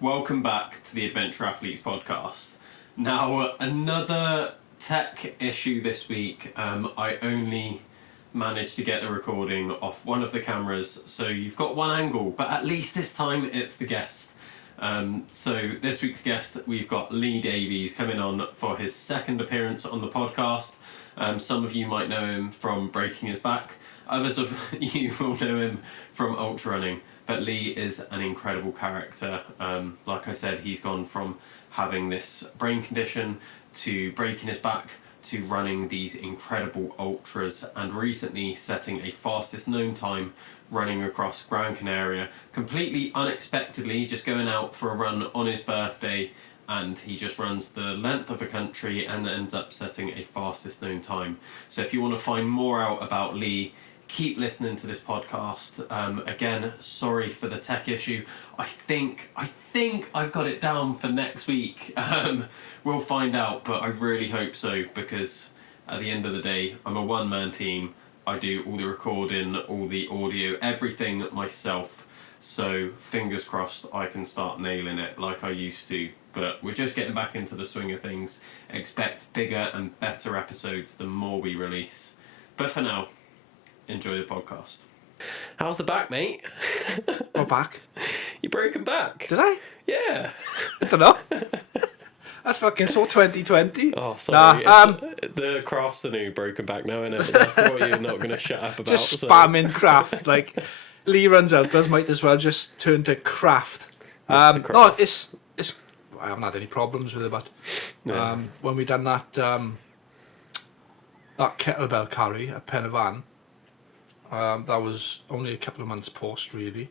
Welcome back to the Adventure Athletes podcast. Now, another tech issue this week. I only managed to get the recording off one of the cameras, so you've got one angle, but at least this time it's the guest. So this week's guest, we've got Lee Davies coming on for his second appearance on the podcast. Some of you might know him from breaking his back. Others of you will know him from ultra running. But Lee is an incredible character. Like I said, he's gone from having this brain condition to breaking his back to running these incredible ultras, and recently setting a fastest known time running across Gran Canaria completely unexpectedly, just going out for a run on his birthday, and he just runs the length of a country and ends up setting a fastest known time. So if you want to find more out about Lee, keep listening to this podcast. Again, sorry for the tech issue. I think I've got it down for next week. We'll find out, but I really hope so, because at the end of the day, I'm a one-man team. I do all the recording, all the audio, everything myself. So fingers crossed I can start nailing it like I used to. But we're just getting back into the swing of things. Expect bigger and better episodes the more we release. But for now, enjoy the podcast. How's the back, mate? My back? You broken back? Did I? Yeah. I don't know. That's fucking so 2020. Oh, sorry. Nah, the craft's the new broken back now, isn't it? That's what you're not going to shut up about. just spamming craft. Like, Lee runs out, does might as well just turn to craft. Craft. No, it's. I haven't had any problems with it, but No. when we done that kettlebell carry at Penavan, that was only a couple of months post, really.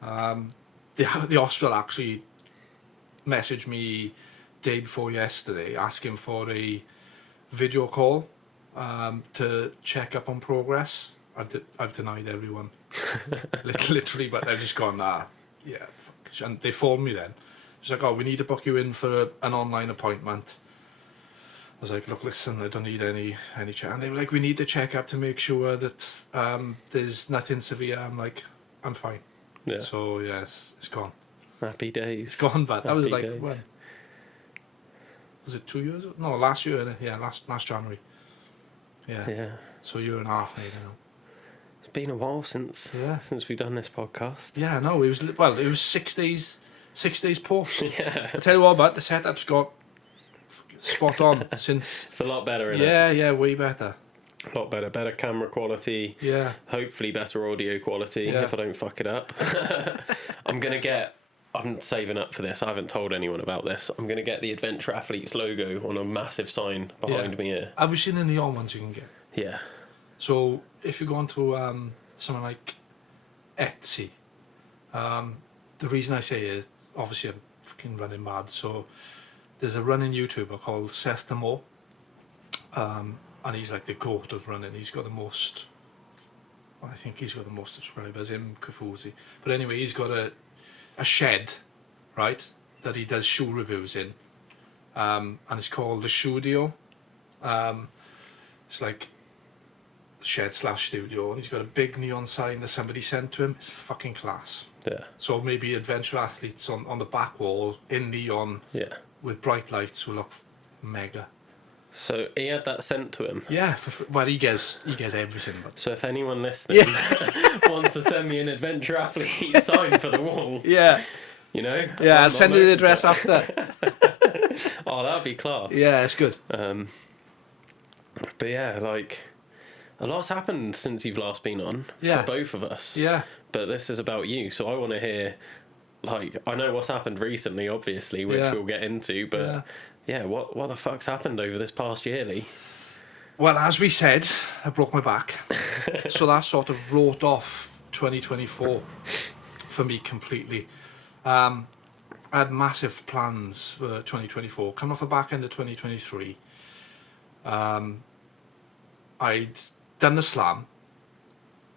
The hospital actually messaged me day before yesterday asking for a video call to check up on progress. I've denied everyone, literally, but they've just gone, yeah. And they phoned me then. It's like, oh, we need to book you in for an online appointment. I was like, look, listen, I don't need any check. And they were like, we need to check up to make sure that there's nothing severe. I'm like, I'm fine. Yeah. So yes, it's gone. Happy days. It's gone, but that was Happy like days. when? Was it 2 years? No, last year. Innit? Yeah, last January. Yeah. Yeah. So a year and a half later now. It's been a while since we've done this podcast. Yeah, no, it was 6 days. 6 days post. Yeah. I tell you what, but the setup's got spot on since. It's a lot better, isn't it? Yeah, way better. A lot better. Better camera quality. Yeah. Hopefully better audio quality, Yeah. if I don't fuck it up. I'm saving up for this. I haven't told anyone about this. I'm going to get the Adventure Athletes logo on a massive sign behind me here. Have you seen the neon ones you can get? Yeah. So if you go onto something like Etsy, the reason I say is obviously I'm fucking running mad. So there's a running YouTuber called Seth Demo, and he's like the goat of running. He's got the most. I think he's got the most subscribers. Him, Kafuzi. But anyway, he's got a shed, right, that he does shoe reviews in, and it's called the Studio. It's like shed/studio, and he's got a big neon sign that somebody sent to him. It's fucking class. Yeah. So maybe Adventure Athletes on the back wall in neon Yeah. with bright lights will look mega. So he had that sent to him. Yeah, well, he gets everything. But So if anyone listening wants to send me an Adventure Athlete sign for the wall, yeah, you know? yeah, I'll send you the open address for it. after. Oh, that'd be class. Yeah, it's good. But yeah, like, a lot's happened since you've last been on Yeah. for both of us. Yeah, But this is about you, so I want to hear, like, I know what's happened recently, obviously, which Yeah. we'll get into, but yeah, what the fuck's happened over this past year, Lee? well, as we said, I broke my back, so that sort of wrote off 2024 for me completely. I had massive plans for 2024. Coming off the back end of 2023, I'd done the slam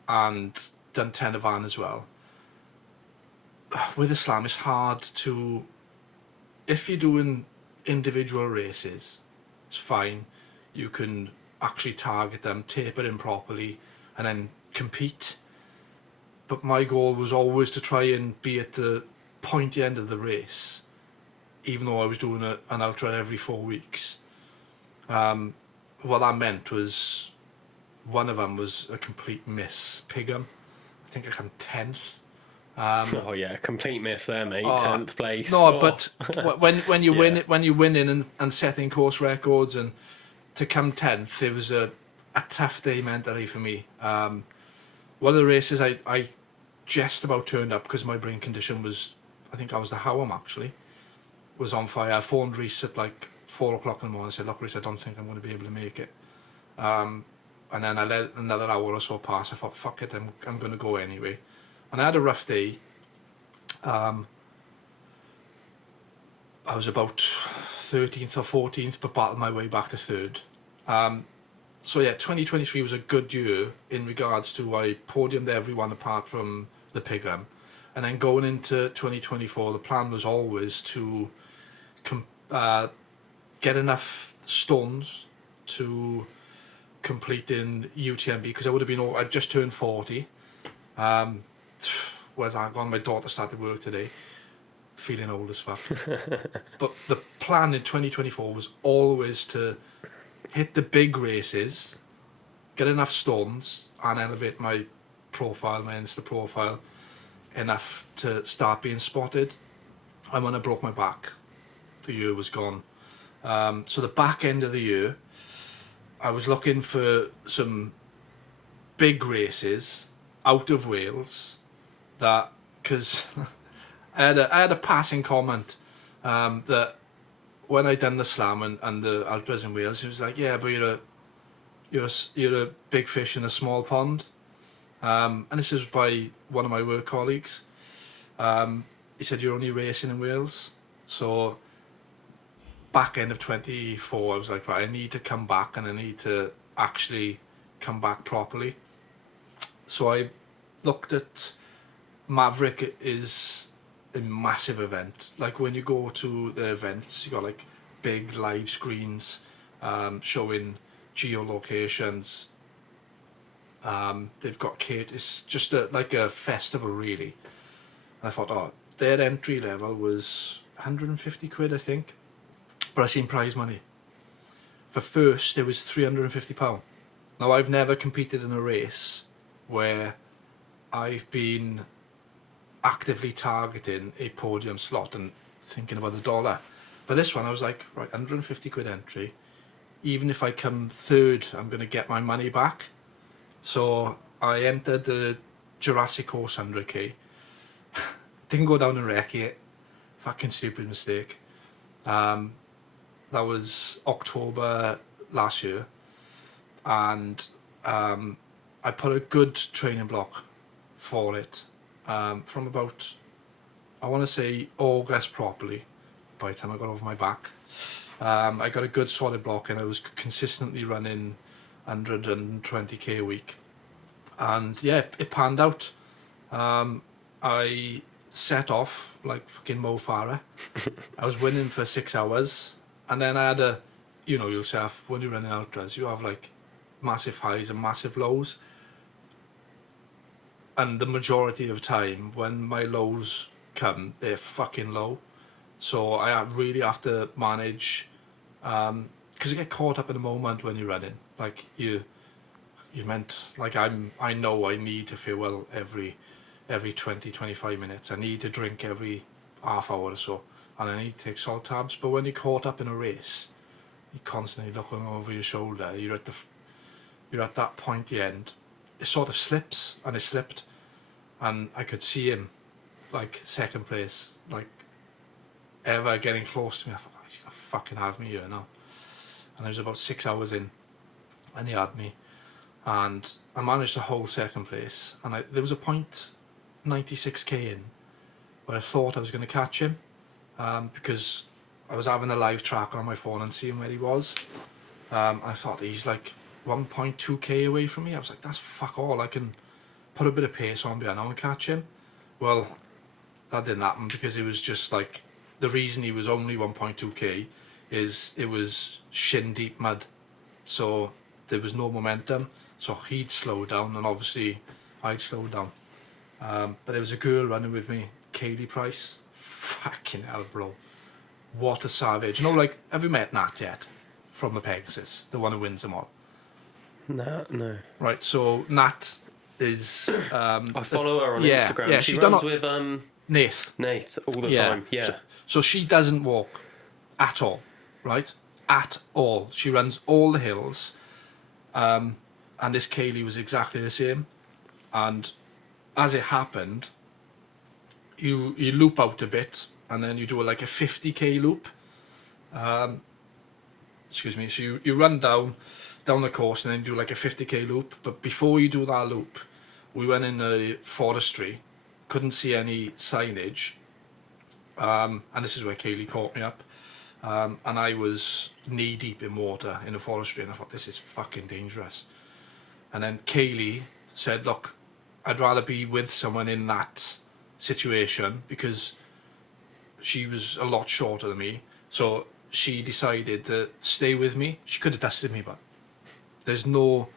and done Tenavan as well. With the slam, it's hard to, if you're doing individual races, it's fine. You can actually target them, taper in properly, and then compete. But my goal was always to try and be at the pointy end of the race, even though I was doing an ultra every 4 weeks, what that meant was one of them was a complete miss. Pigham. I think I come 10th. Oh yeah, complete miss there, mate. Oh, 10th place. No, Oh. but when you Yeah. when you winning and setting course records, and to come 10th, it was a tough day mentally for me. One of the races I just about turned up because my brain condition was, I think I was the Howam actually, was on fire. I phoned Reese at like 4 o'clock in the morning and said, look Reese, I don't think I'm going to be able to make it. And then I let another hour or so pass. I thought, fuck it, I'm going to go anyway. And I had a rough day. I was about 13th or 14th, but battled my way back to 3rd. So yeah, 2023 was a good year in regards to I podiumed everyone apart from the Pigham. And then going into 2024, the plan was always to get enough stones to complete in UTMB, because I would have been, I'd just turned 40. Whereas I gone, my daughter started work today, feeling old as fuck. But the plan in 2024 was always to hit the big races, get enough stones, and elevate my profile, my Insta profile, enough to start being spotted. And when I broke my back, the year was gone. So the back end of the year, I was looking for some big races out of Wales, that, because I had a passing comment that when I done the slam and the ultras in Wales, it was like, yeah, but you're a big fish in a small pond. And this is by one of my work colleagues. He said, you're only racing in Wales. So back end of 24, I was like, right, I need to come back, and I need to actually come back properly. So I looked at Maverick. Is a massive event. Like when you go to the events, you got like big live screens showing geolocations. They've got Kate. It's just like a festival, really. I thought, oh, their entry level was 150 quid, I think. But I seen prize money. For first, it was £350. Now, I've never competed in a race where I've been actively targeting a podium slot and thinking about the dollar. But this one, I was like, right, 150 quid entry. Even if I come 3rd, I'm going to get my money back. So I entered the Jurassic Course 100k. Didn't go down and wreck it. Fucking stupid mistake. That was October last year. And I put a good training block for it. From about, I want to say August properly, by the time I got over my back. I got a good solid block, and I was consistently running 120k a week. And yeah, it panned out. I set off like fucking Mo Farah. I was winning for 6 hours, and then I had you know yourself, when you're running ultras, you have like massive highs and massive lows. And the majority of time, when my lows come, they're fucking low. So I really have to manage, because you get caught up in the moment when you're running. Like you meant, like I know I need to feel well every 20-25 minutes. I need to drink every half hour or so, and I need to take salt tabs. But when you're caught up in a race, you're constantly looking over your shoulder. You're at that pointy end. It sort of slips, and it slipped, and I could see him, like 2nd place, like ever getting close to me. I thought, oh, he's gonna fucking have me here now. And I was about 6 hours in, and he had me, and I managed to hold 2nd place. And there was a point 96k in where I thought I was going to catch him, because I was having a live tracker on my phone and seeing where he was. I thought, he's like 1.2k away from me. I was like, that's fuck all. I can put a bit of pace on behind and catch him. Well, that didn't happen, because it was just like, the reason he was only 1.2k is it was shin deep mud, so there was no momentum. So he'd slow down, and obviously I'd slow down. But there was a girl running with me, Kaylee Price fucking hell, bro. What a savage. You know, like, have you met Nat yet? From the Pegasus, the one who wins them all. No. Right, so Nat is... I follow her on yeah, Instagram. yeah, she she's done runs a- with Nath. all the time. Yeah. So she doesn't walk at all, right? At all. She runs all the hills. And this Kaylee was exactly the same. And as it happened, you loop out a bit, and then you do like a 50k loop. Excuse me. So you run down the course, and then do like a 50k loop. But before you do that loop, we went in a forestry, couldn't see any signage, and this is where Kaylee caught me up. And I was knee deep in water in the forestry, and I thought, this is fucking dangerous. And then Kaylee said, look, I'd rather be with someone in that situation, because she was a lot shorter than me. So she decided to stay with me. She could have dusted me, but there's no...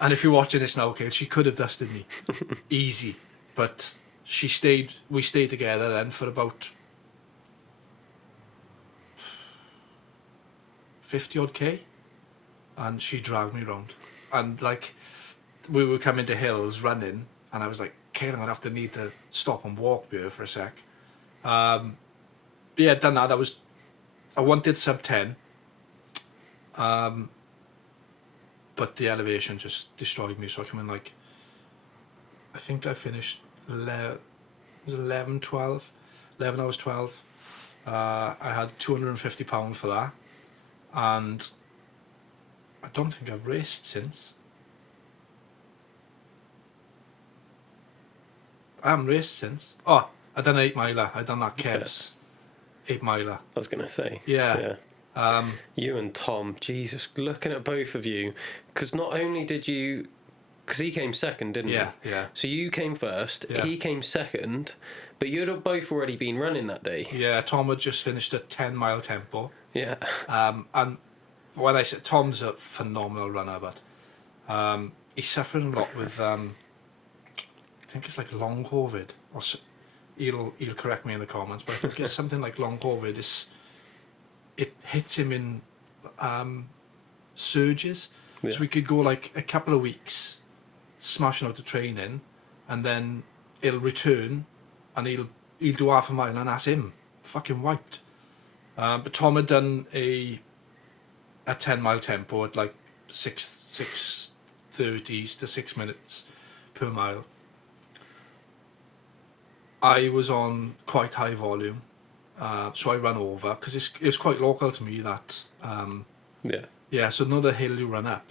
And if you're watching this now, okay, she could have dusted me. Easy. But we stayed together then for about 50 odd K, and she dragged me round. And like, we were coming to hills running, and I was like, okay, I'm gonna need to stop and walk here for a sec. But yeah, done that. I wanted sub 10, but the elevation just destroyed me. So I come in like, I think I finished 11 hours 12. I had £250 for that, and I don't think I've raced since. I haven't raced since. Oh, I done 8 miler. I done that Kev's 8 miler. I was gonna say. Yeah. You and Tom, Jesus, looking at both of you, because not only did you, because he came second, didn't Yeah, he? yeah. So you came first, Yeah. he came second, but you'd have both already been running that day. Yeah, Tom had just finished a 10-mile tempo. Yeah. And when I said, Tom's a phenomenal runner, but he's suffering a lot with, I think it's like long COVID, or he'll correct me in the comments, but I think it's something like long COVID. It hits him in surges. Yeah. So we could go like a couple of weeks smashing out the training, and then it'll return, and he'll do half a mile, and that's him, fucking wiped. But Tom had done a 10-mile tempo at like 6:30s to 6 minutes per mile. I was on quite high volume, so I ran over, because it was quite local to me, that Yeah. so another hill you run up.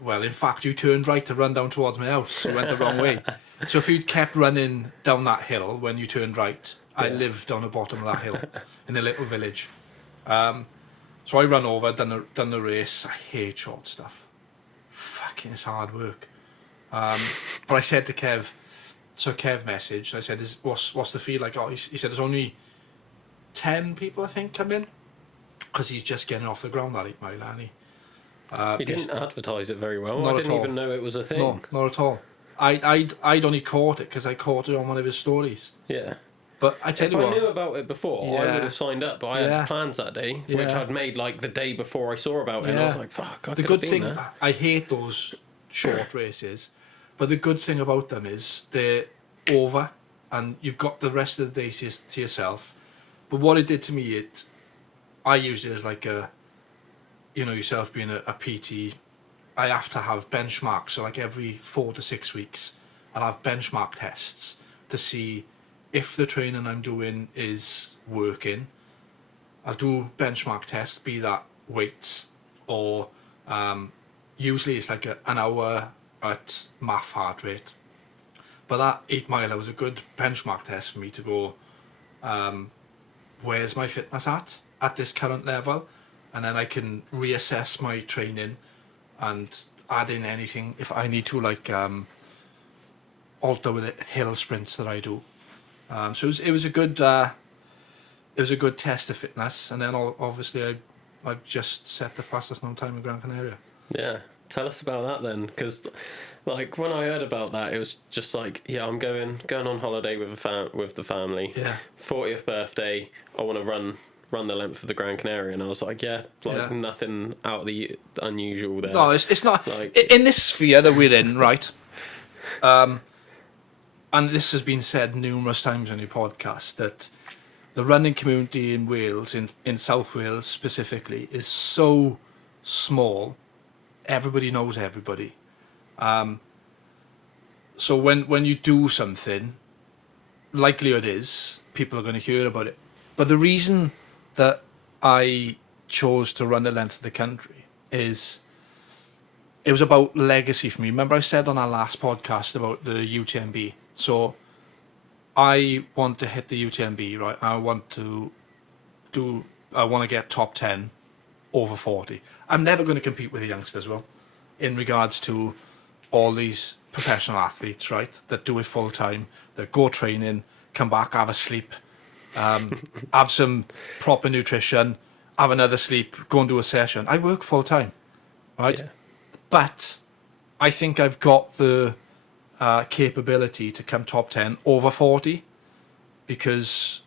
Well, in fact, you turned right to run down towards my house. You went the wrong way. So if you'd kept running down that hill when you turned right, I lived on the bottom of that hill in a little village. So I run over, done the race. I hate short stuff. Fucking, it's hard work. But I said to Kev, so Kev messaged, I said, what's the feel like? Oh, he said there's only 10 people, I think, come in, because he's just getting off the ground that 8 mile, and He didn't advertise it very well. Not I at didn't all. even know it was a thing. No, not at all. I'd only caught it because I caught it on one of his stories. Yeah. But I tell If you I what, knew about it before, I Yeah. would have signed up, but I Yeah. had plans that day, which Yeah. I'd made like the day before I saw about it, and I was Yeah. like, fuck, I the could good have been thing, there. I hate those short races, but the good thing about them is they're over, and you've got the rest of the day to yourself. But what it did to me, I used it as like a, yourself being a PT, I have to have benchmarks. So like every 4 to 6 weeks, I'll have benchmark tests to see if the training I'm doing is working. I'll do benchmark tests, be that weights, or usually it's like an hour at MAF heart rate. But that 8 miler was a good benchmark test for me to go, where's my fitness at this current level, and then I can reassess my training and add in anything if I need to, like alter with it hill sprints that I do. So it was a good test of fitness, and then obviously I've just set the fastest known time in Gran Canaria. Yeah. Tell us about that then, because like when I heard about that, it was just like, yeah, I'm going on holiday with the family. Yeah. 40th birthday. I want to run the length of the Gran Canaria, and I was like, yeah, like Yeah. nothing out of the unusual there. No, it's not. Like, In this sphere that we're in, right? And this has been said numerous times on your podcast, that the running community in Wales, in South Wales specifically, is so small. Everybody knows everybody. So when you do something, likelihood is people are going to hear about it. But the reason that I chose to run the length of the country is it was about legacy for me. Remember I said on our last podcast about the UTMB. So I want to hit the UTMB, right? I want to get top 10 over 40. I'm never going to compete with the youngsters, well, in regards to all these professional athletes, right, that do it full time, that go training, come back, have a sleep, have some proper nutrition, have another sleep, go and do a session. I work full time, right? yeah. But I think I've got the capability to come top 10 over 40 because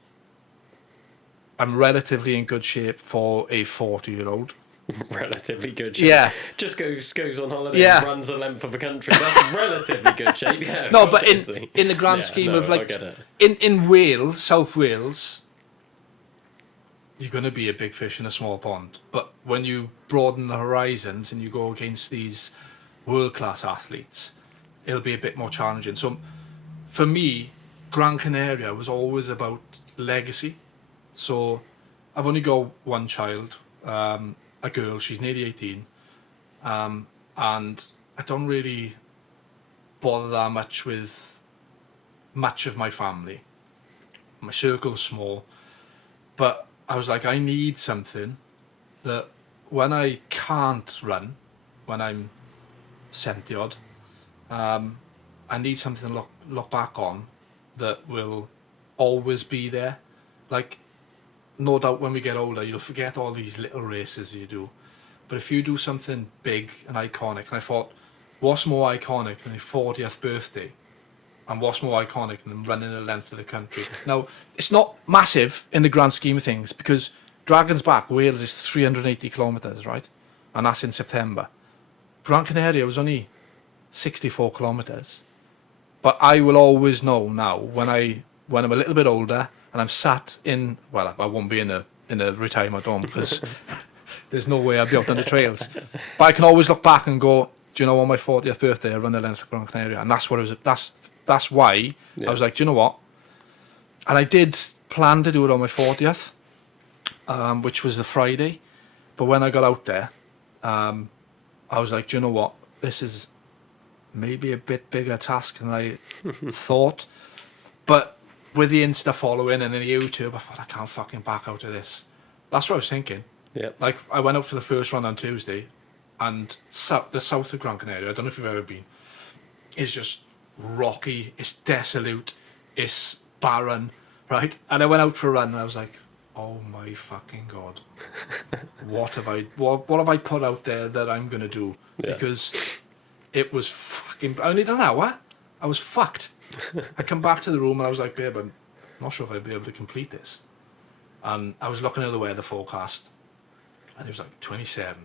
I'm relatively in good shape for a 40-year-old. Relatively good shape. Yeah. Just goes on holiday Yeah. and runs the length of a country. That's relatively good shape. Yeah. No, of but course it is. in the grand Yeah, scheme no, of I like get it. in Wales, South Wales, you're going to be a big fish in a small pond. But when you broaden the horizons and you go against these world-class athletes, it'll be a bit more challenging. So for me, Gran Canaria was always about legacy. So I've only got one child, a girl, she's nearly 18, and I don't really bother that much with much of my family. My circle's small, but I was like, I need something that when I can't run, when I'm 70 odd, I need something to look back on that will always be there. Like, no doubt when we get older, you'll forget all these little races you do. But if you do something big and iconic, and I thought, what's more iconic than your 40th birthday? And what's more iconic than running the length of the country? Now, it's not massive in the grand scheme of things because Dragon's Back, Wales, is 380 kilometres, right? And that's in September. Gran Canaria was only 64 kilometres. But I will always know now when I'm a little bit older and I'm sat in, well, I won't be in a retirement home because there's no way I'll be out on the trails. But I can always look back and go, do you know, on my 40th birthday I run the length of Gran Canaria, and that's what it was. That's why I was like, do you know what? And I did plan to do it on my 40th, which was the Friday. But when I got out there, I was like, do you know what? This is maybe a bit bigger task than I thought. But with the Insta following and then the YouTube, I thought, I can't fucking back out of this. That's what I was thinking. Yeah. Like, I went out for the first run on Tuesday, and the south of Gran Canaria, I don't know if you've ever been, is just rocky, it's desolate, it's barren, right? And I went out for a run and I was like, oh my fucking God. What have I put out there that I'm going to do? Yeah. Because it was fucking, I only done an hour, I was fucked. I come back to the room and I was like, babe, I'm not sure if I'd be able to complete this. And I was looking at the weather forecast and it was like 27,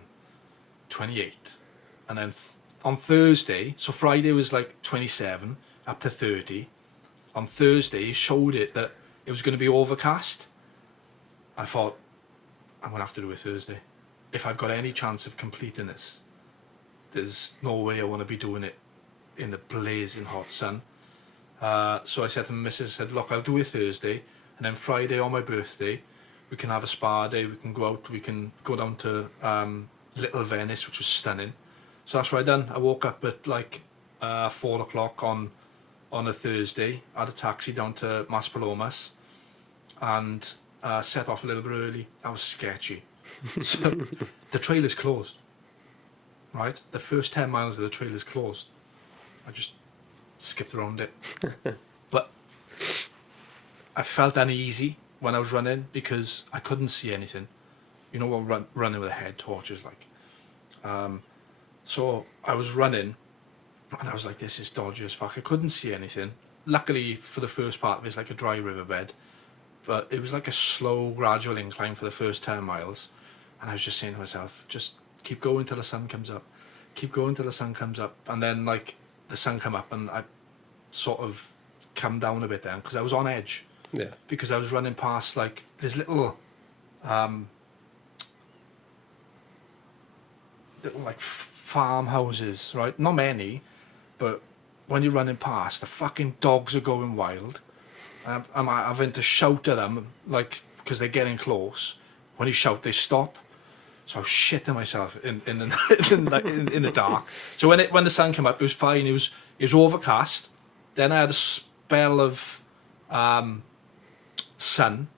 28. And then on Thursday, so Friday was like 27 up to 30. On Thursday, it showed it that it was going to be overcast. I thought, I'm going to have to do it Thursday. If I've got any chance of completing this, there's no way I want to be doing it in the blazing hot sun. So I said to my missus, look, I'll do it Thursday, and then Friday on my birthday, we can have a spa day, we can go out, we can go down to Little Venice, which was stunning. So that's what I done. I woke up at like 4 o'clock on a Thursday, had a taxi down to Maspalomas, and set off a little bit early. That was sketchy. So the trail is closed, right? The first 10 miles of the trail is closed. I just skipped around it. But I felt uneasy when I was running because I couldn't see anything. You know what running with a head torch is like. So I was running, and I was like, this is dodgy as fuck. I couldn't see anything. Luckily, for the first part of it, it's like a dry riverbed. But it was like a slow, gradual incline for the first 10 miles. And I was just saying to myself, just keep going till the sun comes up. Keep going till the sun comes up. And then, like, the sun come up, and I sort of come down a bit then, because I was on edge. Yeah. Because I was running past, like, there's little like, farmhouses, right? Not many, but when you're running past, the fucking dogs are going wild. I'm having to shout at them, like, because they're getting close. When you shout, they stop. So I was shitting myself in the dark. So when the sun came up, it was fine. It was overcast. Then I had a spell of sun,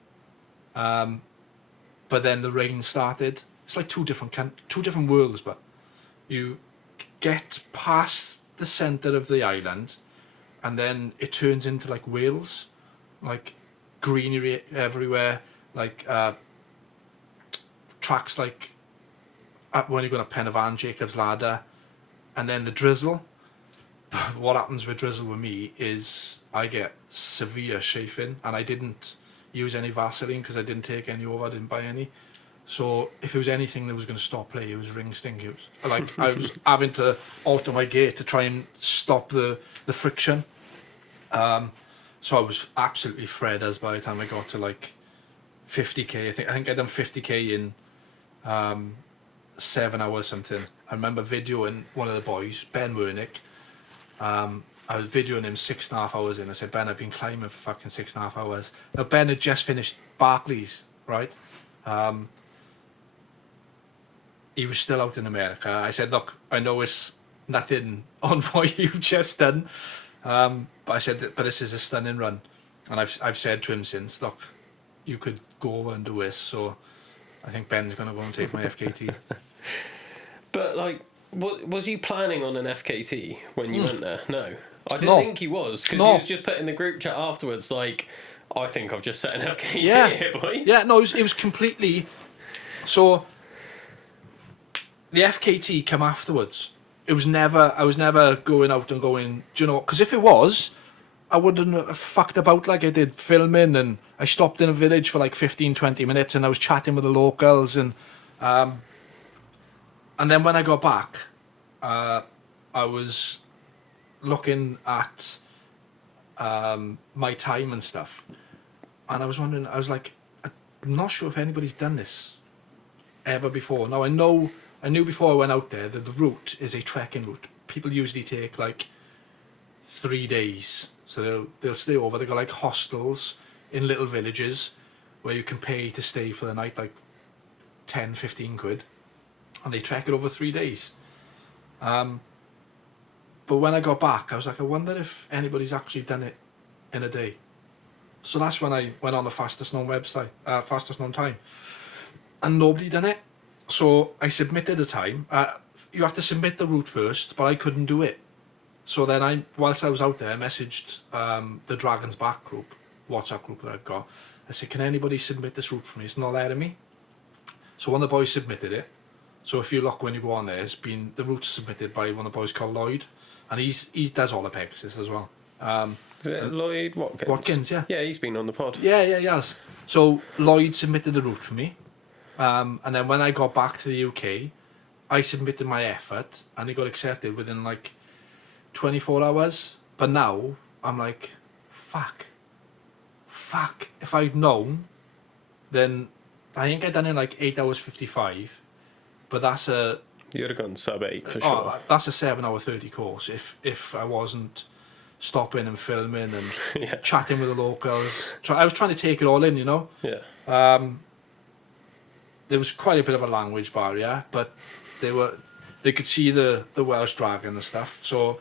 but then the rain started. It's like two different worlds. But you get past the centre of the island, and then it turns into like Wales, like greenery everywhere, like tracks like when you're going to Pen y Fan, Jacob's Ladder, and then the drizzle. What happens with drizzle with me is I get severe chafing, and I didn't use any Vaseline because I didn't take any over, I didn't buy any. So if it was anything that was going to stop play, it was ring stink. It was like I was having to alter my gait to try and stop the friction. So I was absolutely Fred-as by the time I got to like 50k. I think I done 50k in 7 hours something. I remember videoing one of the boys, Ben Wernick. I was videoing him 6.5 hours in. I said, Ben, I've been climbing for fucking 6.5 hours. Now Ben had just finished Barclays, right? He was still out in America. I said, look, I know it's nothing on what you've just done, but I said, but this is a stunning run, and I've said to him since, look, you could go over and do this. So I think Ben's going to go and take my FKT. But like, was you planning on an FKT when you went there? No, I didn't No. think he was, because No. he was just put in the group chat afterwards like, I think I've just set an FKT Yeah. here, boys. Yeah, no, it was completely. So the FKT came afterwards. I was never going out and going, do you know, because if it was, I wouldn't have fucked about like I did filming, and I stopped in a village for like 15-20 minutes and I was chatting with the locals, and then when I got back, I was looking at my time and stuff, and I was wondering, I was like, I'm not sure if anybody's done this ever before. Now I knew before I went out there that the route is a trekking route. People usually take like 3 days, so they'll stay over. They got like hostels in little villages where you can pay to stay for the night, like 10-15 quid, and they trek it over 3 days. But when I got back, I was like, I wonder if anybody's actually done it in a day. So that's when I went on the fastest known website, fastest known time, and nobody done it. So I submitted a time. You have to submit the route first, but I couldn't do it. So then whilst I was out there, I messaged the Dragon's Back group, WhatsApp group that I've got. I said, can anybody submit this route for me? It's not letting me. So one of the boys submitted it. So if you look when you go on there, the route's submitted by one of the boys called Lloyd, and he does all the Pegasus as well. Is it Lloyd Watkins? Watkins, yeah. Yeah, he's been on the pod. Yeah, he has. So Lloyd submitted the route for me, and then when I got back to the UK, I submitted my effort, and it got accepted within like 24 hours. But now I'm like, fuck. If I'd known, then I think I'd done it in like 8 hours 55. But that's a You would have gone sub 8 for sure. that's a 7-hour 30 course. If I wasn't stopping and filming and Yeah. chatting with the locals, I was trying to take it all in, you know. Yeah. There was quite a bit of a language barrier, but they could see the Welsh dragon and stuff. So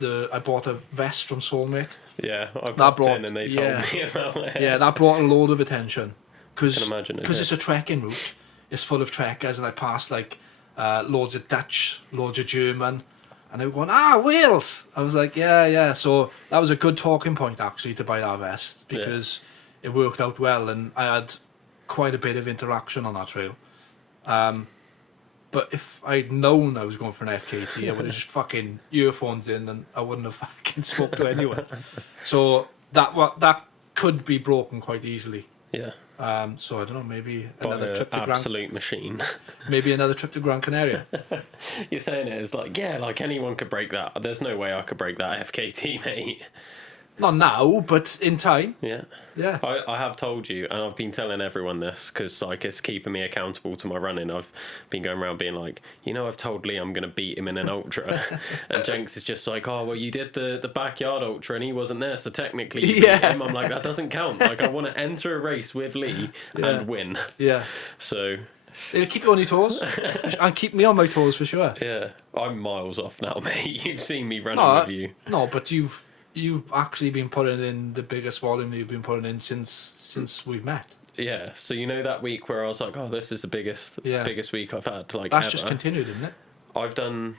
I bought a vest from Soulmate. Yeah, I That popped brought- in and they yeah. told me about it. Yeah, that brought a load of attention. Can imagine it Because did. it's a trekking route. It's full of trekkers, and I passed like loads of Dutch, loads of German, and they were going, Wales! I was like, yeah. So that was a good talking point actually to buy that vest, because it worked out well, and I had quite a bit of interaction on that trail. But But if I'd known I was going for an FKT, I would have just fucking earphones in and I wouldn't have fucking spoke to anyone. So that could be broken quite easily. Yeah. So I don't know, maybe By another an trip to absolute machine. maybe another trip to Gran Canaria. You're saying it as like, yeah, like anyone could break that. There's no way I could break that FKT, mate. Not now, but in time. Yeah. Yeah. I have told you, and I've been telling everyone this because like it's keeping me accountable to my running. I've been going around being like, I've told Lee I'm going to beat him in an ultra, and Jenks is just like, oh well, you did the backyard ultra and he wasn't there, so technically you beat him. I'm like, that doesn't count. Like I want to enter a race with Lee and win. Yeah. So. It'll keep you on your toes, and keep me on my toes for sure. Yeah, I'm miles off now, mate. You've seen me running with you. No, but you've actually been putting in the biggest volume that you've been putting in since we've met. Yeah, so that week where I was like, oh, this is the biggest week I've had, like, that's ever. just continued, isn't it? I've done,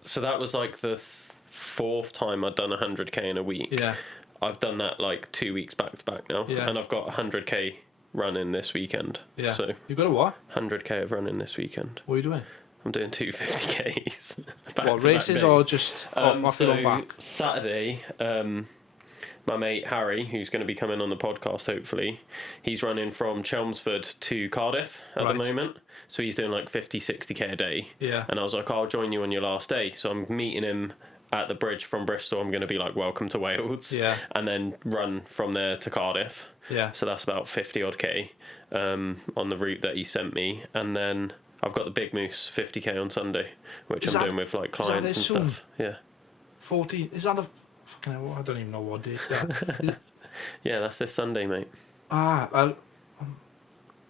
so that was like the fourth time I'd done 100k in a week. Yeah. I've done that like 2 weeks back to back now, yeah. and I've got 100k running this weekend. Yeah. So you've got a what? 100k of running this weekend. What are you doing? I'm doing 250ks. What, races or just off your own back? Saturday, my mate Harry, who's going to be coming on the podcast hopefully, he's running from Chelmsford to Cardiff at the moment. So he's doing like 50, 60k a day. Yeah. And I was like, I'll join you on your last day. So I'm meeting him at the bridge from Bristol. I'm going to be like, welcome to Wales. Yeah. And then run from there to Cardiff. Yeah. So that's about 50 odd k on the route that he sent me. And then I've got the Big Moose 50k on Sunday, which I'm doing with like clients and soon? stuff. Yeah. 14. Is that a fucking hell, I don't even know what date that. Yeah, that's this Sunday, mate. I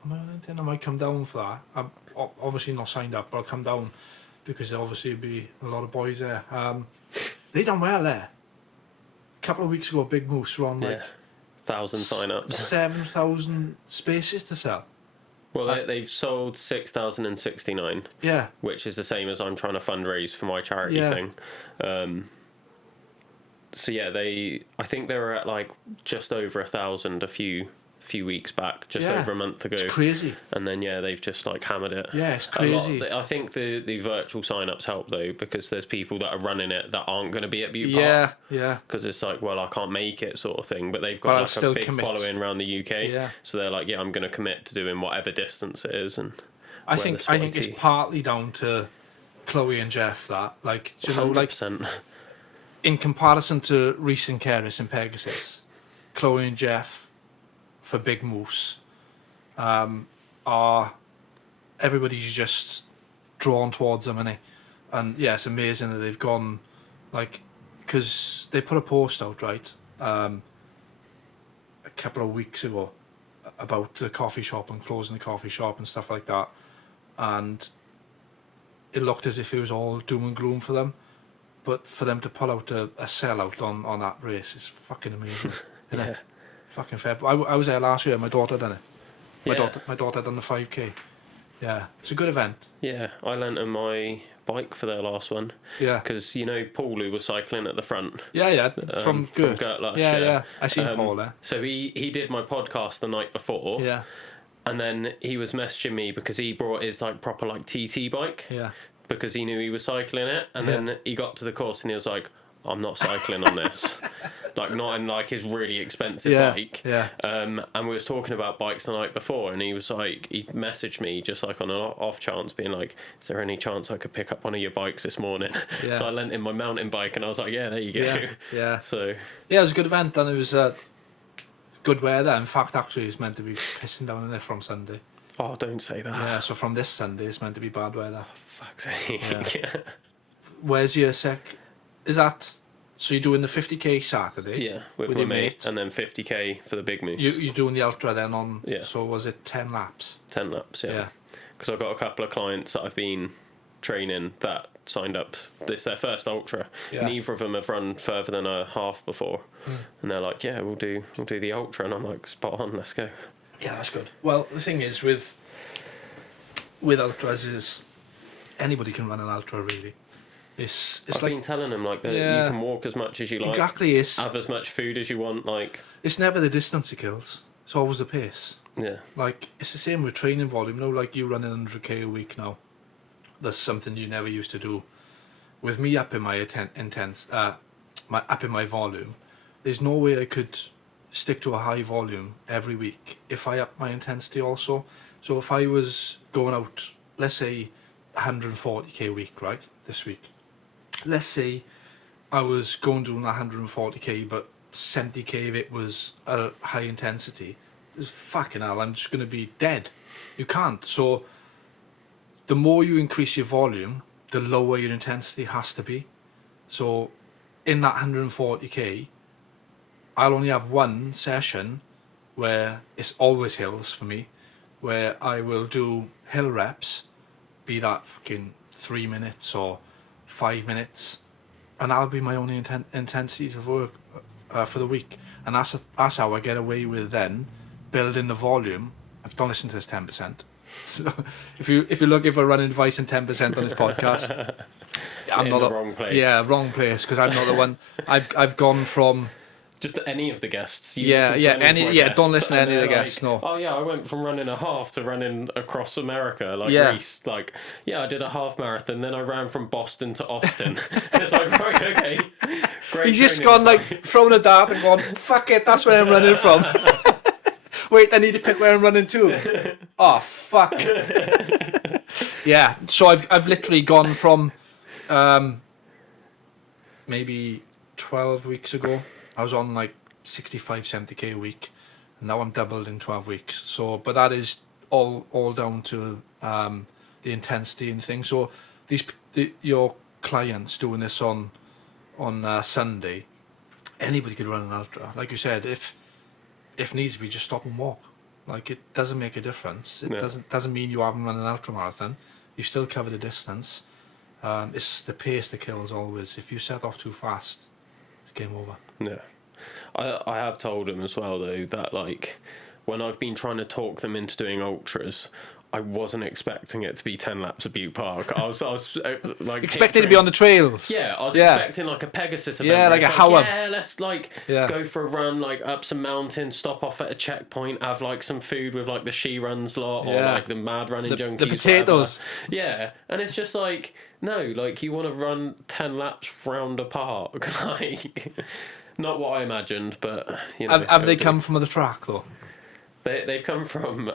might come down for that. I'm obviously not signed up, but I'll come down because there obviously will be a lot of boys there. They done well there. A couple of weeks ago, Big Moose were on like 1,000 sign-ups. 7,000 spaces to sell. Well, they've sold 6,069. Yeah. Which is the same as I'm trying to fundraise for my charity thing. So yeah, I think they were at like just over 1,000 a few weeks back, just over a month ago. It's crazy. And then they've just like hammered it. Yeah, it's crazy. I think the virtual sign-ups help though, because there's people that are running it that aren't going to be at Butte Park. Yeah. Because it's like, well, I can't make it sort of thing, but they've got like a big following around the UK. Yeah. So they're like, I'm going to commit to doing whatever distance it is. And I think it's partly down to Chloe and Jeff that, like, do you know, 100%. like, in comparison to Reese and Keris and Pegasus, Chloe and Jeff for Big Moose are everybody's just drawn towards them, innit? And yeah, it's amazing that they've gone, like, because they put a post out a couple of weeks ago about the coffee shop and closing the coffee shop and stuff like that, and it looked as if it was all doom and gloom for them, but for them to pull out a sellout on that race is fucking amazing. Yeah. Fucking fair. I was there last year. My daughter done it. My daughter done the 5k. Yeah, it's a good event. Yeah, I lent her my bike for their last one. Yeah. Because Paul, who was cycling at the front. Yeah. From Gert last year. year. Yeah. I seen Paul there. So he did my podcast the night before. Yeah. And then he was messaging me because he brought his like proper like TT bike. Yeah. Because he knew he was cycling it, and then he got to the course and he was like, I'm not cycling on this. Like, not in like his really expensive bike. Yeah. And we was talking about bikes the night before, and he was like, he messaged me just like on an off chance, being like, is there any chance I could pick up one of your bikes this morning? Yeah. So I lent him my mountain bike, and I was like, yeah, there you go. Yeah. So yeah, it was a good event, and it was good weather. In fact, actually, it's meant to be pissing down in it from Sunday. Oh, don't say that. Yeah, so from this Sunday, it's meant to be bad weather. Fuck's sake. Yeah. Where's your Is that, so you're doing the 50k Saturday? Yeah, with my your mate, and then 50k for the Big Moose. You're doing the ultra then on, Yeah. So was it 10 laps? 10 laps, yeah. Yeah. Because I've got a couple of clients that I've been training that signed up. This their first ultra. Yeah. Neither of them have run further than a half before, and they're like, "Yeah, we'll do the ultra," and I'm like, "Spot on, let's go." Yeah, that's good. Well, the thing is with ultras is anybody can run an ultra really. It's I've like been telling them like that Yeah. you can walk as much as you like. exactly Have as much food as you want. Like, it's never the distance it kills. It's always the pace. yeah, Like it's the same with training volume. Like you running 100k a week now. that's something you never used to do. With me upping my upping my volume, there's no way I could stick to a high volume every week if I up my intensity also. So if I was going out, let's say 140k a week, right, this week. Let's say I was going doing 140k, but 70k of it was a high intensity. There's fucking hell, I'm just going to be dead. You can't. So the more you increase your volume, the lower your intensity has to be. So in that 140k, I'll only have one session where it's always hills for me, where I will do hill reps, be that fucking 3 minutes or 5 minutes, and that'll be my only intensity of work for the week. And that's how I get away with then building the volume. Don't listen to this 10%. So if you're looking for running advice and 10% on this podcast, I'm in not the wrong place. Yeah, wrong place, because I'm not the one. I've gone from. Just any of the guests. Don't listen to any of the guests. No. Oh yeah, I went from running a half to running across America, like Reese. Like, I did a half marathon, then I ran from Boston to Austin. It's like, right, okay, great. He's just gone like thrown a dart and gone, fuck it, that's where I'm running from. Wait, I need to pick where I'm running to. Oh fuck. Yeah, so I've literally gone from maybe 12 weeks ago. I was on like 65, 70k a week, and now I'm doubled in 12 weeks. So, but that is all down to the intensity and things. So, your clients doing this on Sunday, anybody could run an ultra. Like you said, if needs be, just stop and walk. Like, it doesn't make a difference. It doesn't mean you haven't run an ultra marathon. You still cover the distance. It's the pace that kills always. If you set off too fast, it's game over. Yeah. I have told them as well though that like when I've been trying to talk them into doing ultras, I wasn't expecting it to be 10 laps of Butte Park. I was like expecting to be on the trails. Yeah, I was expecting like a Pegasus event. Yeah, like a Howard. Yeah, let's go for a run, like up some mountains, stop off at a checkpoint, have like some food with like the She Runs lot or like the Mad Running Junkies. The potatoes. Whatever. Yeah, and it's just like, no, like you want to run 10 laps round a park. Like, not what I imagined, but you know. Have they come from the track though? They've come from,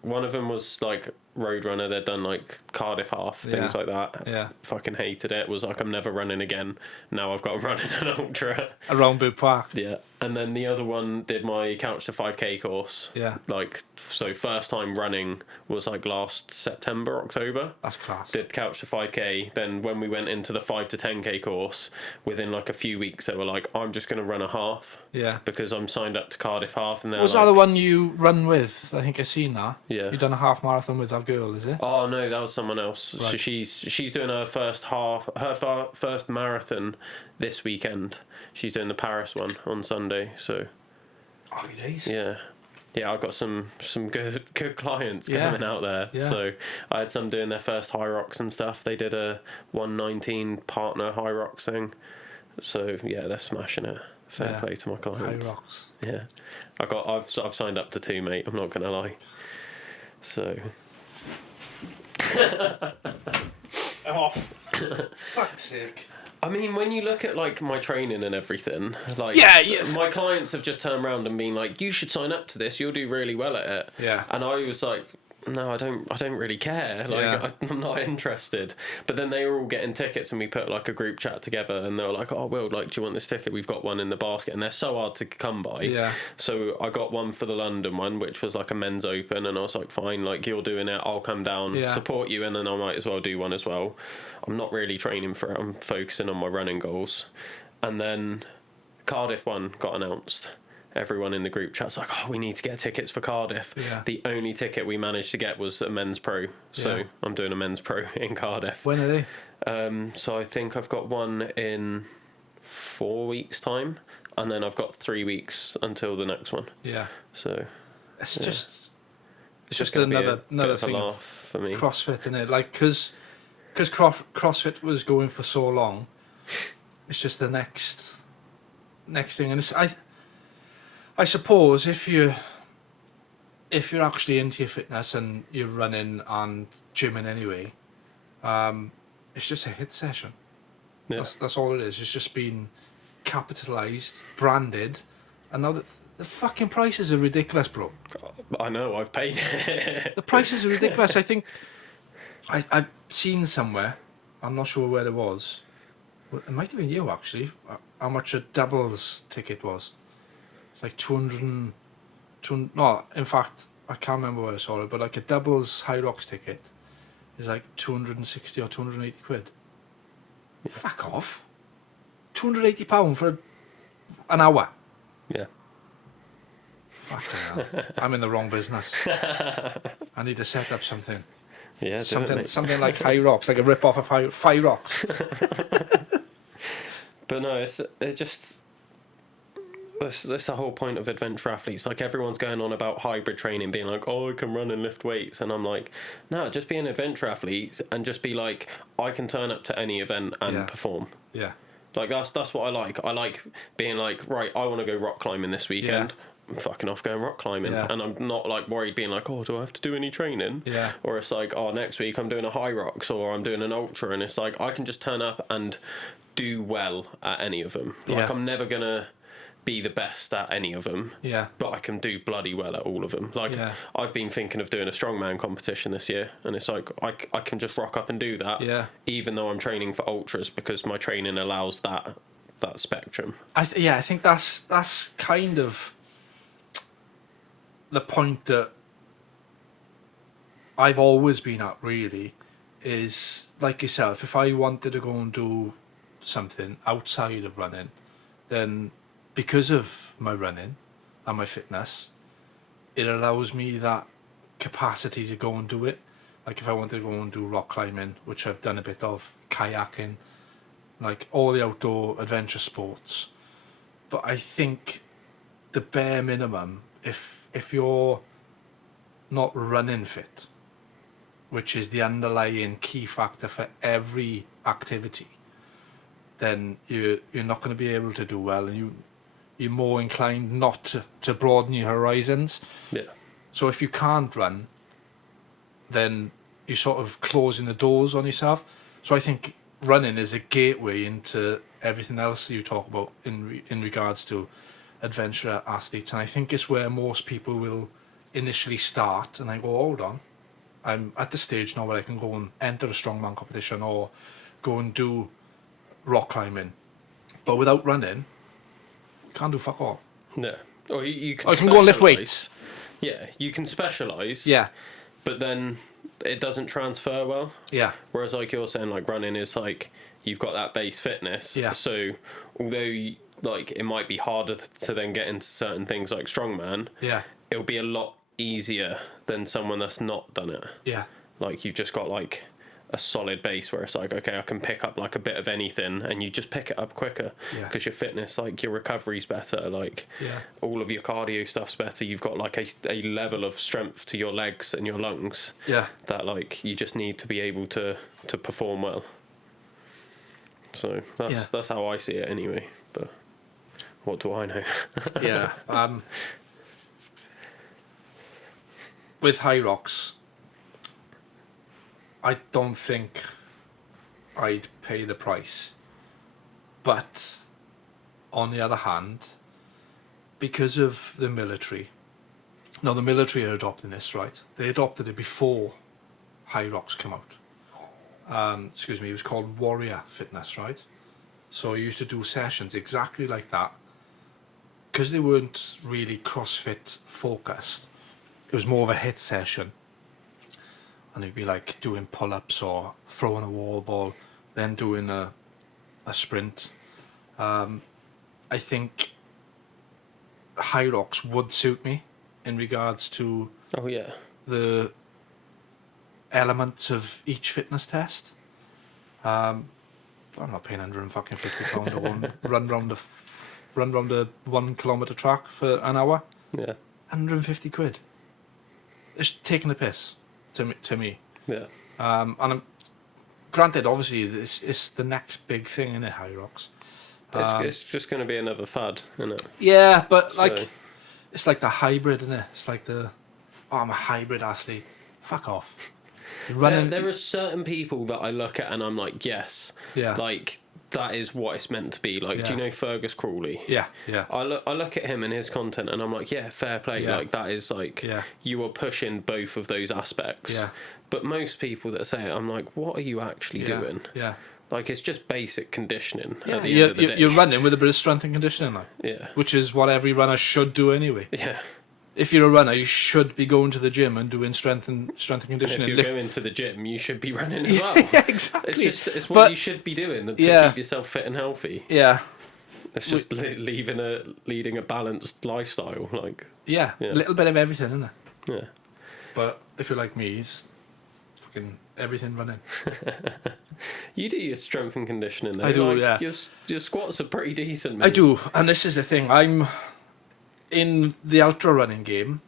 one of them was like Roadrunner, they'd done like Cardiff half, things like that. Yeah. Fucking hated it, was like, I'm never running again. Now I've got to run in an ultra. Around Butte Park. Yeah. And then the other one did my Couch to 5k course. Yeah. Like, so first time running was like last September, October. That's class. Did Couch to 5k. Then when we went into the 5 to 10k course, within like a few weeks, they were like, I'm just going to run a half. Yeah. Because I'm signed up to Cardiff half. And Was that the one you run with? I think I've seen that. Yeah. You've done a half marathon with that girl, is it? Oh no, that was someone else. Right. So she's doing her first first marathon this weekend. She's doing the Paris one on Sunday. So Happy days. yeah, I've got some good clients coming out there. Yeah. So I had some doing their first high rocks and stuff. They did a 119 partner high rocks thing. So yeah, they're smashing it. Fair play to my clients. High rocks. Yeah, I've signed up to 2, mate. I'm not gonna lie. So. Off. Fuck's sake. I mean, when you look at like my training and everything, like my clients have just turned around and been like, "You should sign up to this. You'll do really well at it." Yeah. And I was like, "No, I don't really care. Like, I'm not interested." But then they were all getting tickets, and we put like a group chat together, and they were like, "Oh, Will, like, do you want this ticket? We've got one in the basket," and they're so hard to come by. Yeah. So I got one for the London one, which was like a men's open, and I was like, "Fine, like you're doing it, I'll come down, support you, and then I might as well do one as well." I'm not really training for it. I'm focusing on my running goals. And then Cardiff one got announced. Everyone in the group chat's like, "Oh, we need to get tickets for Cardiff." Yeah. The only ticket we managed to get was a men's pro. So I'm doing a men's pro in Cardiff. When are they? So I think I've got one in 4 weeks' time. And then I've got 3 weeks until the next one. Yeah. So It's just gonna be another bit of a thing laugh for me. CrossFit, isn't it? Like, because CrossFit was going for so long, it's just the next thing. And it's, I suppose if you're actually into your fitness and you're running and gymming anyway, It's just a hit session. Yeah. That's all it is. It's just been capitalised, branded, and now the fucking prices are ridiculous, bro. I know, I've paid it. The prices are ridiculous. I think I've seen somewhere, I'm not sure where it was, it might have been you actually, how much a doubles ticket was. It's like 200, no, in fact, I can't remember where I saw it, but like a doubles High Rocks ticket is like 260 or 280 quid. Fuck off. £280 for an hour. Yeah. Fucking hell. I'm in the wrong business. I need to set up something. Yeah, do it, mate. Something like High Rocks, like a rip off of High Rocks. But no, it just that's the whole point of adventure athletes. Like everyone's going on about hybrid training, being like, "Oh, I can run and lift weights," and I'm like, "No, just be an adventure athlete and just be like, I can turn up to any event and perform." Yeah. Like that's what I like. I like being like, right, I want to go rock climbing this weekend. I'm fucking off going rock climbing, and I'm not like worried being like, oh, do I have to do any training? Yeah. Or it's like, oh, next week I'm doing a high rocks or I'm doing an ultra, and it's like I can just turn up and do well at any of them. Like I'm never gonna be the best at any of them. Yeah. But I can do bloody well at all of them. Like I've been thinking of doing a strongman competition this year, and it's like I can just rock up and do that. Yeah. Even though I'm training for ultras because my training allows that spectrum. I think that's kind of the point that I've always been at, really, is like yourself, if I wanted to go and do something outside of running, then because of my running and my fitness, it allows me that capacity to go and do it. Like if I wanted to go and do rock climbing, which I've done a bit of, kayaking, like all the outdoor adventure sports. But I think the bare minimum, if you're not running fit, which is the underlying key factor for every activity, then you're not going to be able to do well, and you're more inclined not to broaden your horizons. Yeah. So if you can't run, then you're sort of closing the doors on yourself. So I think running is a gateway into everything else you talk about in regards to adventure athletes, and I think it's where most people will initially start, and I go, hold on, I'm at the stage now where I can go and enter a strongman competition or go and do rock climbing, but without running, can't do fuck all. Yeah. Or you can. I can go and lift weights. Yeah, you can specialise. Yeah. But then it doesn't transfer well. Yeah. Whereas like you're saying, like running is like you've got that base fitness. Yeah. So although like it might be harder to then get into certain things like strongman. Yeah. It'll be a lot easier than someone that's not done it. Yeah. Like you've just got like a solid base where it's like, okay, I can pick up like a bit of anything, and you just pick it up quicker because your fitness, like your recovery's better, like all of your cardio stuff's better. You've got like a level of strength to your legs and your lungs that like you just need to be able to perform well. So that's how I see it anyway, but what do I know? With High Rocks, I don't think I'd pay the price. But on the other hand, because of the military, now the military are adopting this, right? They adopted it before High Rocks came out. It was called Warrior Fitness, right? So I used to do sessions exactly like that. Because they weren't really CrossFit focused, it was more of a hit session. And it'd be like doing pull-ups or throwing a wall ball, then doing a sprint. I think High Rocks would suit me in regards to the elements of each fitness test. I'm not paying £150 to go and run round a 1 kilometre track for an hour. Yeah. 150 quid. It's taking the piss. To me. Yeah. And granted, obviously, it's the next big thing in it, High Rocks. It's just going to be another fad, isn't it? Yeah, but like, it's like the hybrid, isn't it? It's like I'm a hybrid athlete. Fuck off. Running. There are certain people that I look at and I'm like, yes, Yeah. like that is what it's meant to be. Like, do you Yeah. know Fergus Crawley? Yeah. Yeah. I look at him and his content and I'm like, yeah, fair play. Yeah. Like that is like Yeah. you are pushing both of those aspects. Yeah. But most people that say it, I'm like, what are you actually doing? Yeah. Like it's just basic conditioning Yeah. at the end of the day. You're running with a bit of strength and conditioning, like, Yeah. which is what every runner should do anyway. Yeah. If you're a runner, you should be going to the gym and doing strength and And conditioning. if you're going to the gym, you should be running as well. Yeah, exactly. It's what But- you should be doing to Yeah. keep yourself fit and healthy. Yeah. It's just leading a balanced lifestyle. Like, Yeah. Yeah. A little bit of everything, isn't it? yeah. But if you're like me, it's fucking everything running. You do your strength and conditioning though. I do, like, yeah. Your squats are pretty decent, I mate. do, and this is the thing. I'm in the ultra running game.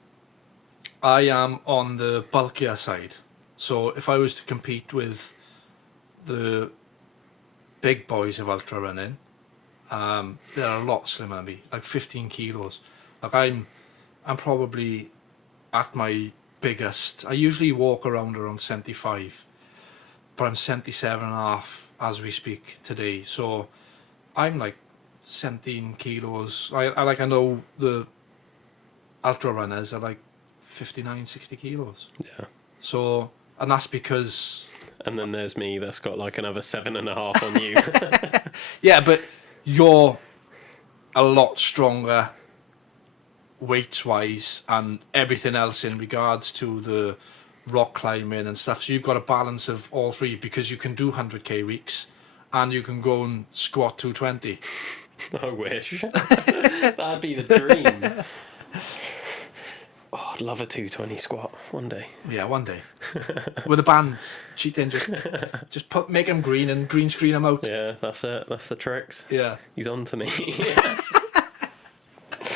I am on the bulkier side. So if I was to compete with the big boys of ultra running, they're a lot slimmer than me, like 15 kilos. Like I'm probably at my biggest. I usually walk around 75, but I'm 77 and a half as we speak today. So I'm like 17 kilos. I know the ultra runners are like 59, 60 kilos. Yeah. So, and that's because, And then there's me that's got like another 7.5 on you. yeah, but you're a lot stronger weights wise and everything else in regards to the rock climbing and stuff. So you've got a balance of all three because you can do 100k weeks and you can go and squat 220. I wish. That'd be the dream. Oh, I'd love a 220 squat one day. Yeah, one day. With the bands. Cheating, just make them green and green screen them out. Yeah, that's it. That's the tricks. Yeah. He's on to me.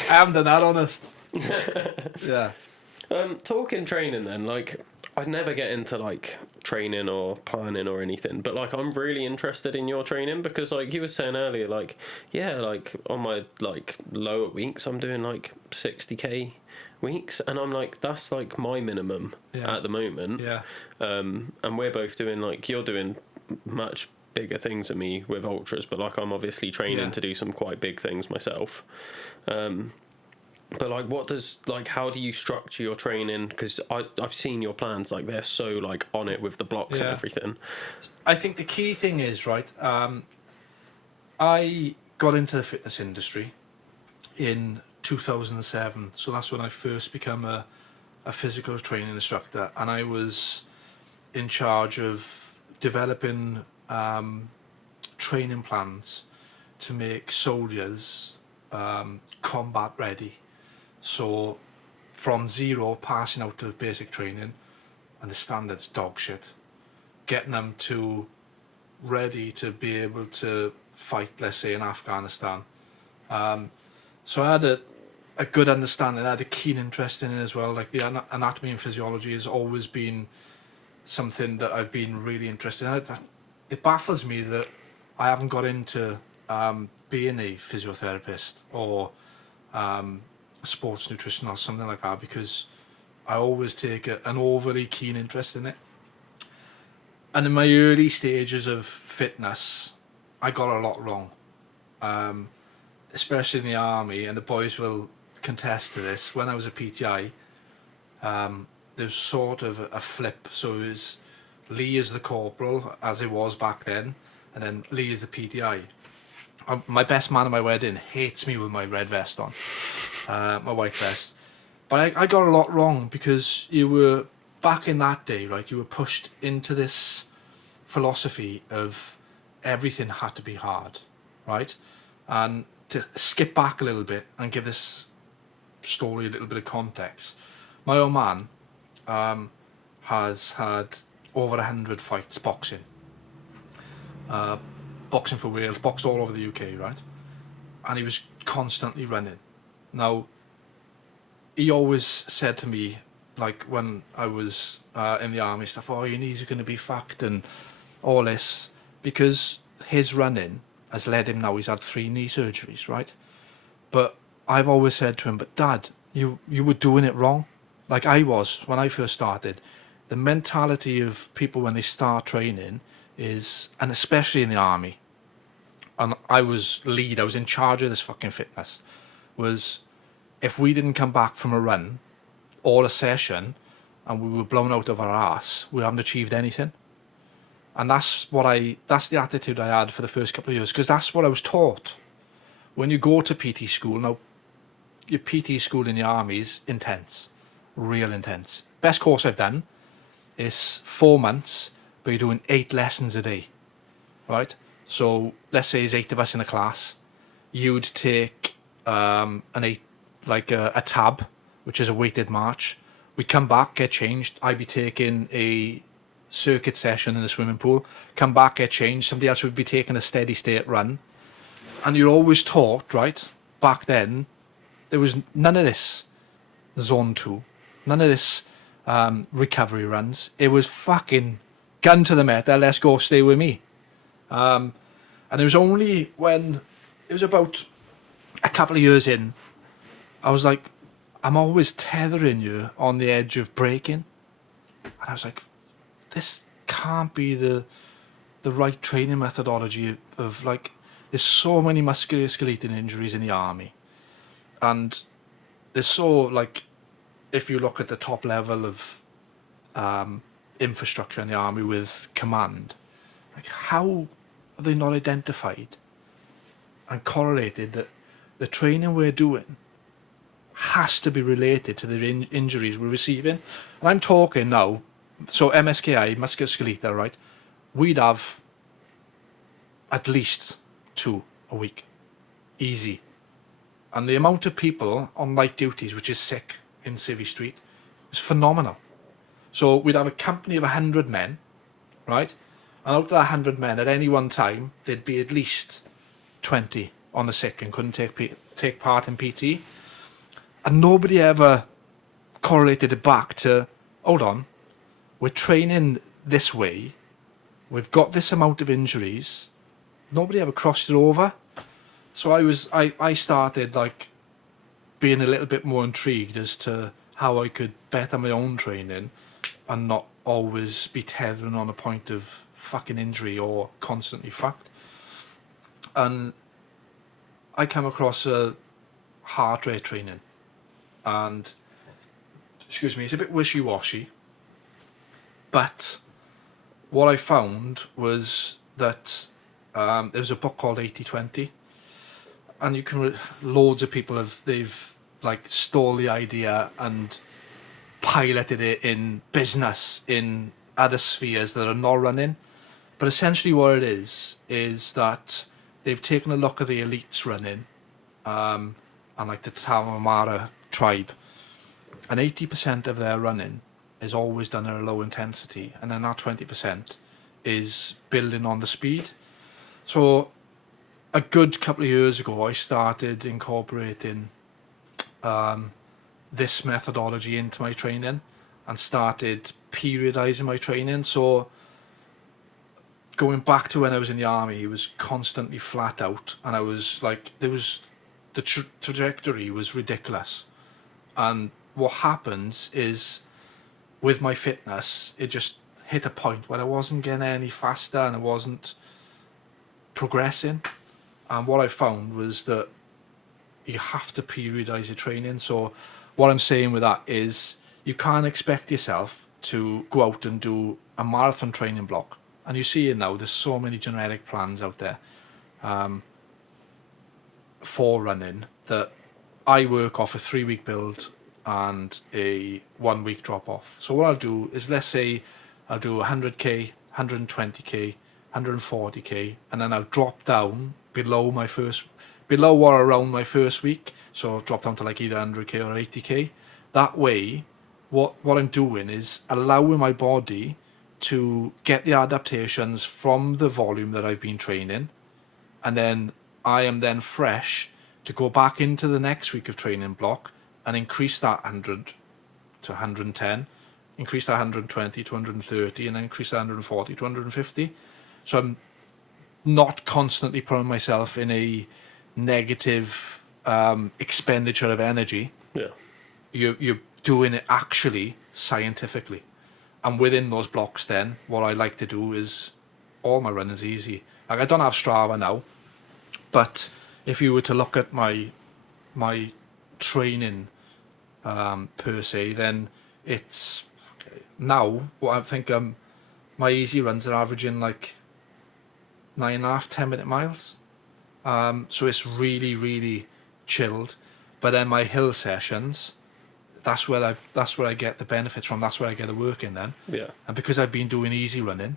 I haven't done that, honest. Yeah. Talking training then, like, I'd never get into like training or planning or anything, but like I'm really interested in your training because like you were saying earlier, like, yeah, like on my like lower weeks I'm doing like 60k weeks and I'm like, that's like my minimum at the moment. Yeah. And we're both doing like, you're doing much bigger things than me with ultras, but like I'm obviously training to do some quite big things myself. But like, what does like, how do you structure your training? Because I've seen your plans, like they're so like on it with the blocks and everything. I think the key thing is, right, I got into the fitness industry in 2007, so that's when I first became a physical training instructor, and I was in charge of developing training plans to make soldiers combat ready. So from zero, passing out of basic training and the standards dog shit, getting them to ready to be able to fight, let's say in Afghanistan. So I had a good understanding, I had a keen interest in it as well. Like the anatomy and physiology has always been something that I've been really interested in. It baffles me that I haven't got into being a physiotherapist or sports nutrition or something like that, because I always take an overly keen interest in it. And in my early stages of fitness, I got a lot wrong, especially in the army, and the boys will contest to this. When I was a PTI, there's sort of a flip. So it was Lee is the corporal, as it was back then, and then Lee is the PTI. My best man at my wedding hates me with my red vest on, my white vest. But I got a lot wrong because you were, back in that day, right, you were pushed into this philosophy of everything had to be hard, right? And to skip back a little bit and give this story a little bit of context, my old man has had over 100 fights boxing. Boxing for Wales, boxed all over the UK, right? And he was constantly running. Now, he always said to me, like when I was in the army stuff, oh, your knees are going to be fucked and all this, because his running has led him now, he's had 3 knee surgeries, right? But I've always said to him, but Dad, you were doing it wrong. Like I was when I first started. the mentality of people when they start training is, and especially in the army, and I was in charge of this fucking fitness, was if we didn't come back from a run or a session and we were blown out of our ass, we haven't achieved anything. And that's the attitude I had for the first couple of years, because that's what I was taught. When you go to PT school, now your PT school in the army is intense, real intense. Best course I've done is 4 months, but you're doing 8 lessons a day, right? So let's say there's 8 of us in a class. You'd take a tab, which is a weighted march. We'd come back, get changed. I'd be taking a circuit session in the swimming pool. Come back, get changed. Somebody else would be taking a steady state run. And you're always taught, right? Back then, there was none of this zone 2, none of this recovery runs. It was fucking gun to the metal, let's go, stay with me. And it was only when it was about a couple of years in, I was like, I'm always tethering you on the edge of breaking. And I was like, this can't be the right training methodology of like, there's so many musculoskeletal injuries in the army. And there's so, like, if you look at the top level of infrastructure in the army with command, like, how are they not identified and correlated that the training we're doing has to be related to the injuries we're receiving? And I'm talking now, so MSKI, musculoskeletal, right? We'd have at least 2 a week, easy. And the amount of people on light duties, which is sick in Civvy Street, is phenomenal. So we'd have a company of 100 men, right? And out of that 100 men, at any one time, there'd be at least 20 on the sick and couldn't take part in PT. And nobody ever correlated it back to, hold on, we're training this way, we've got this amount of injuries, nobody ever crossed it over. So I started like being a little bit more intrigued as to how I could better my own training and not always be tethering on a point of fucking injury or constantly fucked. And I came across a heart rate training, and excuse me, it's a bit wishy-washy, but what I found was that there was a book called 80-20, and you can loads of people they've like stole the idea and piloted it in business, in other spheres that are not running. But essentially what it is that they've taken a look at the elites running, and like the Tamamara tribe, and 80% of their running is always done at a low intensity, and then that 20% is building on the speed. So a good couple of years ago, I started incorporating this methodology into my training and started periodizing my training. So going back to when I was in the army, it was constantly flat out, and I was like, the trajectory was ridiculous. And what happens is, with my fitness, it just hit a point where I wasn't getting any faster and I wasn't progressing. And what I found was that you have to periodize your training. So what I'm saying with that is, you can't expect yourself to go out and do a marathon training block. And you see it now, there's so many generic plans out there for running, that I work off a 3-week build and a 1-week drop off. So what I'll do is, let's say I'll do 100k, 120k, 140k, and then I'll drop down below or around my first week. So I'll drop down to like either 100k or 80k. That way, what I'm doing is allowing my body to get the adaptations from the volume that I've been training, and then I am then fresh to go back into the next week of training block and increase that 100 to 110, increase that 120 to 130, and then increase that 140 to 150. So I'm not constantly putting myself in a negative expenditure of energy. Yeah. You're doing it actually scientifically. and within those blocks, then what I like to do is all my running's easy. Like I don't have Strava now, but if you were to look at my training per se, then it's now what I think my easy runs are averaging like 9.5, 10 minute miles. So it's really, really chilled. But then my hill sessions, that's where I get the benefits from. That's where I get the work in then. Yeah. And because I've been doing easy running,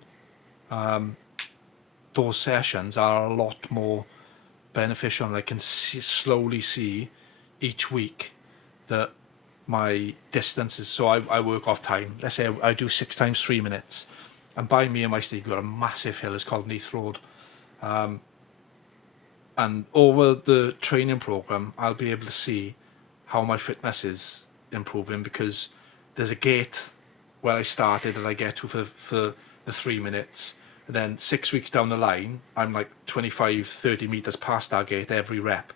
those sessions are a lot more beneficial, and I can slowly see each week that my distances. So I work off time. Let's say I do 6 times 3 minutes, and by me and my Steve, we've got a massive hill. It's called Neath Road. And over the training program, I'll be able to see how my fitness is improving, because there's a gate where I started that I get to for the 3 minutes. And then 6 weeks down the line, I'm like 25, 30 meters past that gate every rep.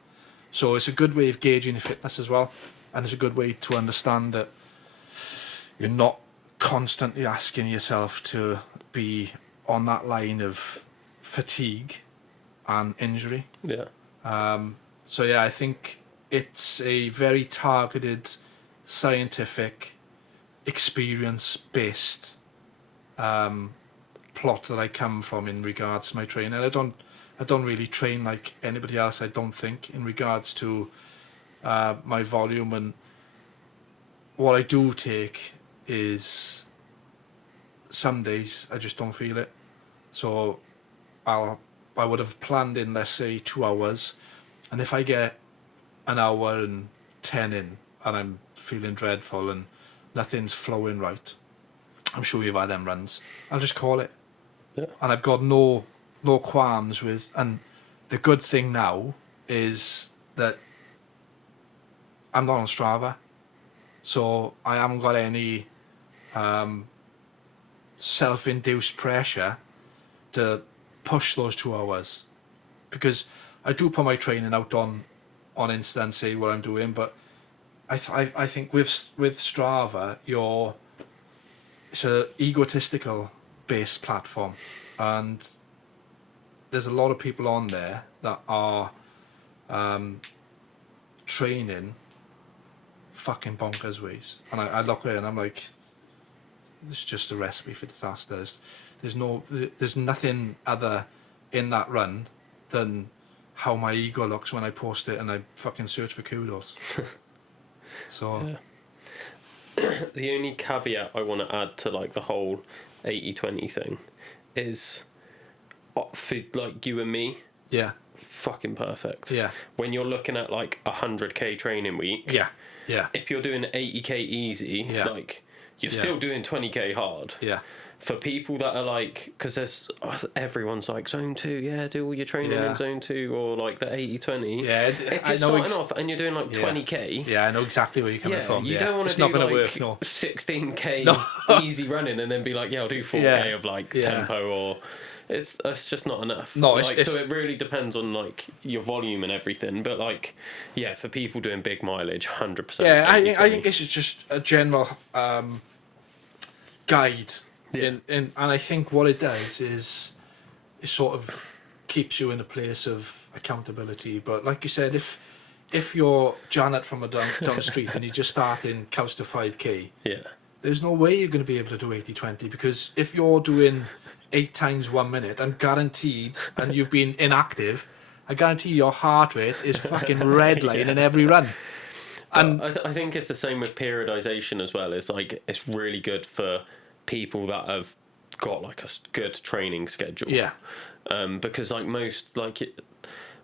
So it's a good way of gauging your fitness as well. And it's a good way to understand that you're not constantly asking yourself to be on that line of fatigue and injury. Yeah. So yeah, I think it's a very targeted, scientific, experience-based plot that I come from in regards to my training. I don't really train like anybody else, I don't think, in regards to my volume. And what I do take is, some days I just don't feel it. So I would have planned in, let's say, 2 hours, and if I get an hour and 10 in and I'm feeling dreadful and nothing's flowing right, I'm sure you've had them runs, I'll just call it. Yeah. And I've got no qualms with. And the good thing now is that I'm not on Strava, so I haven't got any self-induced pressure to push those 2 hours, because I do put my training out on Insta and say what I'm doing, but I think with Strava, it's a egotistical based platform, and there's a lot of people on there that are training fucking bonkers ways, and I look at it and I'm like, it's just a recipe for disaster. There's nothing other in that run than how my ego looks when I post it and I fucking search for kudos. So yeah. The only caveat I want to add to like the whole 80-20 thing is, for like you and me, yeah, fucking perfect. Yeah. When you're looking at like 100k training week, yeah, if you're doing 80k easy, yeah, like you're still doing 20k hard. Yeah. For people that are like, because everyone's like zone 2, yeah, do all your training in zone 2, or like the 80-20. Yeah, if you're starting off and you're doing like 20k, yeah, I know exactly where you're coming from. You don't want to do not gonna like work, no. 16k easy running and then be like, yeah, I'll do 4k of like tempo, or it's just not enough. No, like, so it really depends on like your volume and everything. But like, yeah, for people doing big mileage, 100%. Yeah, I think this is just a general guide. Yeah. And I think what it does is it sort of keeps you in a place of accountability. But like you said, if you're Janet from a down the street and you just start in cows to 5k, there's no way you're going to be able to do 80-20, because if you're doing 8 times 1 minute, I'm guaranteed, and you've been inactive, I guarantee your heart rate is fucking redlining in every run. And I think it's the same with periodization as well. It's like, it's really good for people that have got like a good training schedule. Yeah. Because like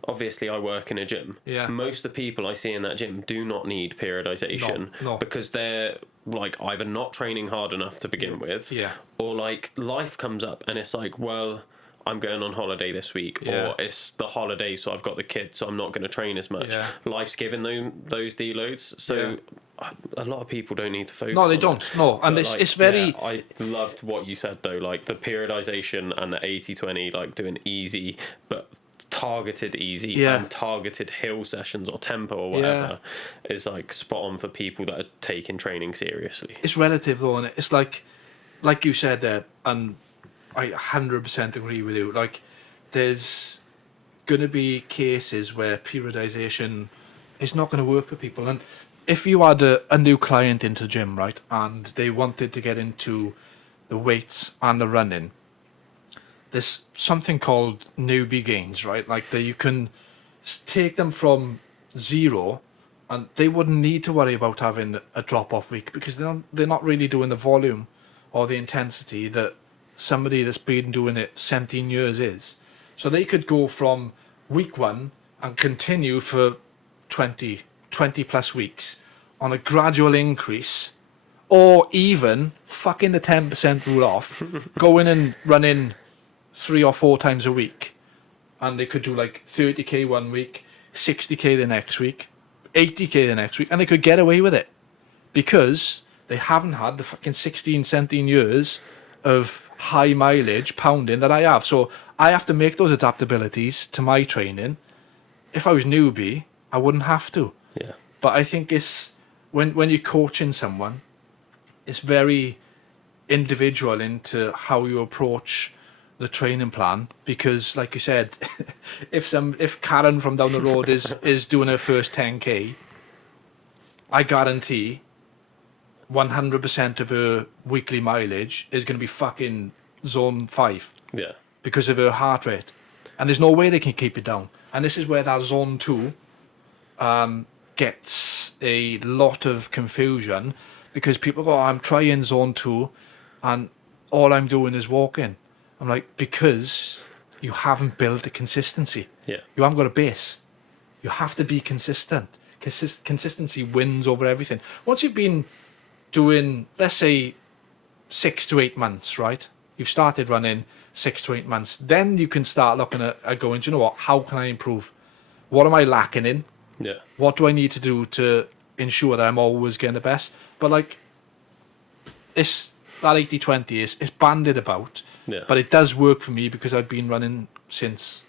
obviously I work in a gym. Yeah. Most of the people I see in that gym do not need periodization. No. Because they're like either not training hard enough to begin with. Yeah. Or like life comes up and it's like, well, I'm going on holiday this week, or it's the holiday, so I've got the kids, so I'm not going to train as much. Yeah. Life's given them those deloads, so a lot of people don't need to focus. No, they on don't. it. No, and But, it's very. Yeah, I loved what you said though, like the periodization and the 80-20, like doing easy, but targeted easy and targeted hill sessions or tempo or whatever is like spot on for people that are taking training seriously. It's relative though, and it's like like you said there, and I 100% agree with you. Like, there's going to be cases where periodization is not going to work for people. And if you had a new client into the gym, right, and they wanted to get into the weights and the running, there's something called newbie gains, right? Like that you can take them from zero, and they wouldn't need to worry about having a drop-off week because they're not really doing the volume or the intensity that somebody that's been doing it 17 years is. So they could go from week 1 and continue for 20 plus weeks on a gradual increase, or even fucking the 10% rule off, go in and run in 3 or 4 times a week, and they could do like 30k one week, 60k the next week, 80k the next week, and they could get away with it because they haven't had the fucking 16, 17 years of high mileage pounding that I have. So I have to make those adaptabilities to my training. If I was newbie, I wouldn't have to. Yeah. But I think it's when you're coaching someone, it's very individual into how you approach the training plan, because like you said, if Karen from down the road is doing her first 10k, I guarantee 100% of her weekly mileage is going to be fucking zone 5 Yeah. because of her heart rate, and there's no way they can keep it down. And this is where that zone 2 gets a lot of confusion, because people go, oh, I'm trying zone 2 and all I'm doing is walking. I'm like, because you haven't built a consistency. Yeah. You haven't got a base. You have to be consistent. Consistency wins over everything. Once you've been doing, let's say, 6 to 8 months, right? You've started running 6 to 8 months. Then you can start looking at going, do you know what? How can I improve? What am I lacking in? Yeah. What do I need to do to ensure that I'm always getting the best? But like, that 80-20 is banded about. Yeah. But it does work for me because I've been running since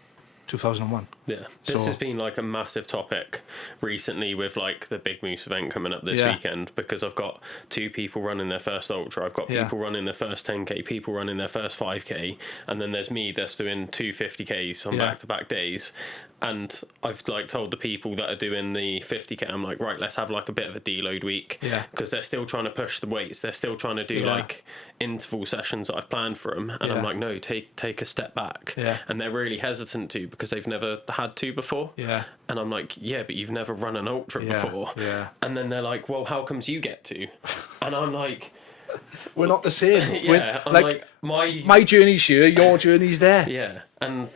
2001. Yeah, this So- has been like a massive topic recently with like the Big Moose event coming up this Yeah. weekend, because I've got 2 people running their first ultra, I've got Yeah. people running their first 10k, people running their first 5k, and then there's me that's doing 2 50ks on Yeah. back-to-back days. And I've like told the people that are doing the 50k, I'm like, right, let's have like a bit of a deload week, Yeah. because they're still trying to push the weights, they're still trying to do Yeah. like interval sessions that I've planned for them, and I'm Yeah. like, no, take a step back. Yeah. And they're really hesitant to, because they've never had to before. Yeah. And I'm like, yeah, but you've never run an ultra Yeah, before. yeah. And then they're like, well, how comes you get to? And I'm like, We're not the same. yeah, I'm like my journey's here, your journey's there. yeah. And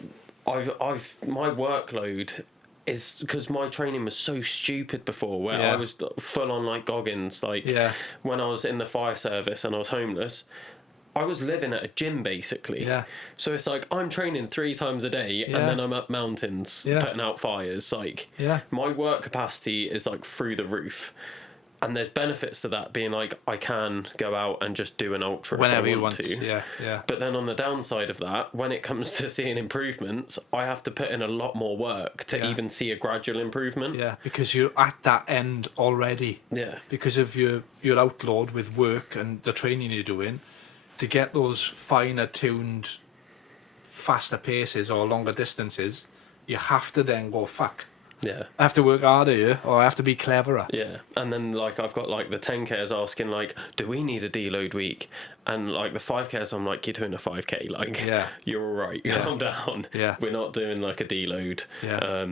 I've my workload is because my training was so stupid before, where Yeah. I was full on like Goggins. Like Yeah. when I was in the fire service and I was homeless, I was living at a gym basically. Yeah. So it's like I'm training 3 times a day, Yeah. and then I'm up mountains Yeah. putting out fires. Like Yeah. my work capacity is like through the roof. And there's benefits to that being like I can go out and just do an ultra Whenever if I you want want. to. Yeah, yeah. But then on the downside of that, when it comes to seeing improvements, I have to put in a lot more work to Yeah. even see a gradual improvement. Yeah, because you're at that end already. Yeah. Because of your outlawed with work and the training you're doing, to get those finer tuned, faster paces or longer distances, you have to then go, fuck, Yeah. I have to work harder here, or I have to be cleverer. Yeah, and then like I've got like the 10Ks asking like, do we need a deload week? And like the 5Ks, I'm like, you're doing a 5K, like Yeah. you're all right, Yeah. calm down. Yeah. We're not doing like a deload. Yeah.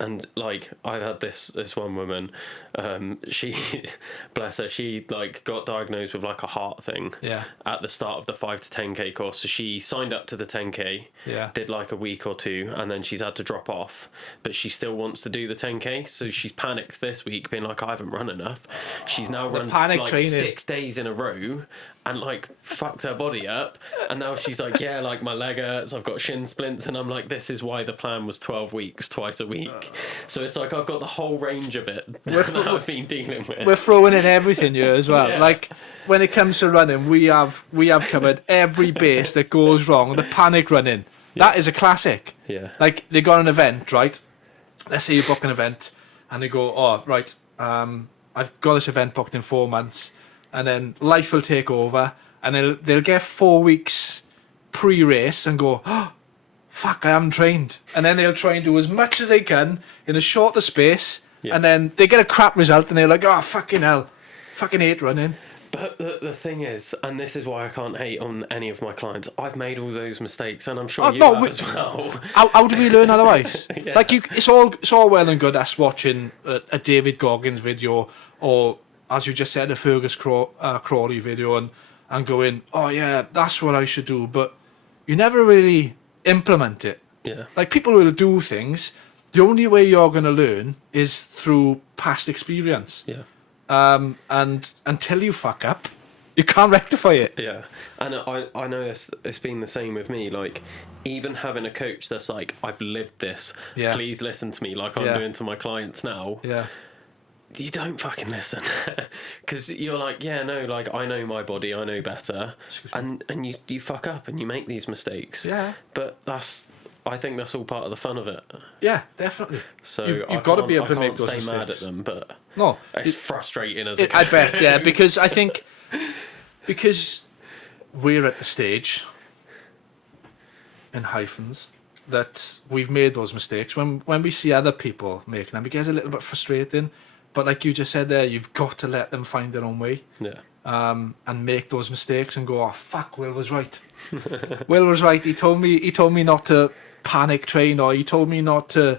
And like I've had this one woman, she bless her, she like got diagnosed with like a heart thing. Yeah. At the start of the 5 to 10k course, so she signed up to the 10k. Yeah. Did like a week or 2, and then she's had to drop off, but she still wants to do the 10k. So she's panicked this week, being like, I haven't run enough. She's now run panic like training. 6 days in a row. And like fucked her body up, and now she's like, yeah, like my leg hurts, I've got shin splints, and I'm like, this is why the plan was 12 weeks, twice a week. So it's like I've got the whole range of it that I've been dealing with. We're throwing in everything here as well. Yeah. Like when it comes to running, we have covered every base that goes wrong. The panic running, that is a classic. Yeah. Like they got an event, right? Let's say you book an event, and they go, oh right, I've got this event booked in 4 months, and then life will take over, and they'll get 4 weeks pre-race and go, oh, fuck, I haven't trained. And then they'll try and do as much as they can in a shorter space, and then they get a crap result, and they're like, oh, fucking hell, fucking hate running. But the thing is, and this is why I can't hate on any of my clients, I've made all those mistakes, and I'm sure you have as well. How do we learn otherwise? Like, it's all well and good us watching a David Goggins video, or, as you just said, a Fergus Crawley video, and going, oh yeah, that's what I should do, but you never really implement it. Yeah. Like, people will do things. The only way you're going to learn is through past experience. Yeah. And until you fuck up, you can't rectify it. Yeah, and I know it's been the same with me. Like, even having a coach that's like, I've lived this. Yeah. Please listen to me, like I'm doing to my clients now. Yeah. You don't fucking listen, because you're like, yeah, no, like I know my body, I know better, and you fuck up and you make these mistakes. Yeah. But I think that's all part of the fun of it. Yeah, definitely. So you've got to be able to make those mistakes. I can't stay mad at them, but no, it's frustrating as a coach. I bet, yeah, because I think because we're at the stage in hyphens that we've made those mistakes. When we see other people making them, it gets a little bit frustrating. But like you just said there, you've got to let them find their own way. Yeah. And make those mistakes and go, oh fuck, Will was right. Will was right. He told me not to panic train, or he told me not to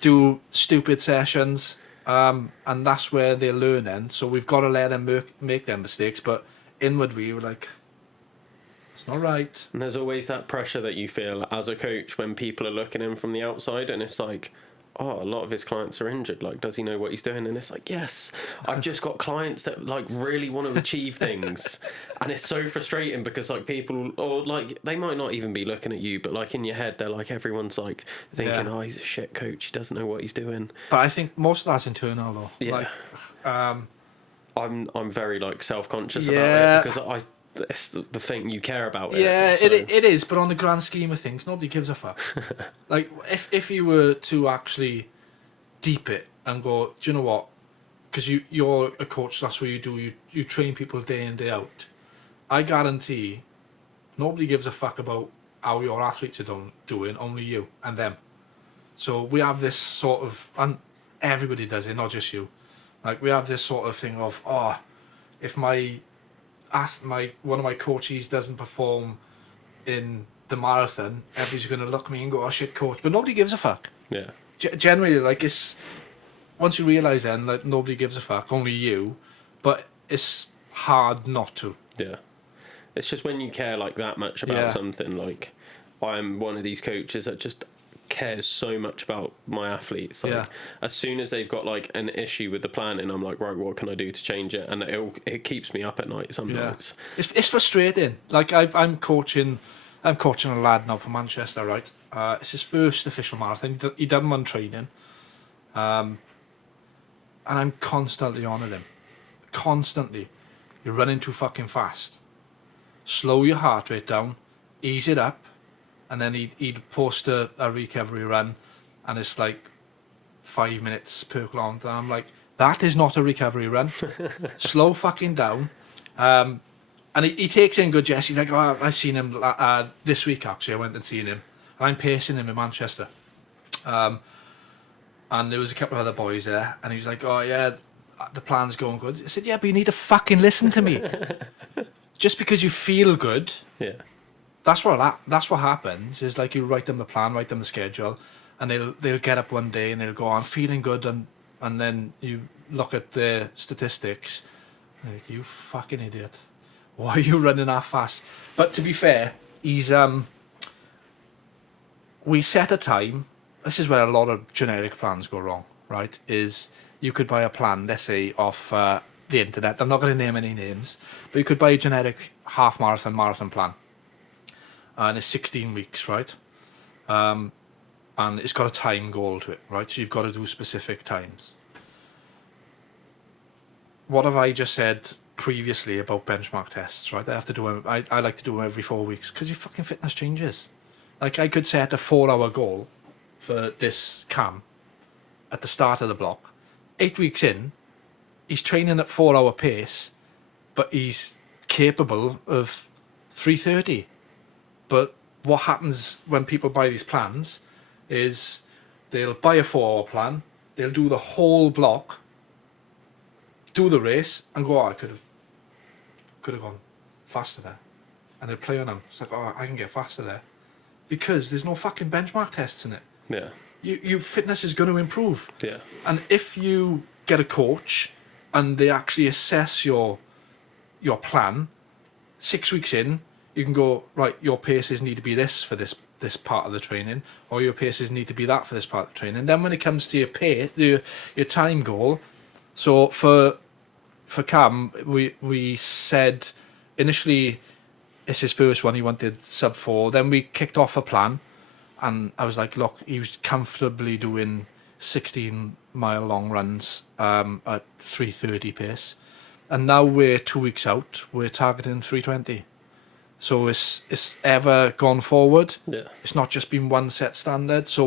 do stupid sessions. And that's where they're learning. So we've got to let them make their mistakes. But inwardly, we're like, it's not right. And there's always that pressure that you feel as a coach when people are looking in from the outside, and it's like, oh, a lot of his clients are injured. Like, does he know what he's doing? And it's like, yes, I've just got clients that like really want to achieve things, and it's so frustrating because like people, or like they might not even be looking at you, but like in your head, they're like, everyone's like thinking, oh, he's a shit coach. He doesn't know what he's doing. But I think most of that's internal, though. Yeah. Like, I'm very like self-conscious about it because it's the thing you care about. Yeah, so. it is, but on the grand scheme of things, nobody gives a fuck. Like, if you were to actually deep it and go, do you know what? Because you're a coach, that's what you do. You train people day in, day out. I guarantee nobody gives a fuck about how your athletes are doing, only you and them. So we have this sort of, and everybody does it, not just you. Like, we have this sort of thing of, oh, if one of my coaches doesn't perform in the marathon, everybody's going to look at me and go, oh shit, coach. But nobody gives a fuck. Yeah. Generally, like, it's, once you realise then, like, nobody gives a fuck, only you, but it's hard not to. Yeah. It's just when you care like that much about something, like, I'm one of these coaches that just cares so much about my athletes. Like, as soon as they've got like an issue with the planning, I'm like, right, what can I do to change it? And it keeps me up at night some nights. It's frustrating. Like, I'm coaching a lad now from Manchester, right? It's his first official marathon. He done one training, and I'm constantly on at him. Constantly. You're running too fucking fast. Slow your heart rate down, ease it up, and then he'd post a recovery run, and it's like 5 minutes per kilometre. I'm like, that is not a recovery run. Slow fucking down. And he takes in good jest. He's like, oh, I've seen him this week, actually. I went and seen him. And I'm pacing him in Manchester. And there was a couple of other boys there, and he was like, oh yeah, the plan's going good. I said, yeah, but you need to fucking listen to me. Just because you feel good, that's what happens. Is like, you write them the plan, write them the schedule, and they'll get up one day and they'll go, I'm feeling good, and then you look at the statistics, and like, you fucking idiot, why are you running that fast? But to be fair, we set a time. This is where a lot of generic plans go wrong, right? Is you could buy a plan, let's say, off the internet. I'm not going to name any names, but you could buy a generic half marathon plan, and it's 16 weeks, right? And it's got a time goal to it, right? So you've got to do specific times. What have I just said previously about benchmark tests, right? I have to do them. I like to do them every 4 weeks because your fucking fitness changes. Like, I could set a 4-hour goal for this cam at the start of the block. 8 weeks in, he's training at 4-hour pace, but he's capable of 3:30. But what happens when people buy these plans is they'll buy a 4-hour plan, they'll do the whole block, do the race, and go, oh, I could have gone faster there. And they'll play on them. It's like, oh, I can get faster there. Because there's no fucking benchmark tests in it. Yeah. Your fitness is going to improve. Yeah. And if you get a coach and they actually assess your plan, 6 weeks in, you can go, right, your paces need to be this for this part of the training, or your paces need to be that for this part of the training. Then when it comes to your pace, your time goal, so for Cam, we said initially it's his first one, he wanted sub 4, then we kicked off a plan, and I was like, look, he was comfortably doing 16-mile long runs at 3:30 pace, and now we're 2 weeks out, we're targeting 3:20. So it's ever gone forward. Yeah. It's not just been one set standard. So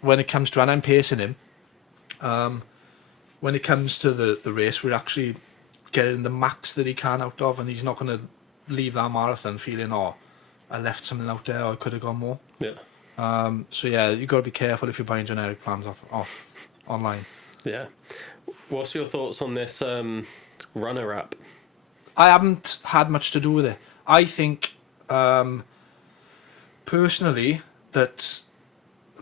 when it comes to, and I'm pacing him, when it comes to the race, we're actually getting the max that he can out of, and he's not going to leave that marathon feeling, oh, I left something out there, or I could have gone more. Yeah. So yeah, you got to be careful if you're buying generic plans off online. Yeah. What's your thoughts on this runner app? I haven't had much to do with it. I think, personally, that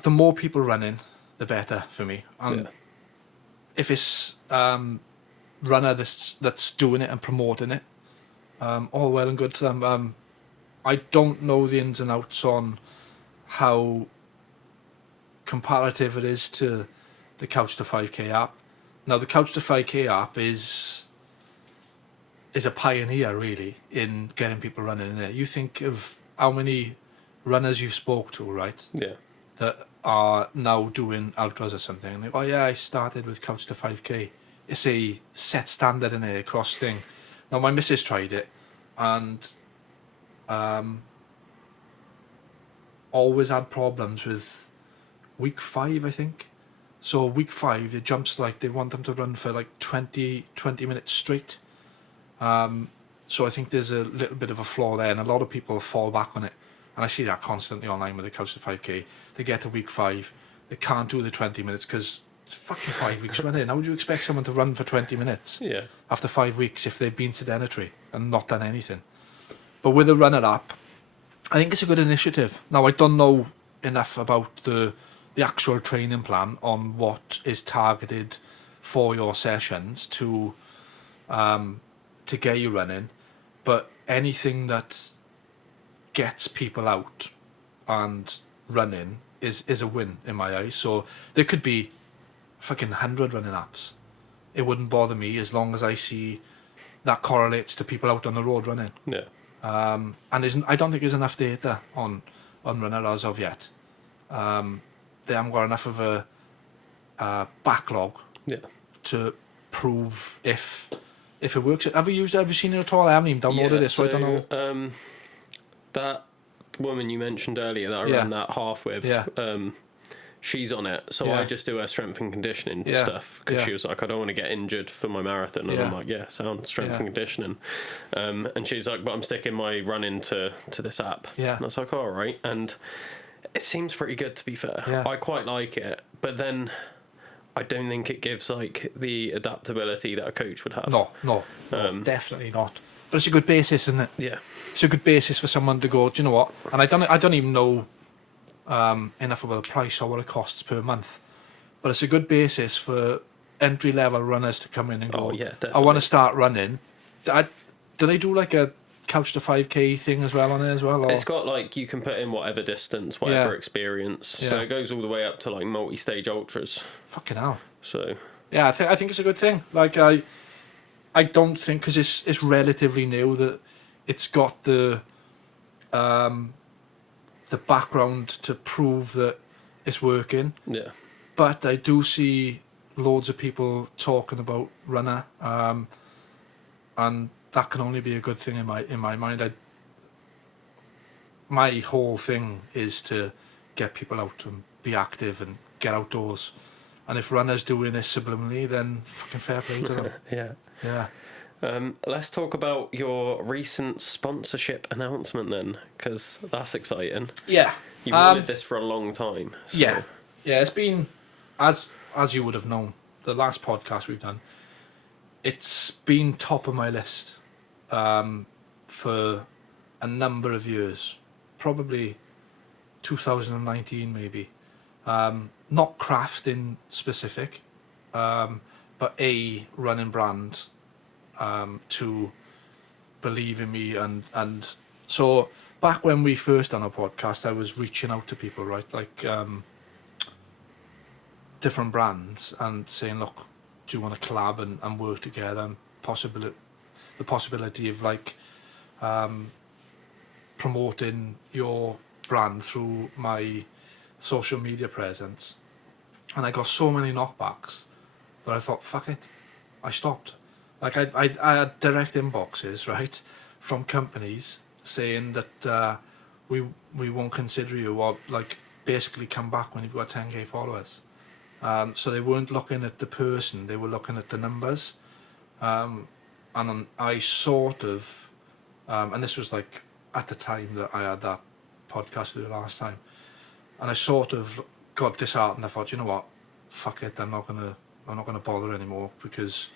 the more people running, the better for me. And if it's runner that's doing it and promoting it, all well and good to them. I don't know the ins and outs on how comparative it is to the Couch to 5K app. Now, the Couch to 5K app is a pioneer, really, in getting people running in it. You think of how many runners you've spoke to, right? Yeah. That are now doing ultras or something. And they go, oh yeah, I started with Couch to 5K. It's a set standard in a cross thing. Now, my missus tried it, and always had problems with week 5, I think. So week 5, it jumps like they want them to run for like 20 minutes straight. So I think there's a little bit of a flaw there, and a lot of people fall back on it. And I see that constantly online with the Couch to 5K. They get to week 5, they can't do the 20 minutes because it's fucking 5 weeks running. How would you expect someone to run for 20 minutes Yeah. after 5 weeks if they've been sedentary and not done anything? But with the runner app, I think it's a good initiative. Now, I don't know enough about the actual training plan on what is targeted for your sessions to get you running, but anything that gets people out and running is a win in my eyes. So there could be fucking 100 running apps. It wouldn't bother me as long as I see that correlates to people out on the road running. Yeah. And I don't think there's enough data on runner as of yet. They haven't got enough of a backlog to prove if it works. Have you seen it at all? I haven't even downloaded it, so I don't know. That woman you mentioned earlier that I ran that half with, she's on it. So I just do her strength and conditioning stuff because she was like, I don't want to get injured for my marathon. And I'm like, sound strength and conditioning. And she's like, but I'm sticking my running to this app. Yeah. And I was like, all right. And it seems pretty good, to be fair. Yeah. I quite like it. But then I don't think it gives like the adaptability that a coach would have. No, definitely not. But it's a good basis, isn't it? Yeah. It's a good basis for someone to go, do you know what? And I don't even know enough about the price or what it costs per month. But it's a good basis for entry-level runners to come in and go, I want to start running. Do they do like a Couch to 5K thing as well on it as well? Or? It's got like, you can put in whatever distance, whatever experience. So it goes all the way up to like multi-stage ultras. Fucking hell. So yeah, I think it's a good thing. Like I don't think, because it's relatively new, that it's got the background to prove that it's working. Yeah. But I do see loads of people talking about runner, and that can only be a good thing in my mind. My whole thing is to get people out and be active and get outdoors. And if runners doing this subliminally, then fucking fair play to them. Yeah. Let's talk about your recent sponsorship announcement then, because that's exciting. Yeah. You've wanted this for a long time. So. Yeah. Yeah, it's been, as you would have known, the last podcast we've done, it's been top of my list for a number of years. Probably 2019 maybe. Not craft in specific, but a running brand to believe in me, and so back when we first done our podcast, I was reaching out to people, right, like different brands, and saying, look, do you want to collab and work together, and the possibility of like promoting your brand through my social media presence. And I got so many knockbacks that I thought, fuck it, I stopped. Like I had direct inboxes, right, from companies saying that we won't consider you, or like basically come back when you've got 10k followers. So they weren't looking at the person, they were looking at the numbers. And I sort of, and this was like at the time that I had that podcast the last time, and I sort of got disheartened. I thought, you know what, fuck it, I'm not gonna bother anymore, because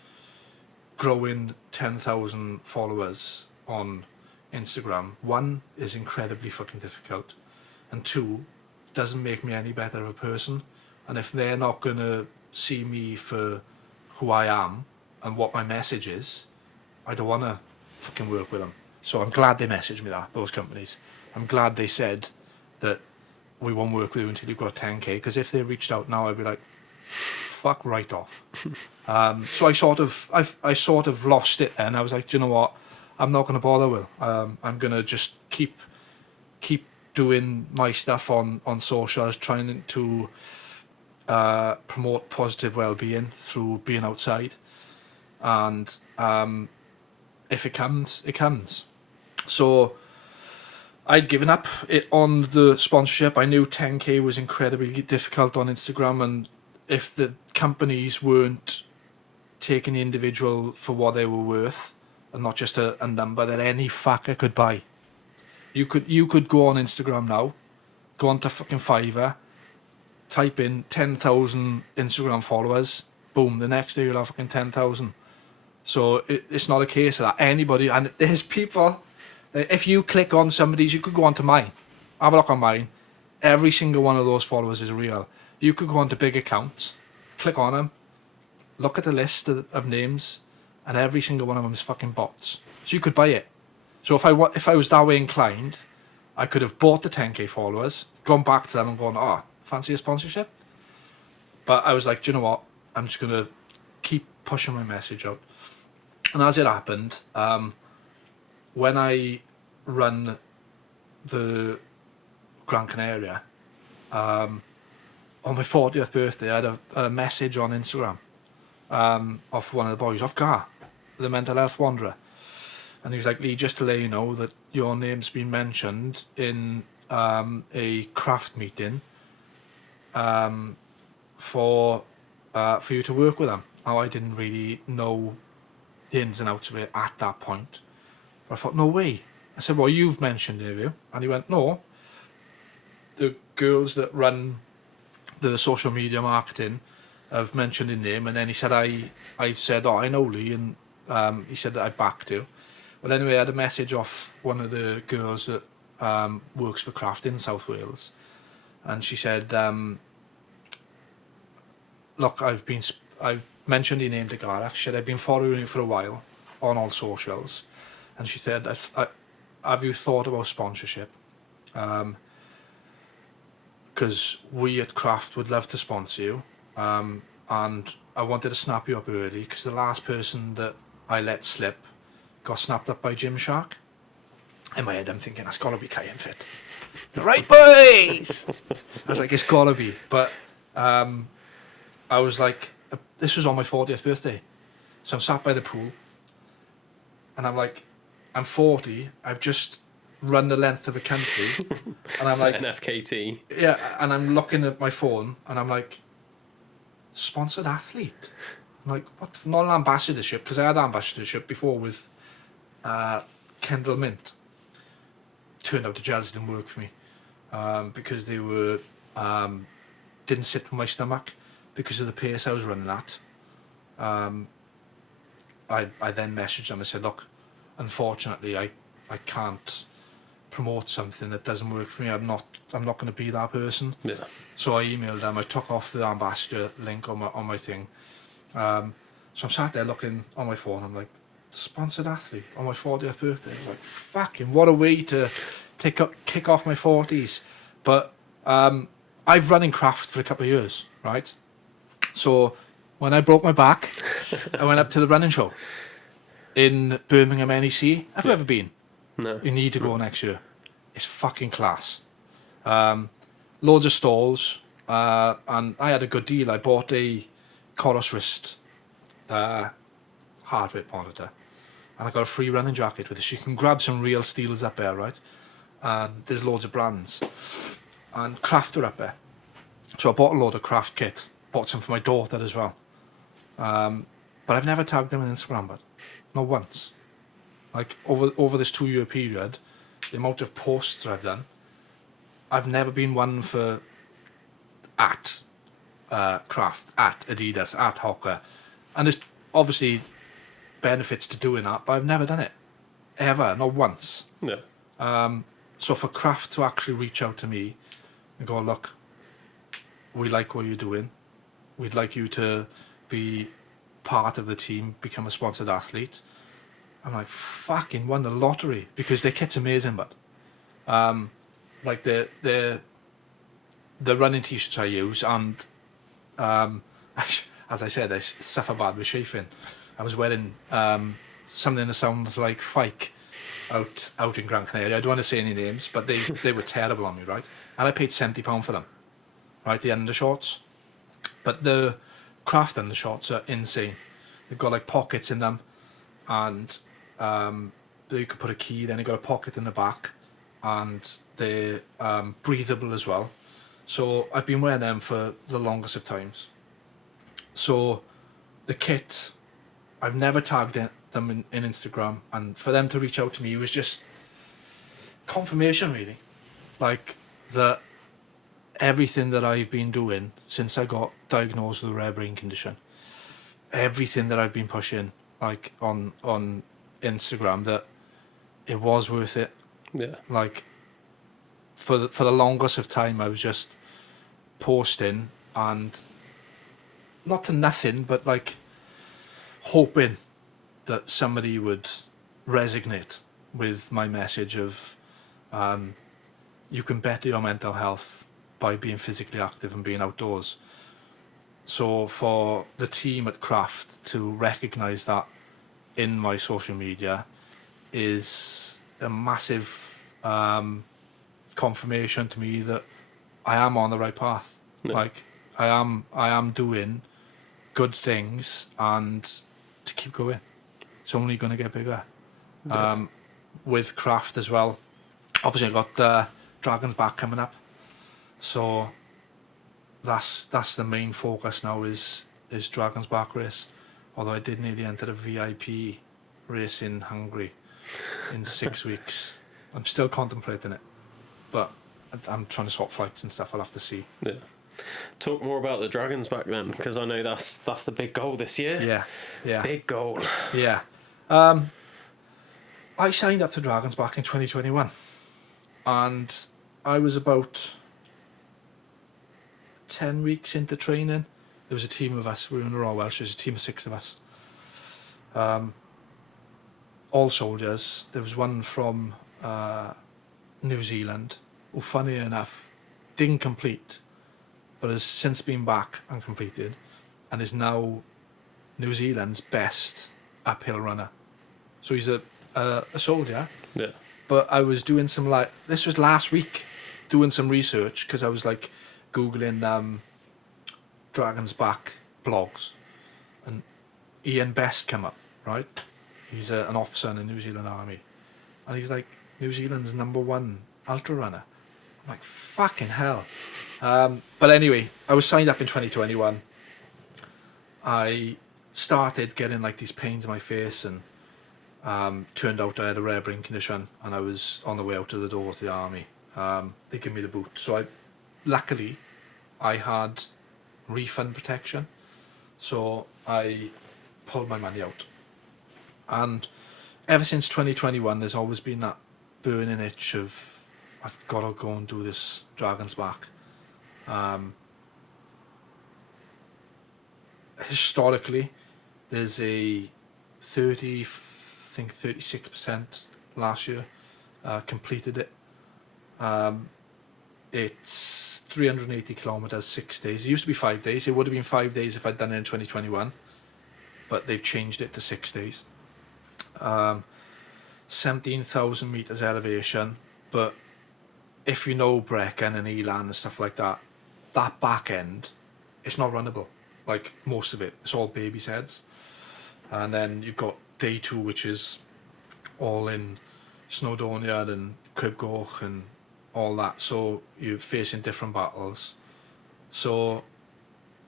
growing 10,000 followers on Instagram, one, is incredibly fucking difficult, and two, doesn't make me any better of a person. And if they're not gonna see me for who I am and what my message is, I don't wanna fucking work with them. So I'm glad they messaged me that, those companies. I'm glad they said that we won't work with you until you've got 10k, because if they reached out now, I'd be like, fuck right off. So I sort of lost it then. I was like, do you know what, I'm not going to bother with. I'm going to just keep doing my stuff on socials, trying to promote positive well-being through being outside, and if it comes, it comes. So I'd given up on the sponsorship. I knew 10k was incredibly difficult on Instagram, and if the companies weren't taking the individual for what they were worth, and not just a number that any fucker could buy. You could go on Instagram now, go on to fucking Fiverr, type in 10,000 Instagram followers, boom, the next day you'll have fucking 10,000. So it's not a case of that. Anybody, and there's people, if you click on somebody's, you could go on to mine, have a look on mine, every single one of those followers is real. You could go on to big accounts, click on them, look at the list of names, and every single one of them is fucking bots. So you could buy it. So if I was that way inclined, I could have bought the 10k followers, gone back to them and gone, oh, fancy a sponsorship? But I was like, do you know what? I'm just going to keep pushing my message out. And as it happened, when I run the Gran Canaria, on my 40th birthday, I had a message on Instagram off one of the boys, off Gar, the mental health wanderer. And he was like, Lee, just to let you know that your name's been mentioned in a craft meeting for you to work with them. Now, I didn't really know the ins and outs of it at that point. But I thought, no way. I said, well, you've mentioned it, have you? And he went, no. The girls that run the social media marketing have mentioned his name. And then he said, I said, oh, I know Lee. And he said that I backed you. But anyway, I had a message off one of the girls that works for Craft in South Wales. And she said, look, I've mentioned your name to Gareth. She said, I've been following you for a while on all socials. And she said, have you thought about sponsorship? Because we at Craft would love to sponsor you. And I wanted to snap you up early, because the last person that I let slip got snapped up by Gymshark. In my head, I'm thinking, that's got to be Kai and Fit. Right, boys! I was like, it's got to be. But I was like, this was on my 40th birthday. So I'm sat by the pool. And I'm like, I'm 40. I've just run the length of a country. And I'm like, an FKT. Yeah, and I'm looking at my phone. And I'm like, sponsored athlete? I'm like, what? Not an ambassadorship, because I had ambassadorship before with Kendall Mint. Turned out the gels didn't work for me because they were didn't sit with my stomach because of the pace I was running at. I then messaged them and said, look, unfortunately I can't promote something that doesn't work for me. I'm not going to be that person. Yeah. So I emailed them. I took off the ambassador link on my thing. So I'm sat there looking on my phone. I'm like, sponsored athlete on my 40th birthday. I was like, fucking what a way to kick off my 40s. But I've run in craft for a couple of years, right? So when I broke my back, I went up to the running show in Birmingham NEC. Have you ever been? No. You need to go next year. It's fucking class. Loads of stalls, and I had a good deal. I bought a Chorus wrist heart rate monitor, and I got a free running jacket with it. So you can grab some real steals up there, right? And there's loads of brands, and craft are up there. So I bought a load of craft kit. Bought some for my daughter as well. But I've never tagged them in Instagram, but not once. Like over this 2-year period, the amount of posts I've done, I've never been one for at craft, at Adidas, at Hoka, and there's obviously benefits to doing that, but I've never done it ever, not once. Yeah. So for craft to actually reach out to me and go, look, we like what you're doing. We'd like you to be part of the team, become a sponsored athlete. I'm like, fucking won the lottery, because their kit's amazing, but like the running t-shirts I use, and as I said, I suffer bad with chafing. I was wearing something that sounds like Fike out in Gran Canaria. I don't want to say any names, but they were terrible on me, right? And I paid £70 for them, right? The undershorts. But the craft undershorts are insane. They've got like pockets in them, and you could put a key. Then you've got a pocket in the back, and they're breathable as well. So I've been wearing them for the longest of times. So the kit, I've never tagged them in Instagram, and for them to reach out to me was just confirmation, really. Like that everything that I've been doing since I got diagnosed with a rare brain condition, everything that I've been pushing like on Instagram, that it was worth it. Yeah. Like for the longest of time I was just posting, and not to nothing, but like hoping that somebody would resonate with my message of you can better your mental health by being physically active and being outdoors. So for the team at Craft to recognise that in my social media is a massive confirmation to me that I am on the right path. Yeah. Like I am doing good things, and to keep going. It's only going to get bigger. Yeah. With Craft as well. Obviously, I got Dragon's Back coming up, so that's the main focus now is Dragon's Back race. Although I did nearly enter a VIP race in Hungary in 6 weeks. I'm still contemplating it, but I'm trying to sort flights and stuff. I'll have to see. Yeah. Talk more about the Dragons Back then, because I know that's the big goal this year. Yeah. Big goal. Yeah. I signed up to Dragons back in 2021, and I was about 10 weeks into training. There was a team of us. We were in the Royal Welsh. There was a team of 6 of us. All soldiers. There was one from New Zealand, who, funny enough, didn't complete, but has since been back and completed, and is now New Zealand's best uphill runner. So he's a soldier. Yeah. But I was doing some, like, this was last week, doing some research, because I was like googling Dragon's Back blogs, and Ian Best came up, right? He's an officer in the New Zealand Army, and he's like New Zealand's #1 ultra runner. I'm like, fucking hell. But anyway, I was signed up in 2021. I started getting like these pains in my face, and turned out I had a rare brain condition, and I was on the way out of the door to the army. They gave me the boot, so luckily I had refund protection, so I pulled my money out. And ever since 2021, there's always been that burning itch of I've got to go and do this Dragon's Back. Historically, there's a 36% last year completed it. It's 380 kilometers, 6 days. It used to be 5 days. It would have been 5 days if I'd done it in 2021, but they've changed it to 6 days. 17,000 meters elevation, but if you know Brecon and Elan and stuff like that, that back end, it's not runnable. Like most of it, it's all baby's heads. And then you've got day 2, which is all in Snowdonia and Cribgoch and all that. So you're facing different battles. So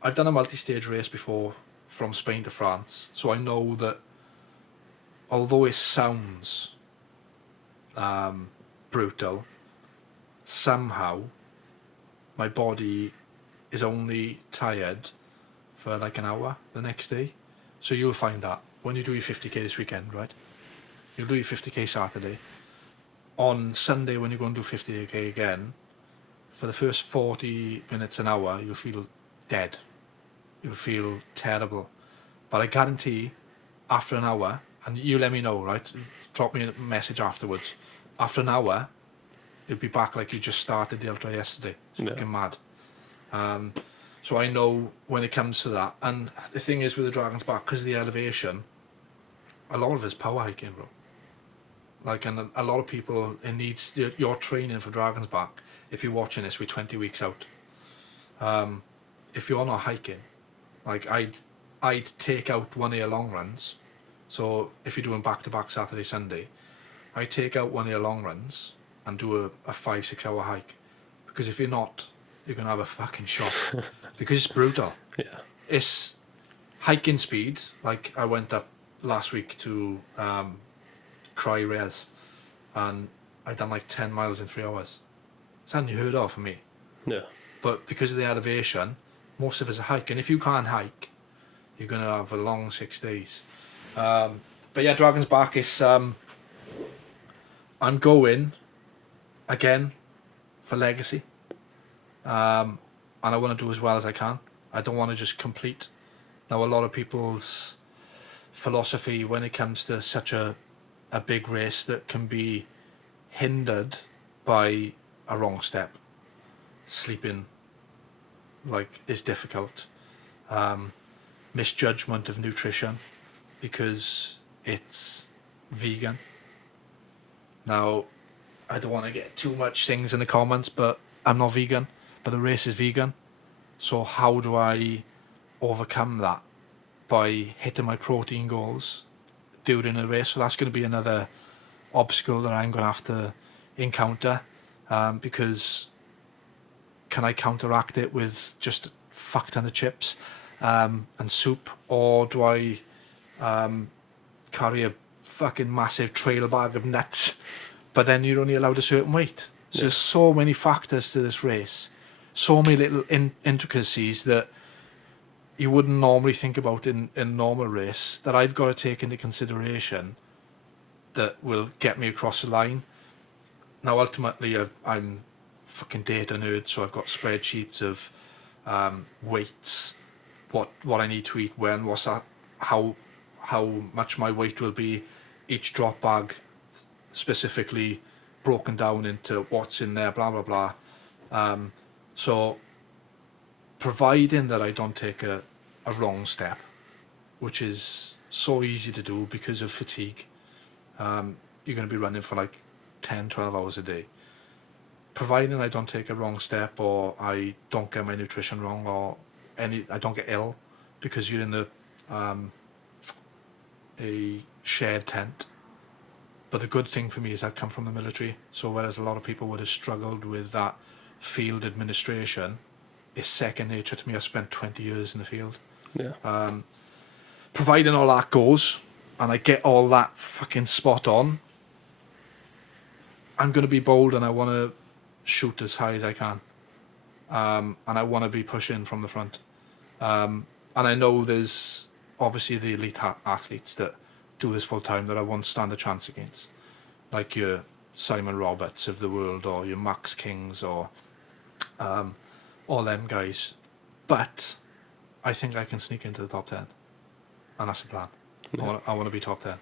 I've done a multi-stage race before from Spain to France. So I know that although it sounds brutal, somehow my body is only tired for like an hour the next day. So you'll find that when you do your 50k this weekend, right? You'll do your 50k Saturday. On Sunday, when you go and do 50k again, for the first 40 minutes, an hour, you'll feel dead. You'll feel terrible. But I guarantee, after an hour, and you let me know, right? Drop me a message afterwards. After an hour, you'll be back like you just started the ultra yesterday. It's fucking mad. So I know when it comes to that. And the thing is with the Dragon's Back, because of the elevation, a lot of it's power hiking, bro. Like, and a lot of people, it needs your training for Dragon's Back. If you're watching this, we're 20 weeks out. If you're not hiking, like I'd take out one of your long runs. So if you're doing back-to-back Saturday, Sunday, I'd take out one of your long runs and do a 5-6 hour hike. Because if you're not, you're going to have a fucking shock. Because it's brutal. Yeah. It's hiking speed. Like I went up last week to Cry Res, and I done like 10 miles in 3 hours. It's unheard of for me. Yeah. But because of the elevation, most of it's a hike. And if you can't hike, you're going to have a long 6 days. But yeah, Dragon's Back is... I'm going again for legacy. And I want to do as well as I can. I don't want to just complete. Now, a lot of people's philosophy when it comes to such a big race that can be hindered by a wrong step. Sleeping, like, is difficult. Misjudgment of nutrition because it's vegan. Now, I don't want to get too much things in the comments, but I'm not vegan, but the race is vegan. So how do I overcome that? By hitting my protein goals during a race. So that's going to be another obstacle that I'm going to have to encounter, because can I counteract it with just a fuck ton of chips and soup, or do I carry a fucking massive trail bag of nuts, but then you're only allowed a certain weight? So there's so many factors to this race, so many little intricacies that you wouldn't normally think about in a normal race that I've got to take into consideration that will get me across the line. Now, ultimately, I'm fucking data nerd, so I've got spreadsheets of weights, what I need to eat when, what's that, how much my weight will be, each drop bag specifically broken down into what's in there, blah, blah, blah. So providing that I don't take a wrong step, which is so easy to do because of fatigue, you're going to be running for like 10-12 hours a day. Providing I don't take a wrong step, or I don't get my nutrition wrong, or I don't get ill because you're in a shared tent. But the good thing for me is I come from the military, so whereas a lot of people would have struggled with that field administration, it's second nature to me. I spent 20 years in the field. Yeah. providing all that goes and I get all that fucking spot on, I'm going to be bold and I want to shoot as high as I can. And I want to be pushing from the front. And I know there's obviously the elite athletes that do this full time that I won't stand a chance against. Like your Simon Roberts of the world, or your Max Kings, or all them guys. But I think I can sneak into the top 10. And that's the plan. Yeah. I want to be top 10.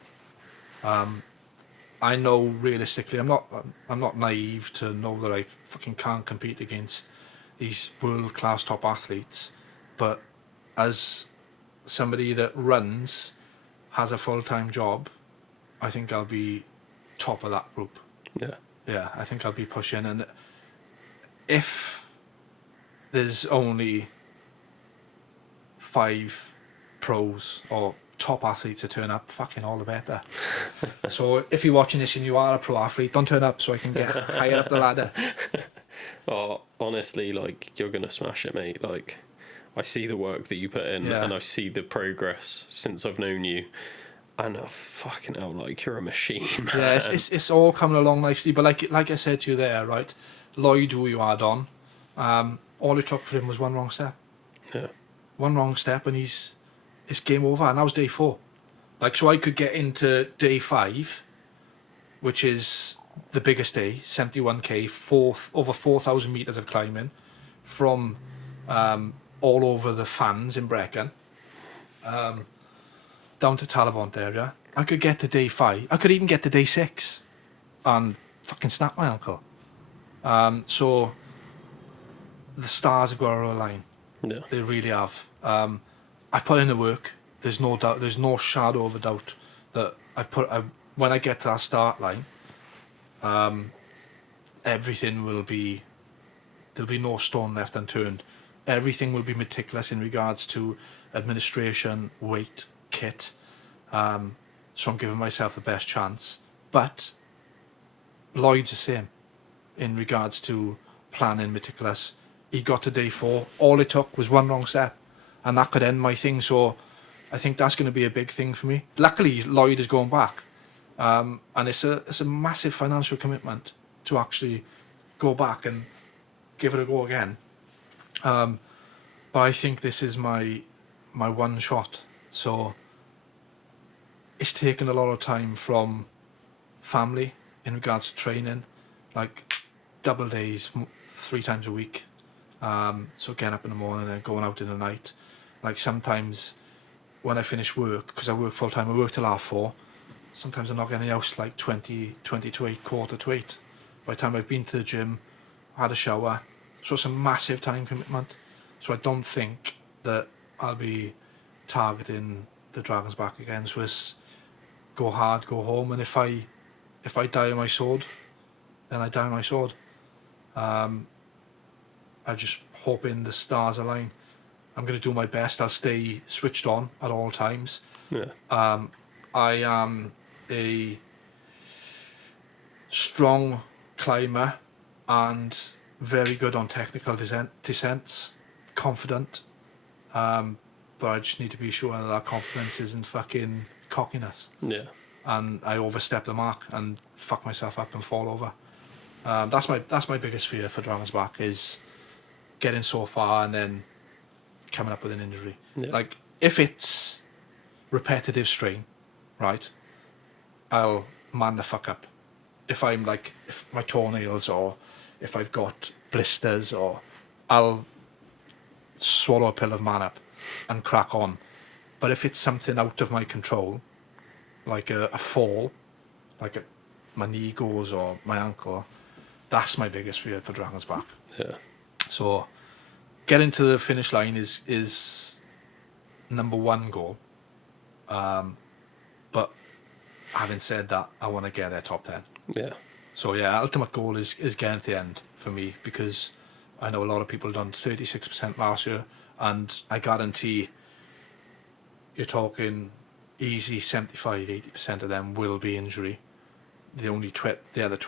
I know realistically, I'm not naive to know that I fucking can't compete against these world class top athletes, but as somebody that runs, has a full time job, I think I'll be top of that group. Yeah, I think I'll be pushing, and if there's only 5 pros or top athletes to turn up, fucking all the better. So if you're watching this and you are a pro athlete, don't turn up so I can get higher up the ladder. Oh, honestly, like, you're gonna smash it, mate. Like, I see the work that you put in, Yeah. and I see the progress since I've known you, and fucking hell, like, you're a machine, man. Yeah, it's all coming along nicely. But like I said to you there, right? Lloyd, who you had on, all it took for him was one wrong step. Yeah. One wrong step, and it's game over. And that was day 4. Like, so I could get into day 5, which is the biggest day, 71k, over 4,000 meters of climbing, from all over the fans in Brecon, down to Talabont area. I could get to day 5. I could even get to day 6, and fucking snap my ankle. So the stars have got to align. Yeah. They really have. I've put in the work. There's no doubt. There's no shadow of a doubt that when I get to that start line, everything will be. There'll be no stone left unturned. Everything will be meticulous in regards to administration, weight, kit. So I'm giving myself the best chance. But Lloyd's the same in regards to planning, meticulous. He got to day 4. All it took was one wrong step, and that could end my thing. So I think that's going to be a big thing for me. Luckily, Lloyd is going back, and it's a massive financial commitment to actually go back and give it a go again. But I think this is my one shot. So it's taken a lot of time from family in regards to training, like double days, 3 times a week. So getting up in the morning and going out in the night. Like sometimes when I finish work, because I work full time, I work till 4:30. Sometimes I'm not getting out like 20 to 8, quarter to 8. By the time I've been to the gym, had a shower, so it's a massive time commitment. So I don't think that I'll be targeting the Dragon's Back again. So it's go hard, go home, and if I die on my sword, then I die on my sword. I'm just hoping the stars align. I'm going to do my best. I'll stay switched on at all times. Yeah. I am a strong climber and very good on technical descents, confident. But I just need to be sure that confidence isn't fucking cockiness. Yeah. And I overstep the mark and fuck myself up and fall over. That's my biggest fear for Dragon's Back, is getting so far and then coming up with an injury. Yeah. Like, if it's repetitive strain, right, I'll man the fuck up. If my toenails, or if I've got blisters, or I'll swallow a pill of man up and crack on. But if it's something out of my control, like a fall, like my knee goes or my ankle, that's my biggest fear for Dragon's Back. Yeah. So getting to the finish line is number 1 goal. But having said that, I want to get there top 10. Yeah. So yeah, ultimate goal is getting to the end for me, because I know a lot of people done 36% last year, and I guarantee you're talking easy 75-80% of them will be injury. The other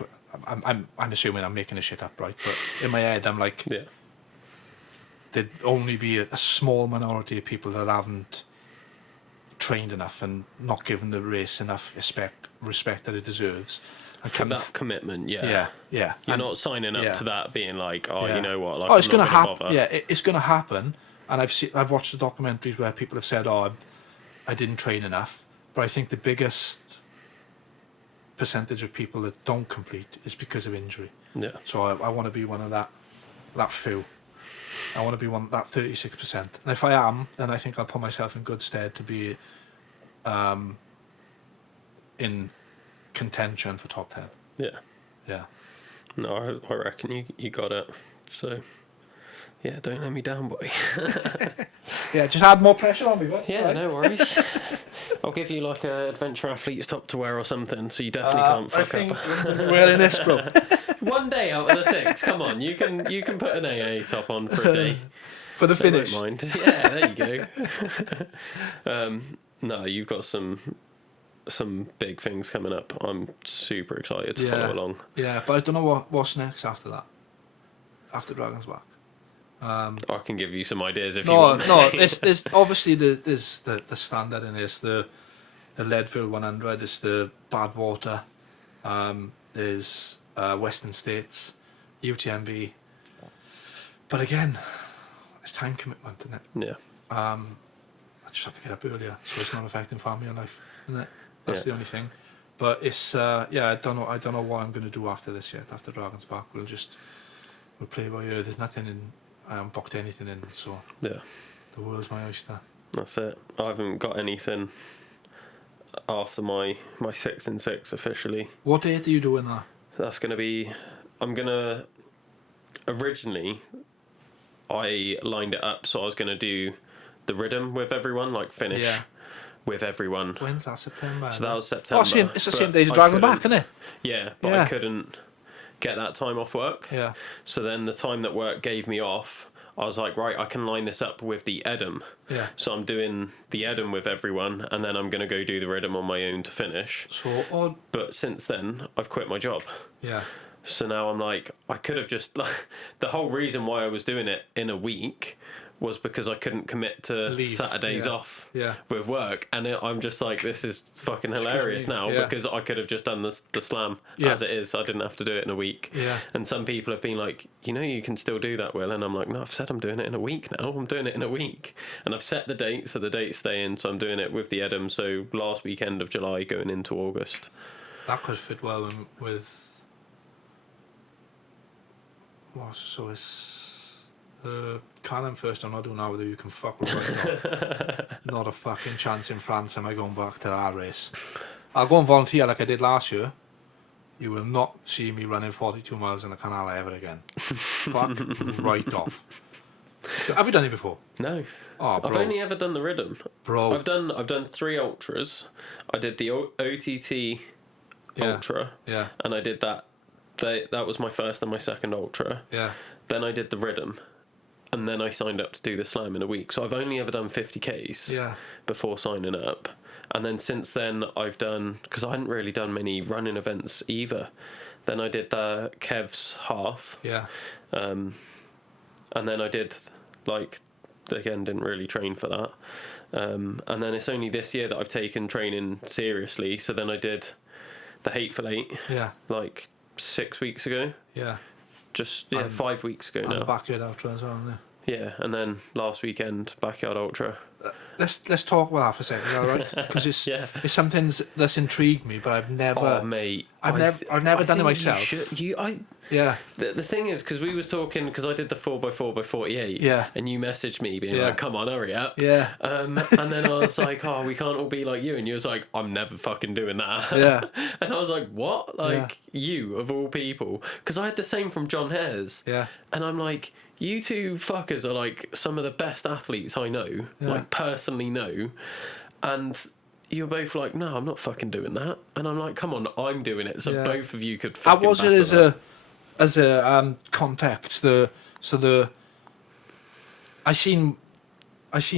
I'm assuming I'm making this shit up, right? But in my head, I'm like, Yeah. there'd only be a small minority of people that haven't trained enough and not given the race enough respect that it deserves. And For that commitment, yeah. Yeah. You're And- not signing up yeah. to that being like, oh, Yeah. you know what, like, Oh, it's I'm going not to going to happen. bother. Yeah, it's going to happen. And I've watched the documentaries where people have said, "Oh, I didn't train enough." But I think the biggest percentage of people that don't complete is because of injury. Yeah. So I want to be one of that few. I want to be that 36%. And if I am, then I think I'll put myself in good stead to be in contention for top 10. Yeah. Yeah. No, I reckon you got it. So, yeah, don't let me down, boy. Yeah, just add more pressure on me, but Yeah, no worries. I'll give you like a adventure athlete's top to wear or something, so you definitely can't fuck up. We're in this group. One day out of the 6, come on, you can put an AA top on for a day. For the They won't finish. mind. Yeah, there you go. No, you've got some big things coming up. I'm super excited to follow along. Yeah, but I don't know what's next after that. After Dragon's Back. I can give you some ideas if you No, want. no. There's obviously there's the standard in this, the Leadville 100. There's the Badwater. There's Western States, UTMB. But again, it's time commitment, isn't it? Yeah. I just have to get up earlier, so it's not affecting family life, isn't it? That's the only thing. But it's I don't know what I'm going to do after this yet. After Dragon's Back, we'll play by ear. There's nothing in. I haven't booked anything in, so Yeah. the world's my oyster. That's it. I haven't got anything after my 6 and 6 officially. What date are you doing that? That's going to be... Originally, I lined it up so I was going to do the rhythm with everyone, like finish with everyone. When's that, September? So that was September. Oh, it's the same but day as I Dragon's couldn't- Back, isn't it? Yeah, but Yeah. I couldn't get that time off work. Yeah. So then the time that work gave me off, I was like, right, I can line this up with the Edam. Yeah. So I'm doing the Edam with everyone, and then I'm going to go do the Rhythm on my own to finish. So odd. But since then, I've quit my job. Yeah. So now I'm like, I could have just... the whole reason why I was doing it in a week was because I couldn't commit to Leave, Saturdays yeah. off Yeah. with work. And I'm just like, this is fucking hilarious me, now yeah. because I could have just done the slam Yeah. as it is. I didn't have to do it in a week. Yeah. And some people have been like, you can still do that, Will. And I'm like, no, I've said I'm doing it in a week now. I'm doing it in a week. And I've set the date, so the date's staying. So I'm doing it with the Edam. So last weekend of July going into August. That could fit well with. Well, so it's Canon first. I'm not doing that whether you can fuck with it or not. Not a fucking chance in France am I going back to that race. I'll go and volunteer like I did last year. You will not see me running 42 miles in the canal ever again. Fuck right off. Have you done it before? No. Oh, bro. I've only ever done the Rhythm. Bro. I've done 3 ultras. I did the OTT ultra. Yeah. And I did that. That was my first and my second ultra. Yeah. Then I did the Rhythm. And then I signed up to do the slam in a week. So I've only ever done 50Ks Yeah. before signing up. And then since then I've done, because I hadn't really done many running events either. Then I did the Kev's half. Yeah. And then I did, again, didn't really train for that. And then it's only this year that I've taken training seriously. So then I did the Hateful Eight, Yeah. 6 weeks ago. Yeah. Just, 5 weeks ago And the now. backyard ultra as well, isn't it? Yeah, and then last weekend, Backyard Ultra. Let's talk about that for a second, all right? Because it's Yeah. it's something that's intrigued me, but I've never. Oh, mate. I've never done it myself. Yeah. The thing is, because we was talking, because I did the 4x4x48. Yeah. And you messaged me being Yeah. like, come on, hurry up. Yeah. And then I was like, oh, we can't all be like you. And you was like, I'm never fucking doing that. Yeah. And I was like, what? You, of all people. Because I had the same from John Hares. Yeah. And I'm like, you two fuckers are some of the best athletes I know, Yeah. personally know. And you're both like, no, I'm not fucking doing that. And I'm like, come on, I'm doing it. So Yeah. both of you could How fucking was it battle as a context? I seen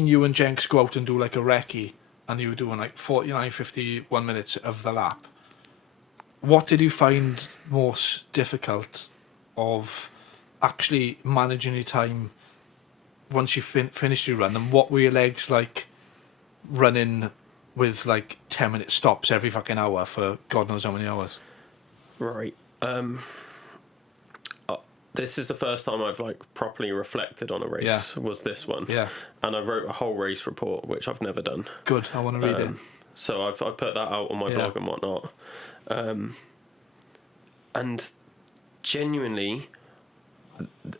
you and Jenks go out and do like a recce, and you were doing 49, 51 minutes of the lap. What did you find most difficult of actually managing your time once you finished your run, and what were your legs like running with like 10-minute stops every fucking hour for God knows how many hours. Right. This is the first time I've like properly reflected on a race. Was this one? Yeah. And I wrote a whole race report, which I've never done. Good. I want to read it. So I've put that out on my blog and whatnot. And genuinely,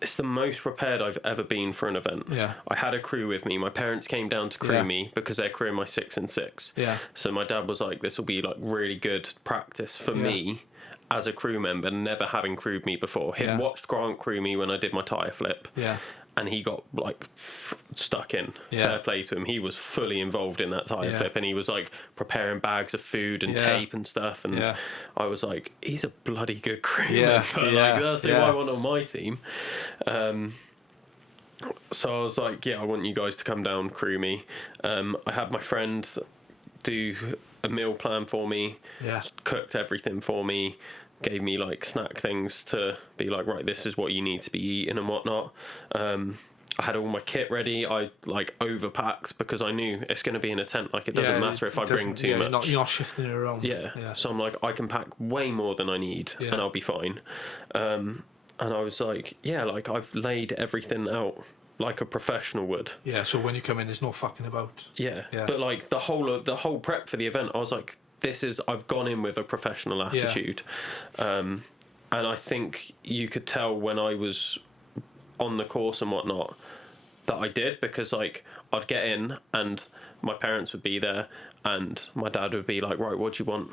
it's the most prepared I've ever been for an event. Yeah. I had a crew with me. My parents came down to crew me because they're crewing my 6 and 6. Yeah. So my dad was like, this will be like really good practice for me as a crew member, never having crewed me before. He'd watched Grant crew me when I did my tyre flip. Yeah. And he got like stuck in. Yeah. Fair play to him. He was fully involved in that tyre flip, and he was like preparing bags of food and tape and stuff. And I was like, he's a bloody good crew member. Like, that's who I want on my team. So I was like, I want you guys to come down, crew me. I had my friend do a meal plan for me. Cooked everything for me. Gave me like snack things to be like, right, this is what you need to be eating and whatnot. I had all my kit ready. I like overpacked because I knew it's going to be in a tent. Like it doesn't matter if I bring too much. You're not shifting it around. Yeah. So I'm like, I can pack way more than I need and I'll be fine. And I was like, like I've laid everything out like a professional would. Yeah. So when you come in, there's no fucking about. Yeah. But like the whole prep for the event, I was like, I've gone in with a professional attitude. And I think you could tell when I was on the course and whatnot that I did, because like I'd get in and my parents would be there and my dad would be like, right, what do you want?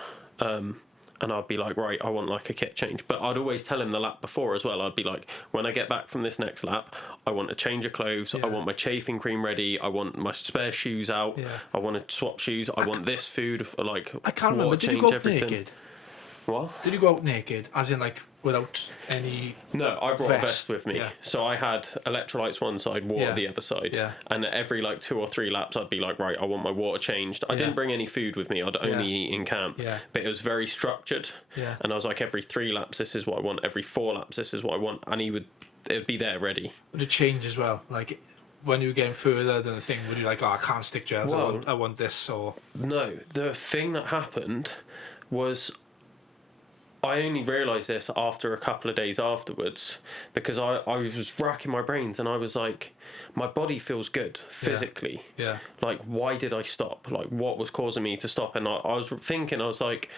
And I'd be like, right, I want like a kit change. But I'd always tell him the lap before as well. I'd be like, when I get back from this next lap, I want a change of clothes. I want my chafing cream ready. I want my spare shoes out. I want to swap shoes. I want this food. Like, I can't remember. Did you go out naked? What? Did you go out naked? As in like without any... No, I brought a vest with me. So I had electrolytes one side, water the other side. And every like 2 or 3 laps, I'd be like, right, I want my water changed. I didn't bring any food with me. I'd only eat in camp. But it was very structured. And I was like, every 3 laps, this is what I want. Every 4 laps, this is what I want. And it would be there ready. Would it change as well? Like when you were getting further than the thing, would you like, I can't stick gels, I want this, or... No, the thing that happened was... I only realised this after a couple of days afterwards, because I was racking my brains and I was like, my body feels good physically. Like, why did I stop? Like, what was causing me to stop? And I was thinking, I was like,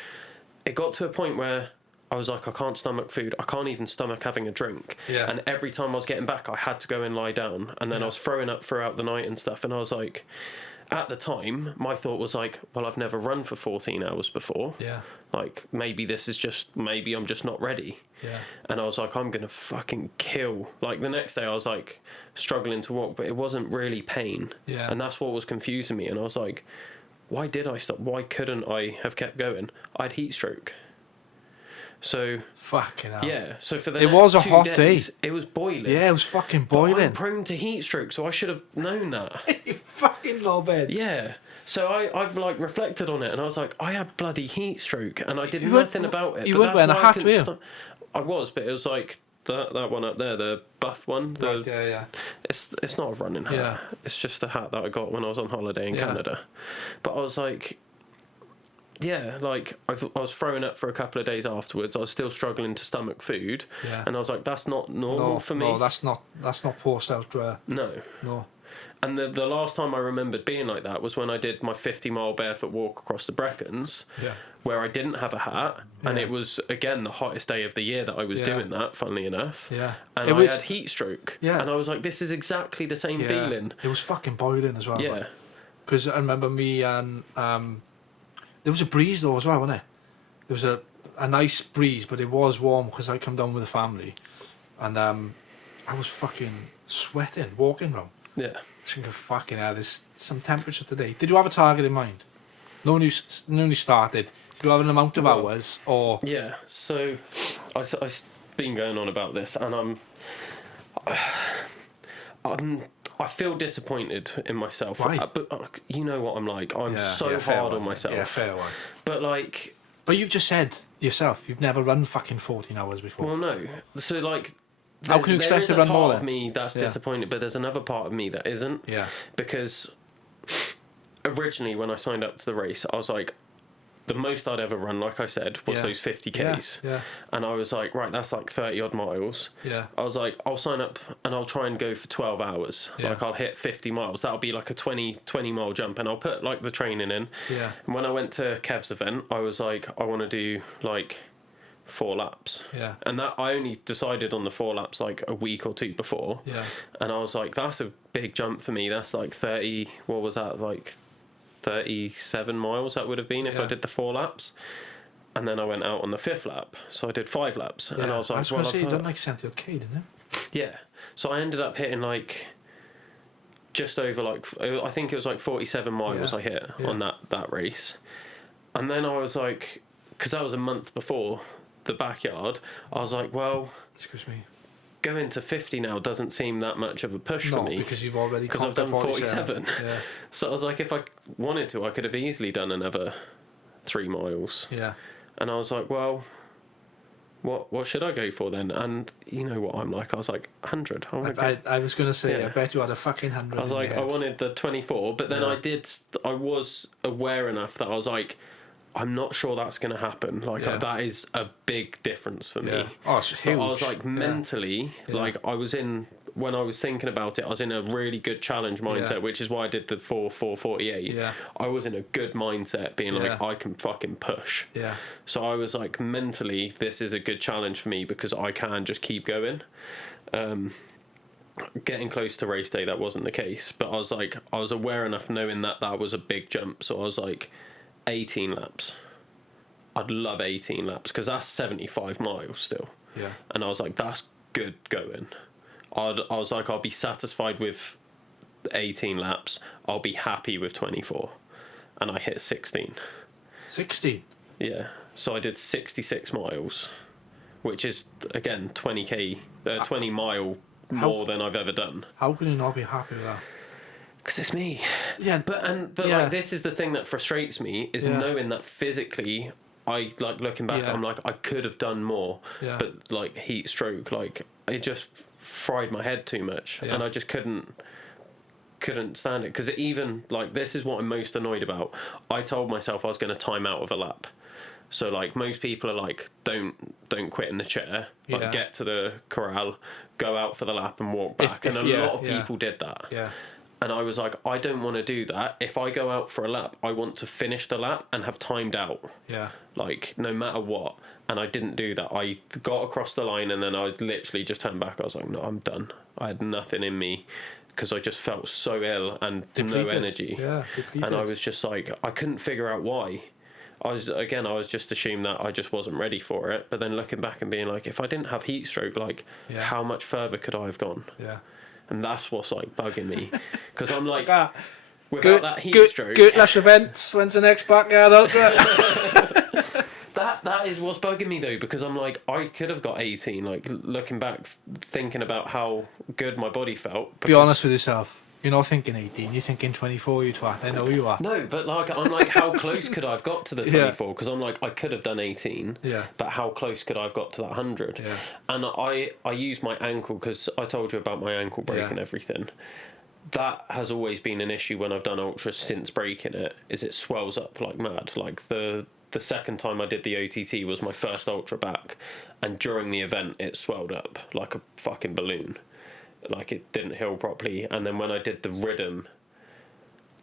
it got to a point where I was like, I can't stomach food. I can't even stomach having a drink. And every time I was getting back, I had to go and lie down. And then I was throwing up throughout the night and stuff. And I was like... At the time, my thought was like, well, I've never run for 14 hours before. Like, maybe I'm just not ready. And I was like, I'm going to fucking kill. Like, the next day I was like, struggling to walk, but it wasn't really pain. And that's what was confusing me. And I was like, why did I stop? Why couldn't I have kept going? I had heat stroke. So fucking hell. So for the it was a 2 hot days, day. it was boiling. Yeah, it was fucking boiling. But I'm prone to heat stroke, so I should have known that. You fucking knobhead. Yeah. So I've like reflected on it, and I was like, I had bloody heat stroke, and I did nothing about it. You weren't wearing a hat, were you? I was, but it was like that one up there, the buff one. It's not a running hat. It's just a hat that I got when I was on holiday in Canada. But I was like. Like I was throwing up for a couple of days afterwards. I was still struggling to stomach food, and I was like, "That's not normal for me." No, that's not post ultra. No. And the last time I remembered being like that was when I did my 50-mile barefoot walk across the Brecons, where I didn't have a hat, and it was again the hottest day of the year that I was doing that. Funnily enough, and I had heat stroke, and I was like, "This is exactly the same feeling." It was fucking boiling as well. Because I remember me and there was a breeze though as well, wasn't it? There was a nice breeze, but it was warm because I come down with the family, and I was fucking sweating walking around. Thinking, fucking hell, there's some temperature today. Did you have a target in mind? No one who started. Do you have an amount of hours or? Yeah. So I've been going on about this, and I feel disappointed in myself. Why? But you know what I'm like. I'm so hard on myself. Yeah, fair one. But like... But you've just said yourself, you've never run fucking 14 hours before. Well, no. So like... How can you expect to run more? There is a part of me that's disappointed, but there's another part of me that isn't. Yeah. Because originally when I signed up to the race, I was like, the most I'd ever run, like I said, was those 50Ks. Yeah. And I was like, right, that's like 30 odd miles. Yeah. I was like, I'll sign up and I'll try and go for 12 hours. Yeah. Like, I'll hit 50 miles. That'll be like a 20 mile jump, and I'll put like the training in. Yeah. And when I went to Kev's event, I was like, I want to do like 4 laps. Yeah. And that I only decided on the 4 laps like a week or 2 before. Yeah. And I was like, that's a big jump for me. That's like 30, what was that, like 37 miles that would have been if I did the 4 laps. And then I went out on the 5th lap, so I did 5 laps. Yeah. And I was like, I was going to say, you done like 70 K, didn't you? yeah. So I ended up hitting like just over like, I think it was like 47 miles I hit on that race. And then I was like, because that was a month before the backyard, I was like, well, Excuse me. going to 50 now doesn't seem that much of a push for me. Because you've already Because I've done 47. Yeah. So I was like, if I wanted to, I could have easily done another 3 miles. Yeah. And I was like, well, what should I go for then? And you know what I'm like, I was like, 100. I was going to say, Yeah. I bet you had a fucking 100. I was like, I wanted the 24, but then I was aware enough that I was like, I'm not sure that's going to happen. Like, that is a big difference for me. Oh, it's huge. But I was like, mentally, like, when I was thinking about it, I was in a really good challenge mindset, which is why I did the 4:48. Yeah. I was in a good mindset, being like, I can fucking push. Yeah. So I was like, mentally, this is a good challenge for me because I can just keep going. Getting close to race day, that wasn't the case. But I was like, I was aware enough knowing that that was a big jump. So I was like, 18 laps. I'd love 18 laps because that's 75 miles still. Yeah. And I was like, that's good going. I was like, I'll be satisfied with 18 laps. I'll be happy with 24. And I hit 16. 60. Yeah. So I did 66 miles, which is, again, 20 mile more than I've ever done. How can you not be happy with that? Because it's me. Yeah. But like, this is the thing that frustrates me, is knowing that physically, I, like, looking back, I'm like, I could have done more. Yeah. But, like, heat stroke, like, it just fried my head too much. Yeah. And I just couldn't stand it. Because even, like, this is what I'm most annoyed about. I told myself I was going to time out of a lap. So, like, most people are like, don't quit in the chair. Like, get to the corral, go out for the lap and walk back. And a lot of people did that. Yeah. And I was like, I don't want to do that. If I go out for a lap, I want to finish the lap and have timed out. Yeah. Like, no matter what. And I didn't do that. I got across the line and then I literally just turned back. I was like, no, I'm done. I had nothing in me because I just felt so ill and Depleted. no energy. Yeah, depleted. And I was just like, I couldn't figure out why. I was just assumed that I just wasn't ready for it. But then looking back and being like, if I didn't have heat stroke, like, how much further could I have gone? Yeah. And that's what's like bugging me, because I'm like, Ah, without that heat stroke, Good lash events. When's the next backyard ultra? that is what's bugging me though, because I'm like, I could have got 18. Like, looking back, thinking about how good my body felt. Be honest with yourself. You're not thinking 18. You're thinking 24. You twat. I know you are. No, but like, I'm like, how close could I have got to the 24? Because I'm like, I could have done 18. Yeah. But how close could I have got to that 100? Yeah. And I used my ankle, because I told you about my ankle break and everything. That has always been an issue when I've done ultras since breaking it. Is it swells up like mad. Like the second time I did the OTT was my first ultra back, and during the event it swelled up like a fucking balloon. Like, it didn't heal properly. And then when I did the rhythm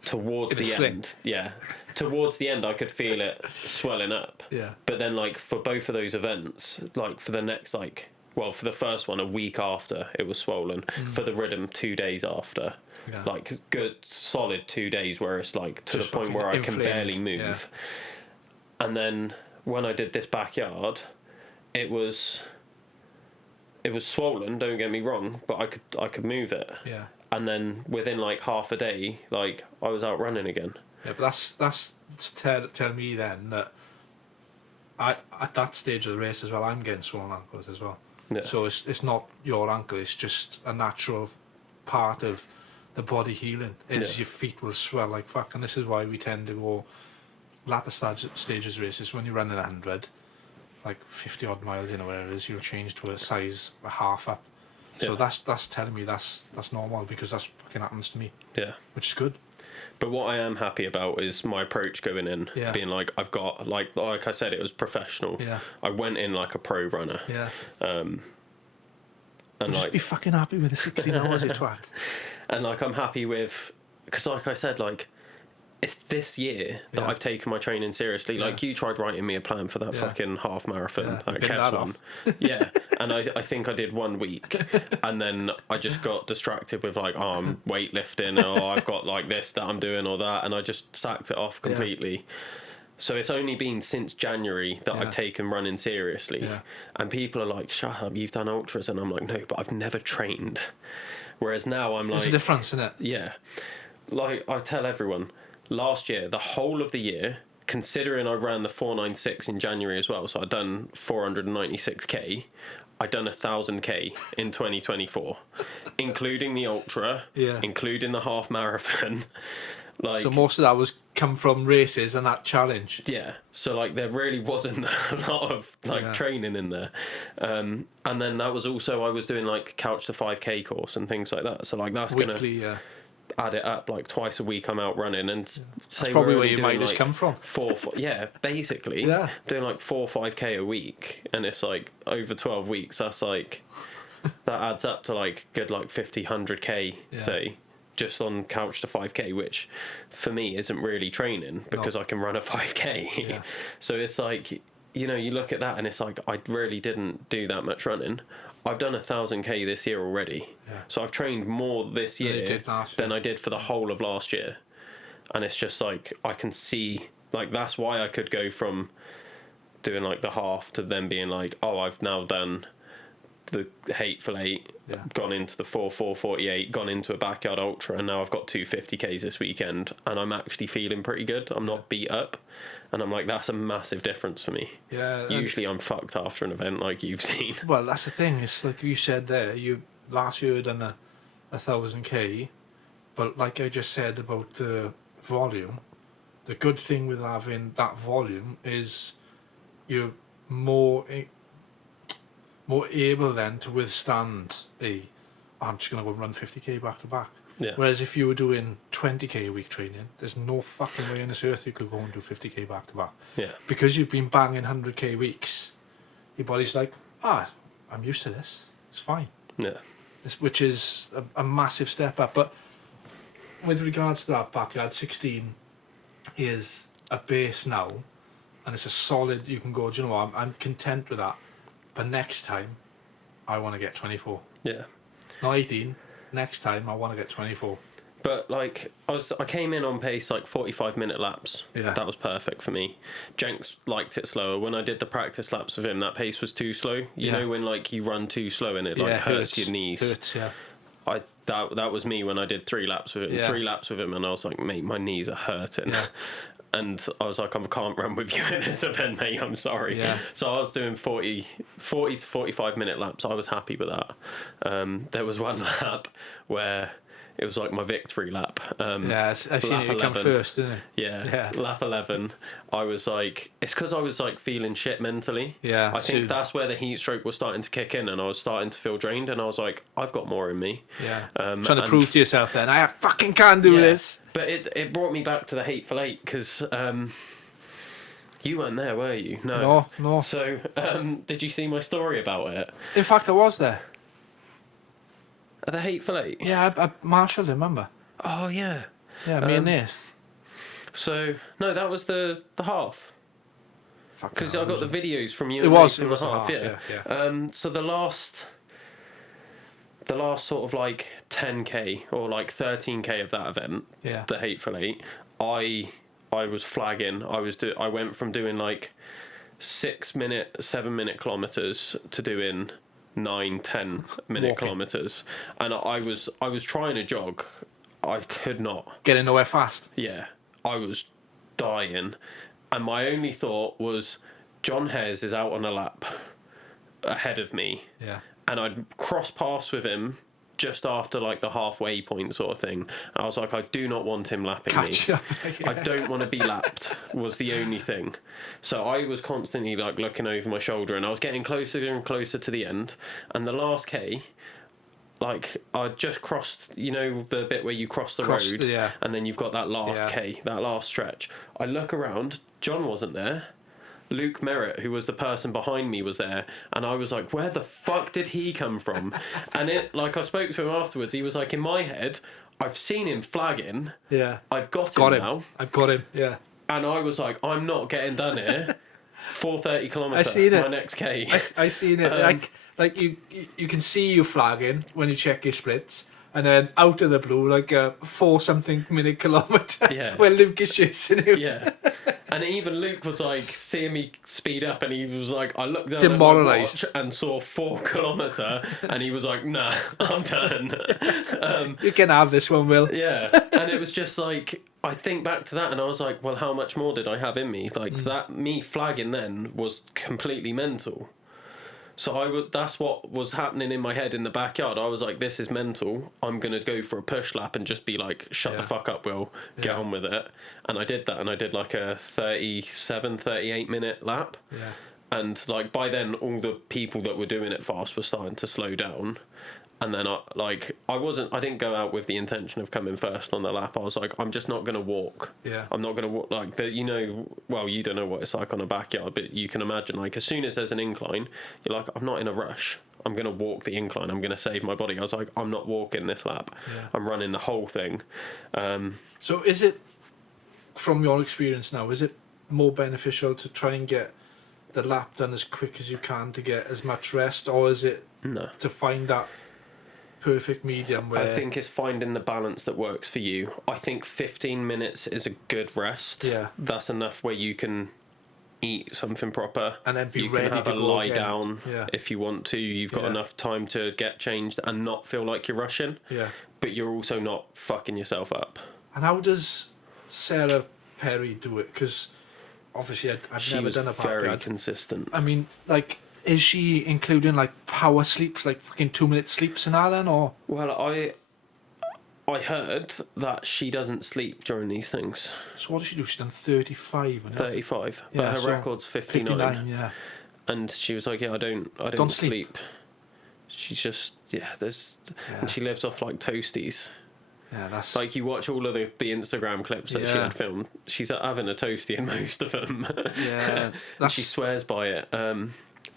towards the end, towards the end I could feel it swelling up. Yeah. But then, like, for both of those events, like, for the next, like, well, for the first one, a week after it was swollen. For the rhythm, 2 days after. Yeah. Like, good solid 2 days where it's like to Just the point where I can inflamed. barely move. Yeah. And then when I did this backyard, it was swollen, don't get me wrong, but I could move it. Yeah. And then within like half a day, like, I was out running again. Yeah, but that's telling me then that at that stage of the race as well, I'm getting swollen ankles as well. Yeah. So it's not your ankle, it's just a natural part of the body healing. Is your feet will swell like fuck, and this is why we tend to go latter stages races when you're running 100, like 50 odd miles in or whatever it is, you'll change to a size a half up. So that's telling me that's normal, because that's fucking happens to me. Yeah. Which is good. But what I am happy about is my approach going in, Yeah. being like, I've got, like I said, it was professional. Yeah. I went in like a pro runner. Yeah. And Just like, be fucking happy with the 16 hours, you twat. and like, I'm happy with, because like I said, like, it's this year that Yeah. I've taken my training seriously. Like, Yeah. you tried writing me a plan for that Yeah. fucking half marathon, Yeah, that bit Kev's that one. Yeah, and I think I did 1 week, and then I just got distracted with like, oh, I'm weightlifting, or I've got like this that I'm doing, or that, and I just sacked it off completely. So it's only been since January that Yeah. I've taken running seriously, Yeah. and people are like, shut up, you've done ultras, and I'm like, no, but I've never trained. Whereas now I'm There's like, a difference in it. yeah, like I tell everyone, last year, the whole of the year, considering I ran the 496 in January as well, so I'd done 496k, I'd done 1000k in 2024, including the ultra, Yeah. including the half marathon. Like, So most of that was come from races and that challenge. yeah, so like there really wasn't a lot of like Yeah. training in there, and then that was also, I was doing like couch to 5k course and things like that, so like that's Weekly, gonna add it up. Like twice a week I'm out running, and say probably we're where only your doing, mileage like, come from. yeah, basically, Yeah. doing like 4 or 5k a week, and it's like over 12 weeks, that's like that adds up to like good like 50 100k, Yeah. say, just on couch to 5k, which for me isn't really training because No. I can run a 5k. Yeah. So it's like, you know, you look at that and it's like, I really didn't do that much running. I've done 1000k this year already. Yeah. So I've trained more this Than you year did last than year. I did for the whole of last year. And it's just like, I can see, like, that's why I could go from doing like the half to then being like, oh, I've now done the Hateful Eight, Yeah. gone into the 448, gone into a backyard ultra, and now I've got 250k's this weekend, and I'm actually feeling pretty good. I'm not beat up, and I'm like, that's a massive difference for me. Yeah. and- Usually I'm fucked after an event like you've seen. Well, that's the thing. It's like you said there. You last year done a 1000k, but like I just said about the volume, the good thing with having that volume is you're more able then to withstand I'm just gonna go and run 50k back to back. Yeah. Whereas if you were doing 20k a week training, there's no fucking way on this earth you could go and do 50k back to back. Yeah. Because you've been banging 100k weeks, your body's like, I'm used to this. It's fine. Yeah. Which is a massive step up. But with regards to that backyard 16 is a base now, and it's a solid, you can go, do you know what, I'm content with that. But next time, I want to get 24. Yeah. Not 18. Next time, I want to get 24. But like I came in on pace like 45-minute laps. Yeah. That was perfect for me. Jenks liked it slower. When I did the practice laps with him, that pace was too slow. You Yeah. know when like you run too slow and it like hurts your knees. Hurts, yeah. That was me when I did 3 laps with him. Yeah. 3 laps with him, and I was like, mate, my knees are hurting. Yeah. And I was like, I can't run with you in this event, mate. I'm sorry. Yeah. So I was doing 40 to 45 minute laps. I was happy with that. There was one lap where it was like my victory lap. Yeah, I seen lap it come 11. first, didn't it? Yeah, lap 11. I was like, it's because I was like feeling shit mentally. Yeah, I think so- that's where the heat stroke was starting to kick in, and I was starting to feel drained, and I was like, I've got more in me. Yeah. Trying Trying to prove to yourself then, I fucking can do this. But it brought me back to the Hateful Eight because you weren't there, were you? No. So did you see my story about it? In fact, I was there. At the Hateful Eight? Yeah, I marshalled him, remember? Oh, yeah. Yeah, me and Nath. So, no, that was the half. Because I got the videos from you It and was Nate from the half, yeah. So the last sort of like 10k or like 13k of that event, Yeah. the Hateful Eight, I was flagging. I went from doing like 7 minute kilometers to doing 9-10 minute Walking. kilometers, and I was trying to jog. I could not. Getting nowhere fast. Yeah, I was dying, and my only thought was John Hez is out on a lap ahead of me, Yeah. and I'd cross paths with him just after like the halfway point sort of thing. And I was like, I do not want him lapping Catch me. up. I don't want to be lapped was the only thing. So I was constantly like looking over my shoulder, and I was getting closer and closer to the end. And the last K, like I just crossed, you know, the bit where you cross the road, yeah. and then you've got that last Yeah. K, that last stretch. I look around, John wasn't there. Luke Merritt, who was the person behind me, was there, and I was like, where the fuck did he come from? And I spoke to him afterwards, he was like, in my head, I've seen him flagging, Yeah. I've got Got him him. now, I've got him. Yeah. and I was like, I'm not getting done here. 4:30 I kilometre, seen it. my next K. I seen it. Like you can see you flagging when you check your splits, and then out of the blue, like a 4-something minute kilometre, Yeah. where Luke is chasing you. Yeah. And even Luke was like seeing me speed up, and he was like, I looked down Demoralised. at my watch and saw 4 kilometre, and he was like, nah, I'm done. You can have this one, Will. Yeah. And it was just like, I think back to that, and I was like, well, how much more did I have in me? Like that, me flagging then was completely mental. So that's what was happening in my head in the backyard. I was like, this is mental. I'm going to go for a push lap and just be like, shut the fuck up, Will. Get on with it. And I did that, and I did like a 37, 38 minute lap. Yeah. And like by then, all the people that were doing it fast were starting to slow down. And then I didn't go out with the intention of coming first on the lap. I was like, I'm just not going to walk. Yeah. I'm not going to walk, like, you know, well, you don't know what it's like on a backyard, but you can imagine, like, as soon as there's an incline, you're like, I'm not in a rush. I'm going to walk the incline. I'm going to save my body. I was like, I'm not walking this lap. Yeah. I'm running the whole thing. So is it, from your experience now, is it more beneficial to try and get the lap done as quick as you can to get as much rest, or is it No. to find that perfect medium where... I think it's finding the balance that works for you. I think 15 minutes is a good rest. Yeah. That's enough where you can eat something proper, and then be you ready can have to a go lie again. down Yeah. if you want to. You've got Yeah. enough time to get changed and not feel like you're rushing, Yeah. but you're also not fucking yourself up. And how does Sarah Perry do it? Because obviously I've She never was done a very backyard. consistent. I mean, like, is she including like power sleeps, like fucking 2-minute sleeps and all then, or... Well, I heard that she doesn't sleep during these things. So what does she do? She's done 35 and 35, Yeah, but her so record's 59. yeah. And she was like, yeah, I don't Don't sleep. sleep. She's just, there's, Yeah. and she lives off like toasties. Yeah, that's... Like, you watch all of the Instagram clips that she Yeah. had filmed, she's having a toasty in most of them. Yeah, And that's... she swears by it.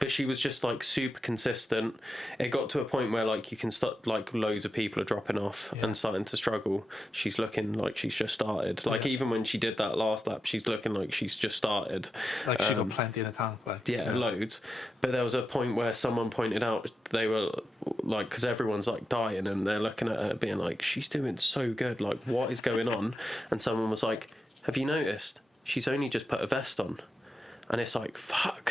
But she was just like super consistent. It got to a point where like you can start, like, loads of people are dropping off Yeah. and starting to struggle. She's looking like she's just started. Like, Yeah. even when she did that last lap, she's looking like she's just started. Like, she got plenty in the tank, like... Yeah, loads. But there was a point where someone pointed out, they were like, because everyone's like dying, and they're looking at her being like, she's doing so good, like, what is going on? And someone was like, have you noticed? She's only just put a vest on. And it's like, fuck.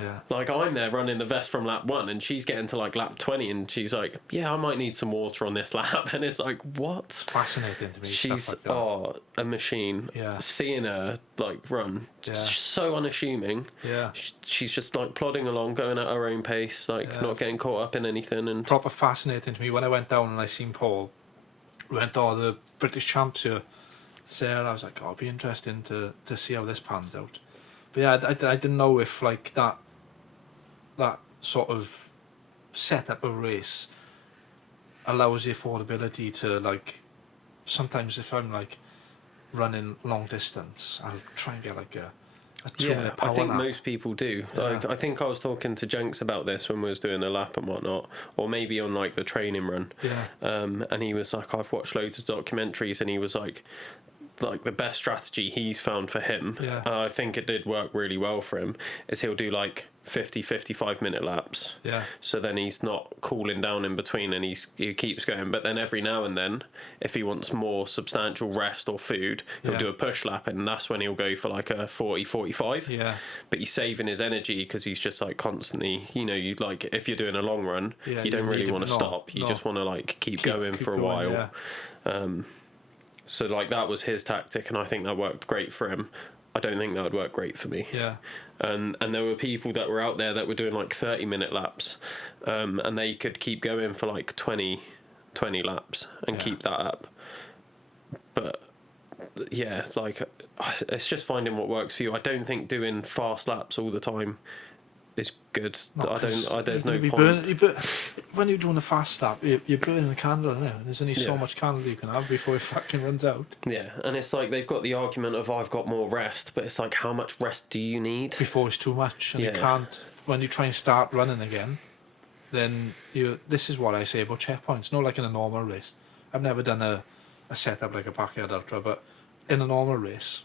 Yeah. Like, I'm there running the vest from lap 1, and she's getting to like lap 20, and she's like, yeah, I might need some water on this lap. And it's like, what? Fascinating to me. She's stuff like that. a machine. Yeah. Seeing her like run, Yeah. so unassuming. Yeah. She's just like plodding along, going at her own pace, like Yeah. not getting caught up in anything. And Proper fascinating to me. When I went down and I seen Paul, we went, the British champs here. Sarah, I was like, it'd be interesting to see how this pans out. But yeah, I didn't know if like that sort of setup of race allows the affordability to, like, sometimes if I'm like running long distance, I'll try and get like a 2-minute power I think nap. most people do. Like, Yeah. I think I was talking to Jenks about this when we was doing the lap and whatnot, or maybe on like the training run. Yeah. And he was like, I've watched loads of documentaries, and he was like the best strategy he's found for him, Yeah. and I think it did work really well for him, is he'll do like 55 minute laps. Yeah. So then he's not cooling down in between, and he keeps going. But then every now and then, if he wants more substantial rest or food, he'll Yeah. do a push lap, and that's when he'll go for like a 45. Yeah. But he's saving his energy because he's just like constantly, you know, you like, if you're doing a long run, Yeah, you don't you really need want to to- no, stop. You no. just want to like keep going for a going, while. yeah. So like that was his tactic, and I think that worked great for him. I don't think that would work great for me. Yeah. And there were people that were out there that were doing like 30-minute laps, and they could keep going for like 20 laps and Yeah. keep that up. But yeah, like, it's just finding what works for you. I don't think doing fast laps all the time is good. No, I 'cause don't. There's you're no gonna point. when you're doing a fast stop, you're burning a candle, isn't it? There's only so Yeah. much candle you can have before it fucking runs out. Yeah, and it's like they've got the argument of I've got more rest, but it's like how much rest do you need? Before it's too much, and you Yeah. can't. When you try and start running again, then you. This is what I say about checkpoints. Not like in a normal race. I've never done a setup like a backyard ultra, but in a normal race,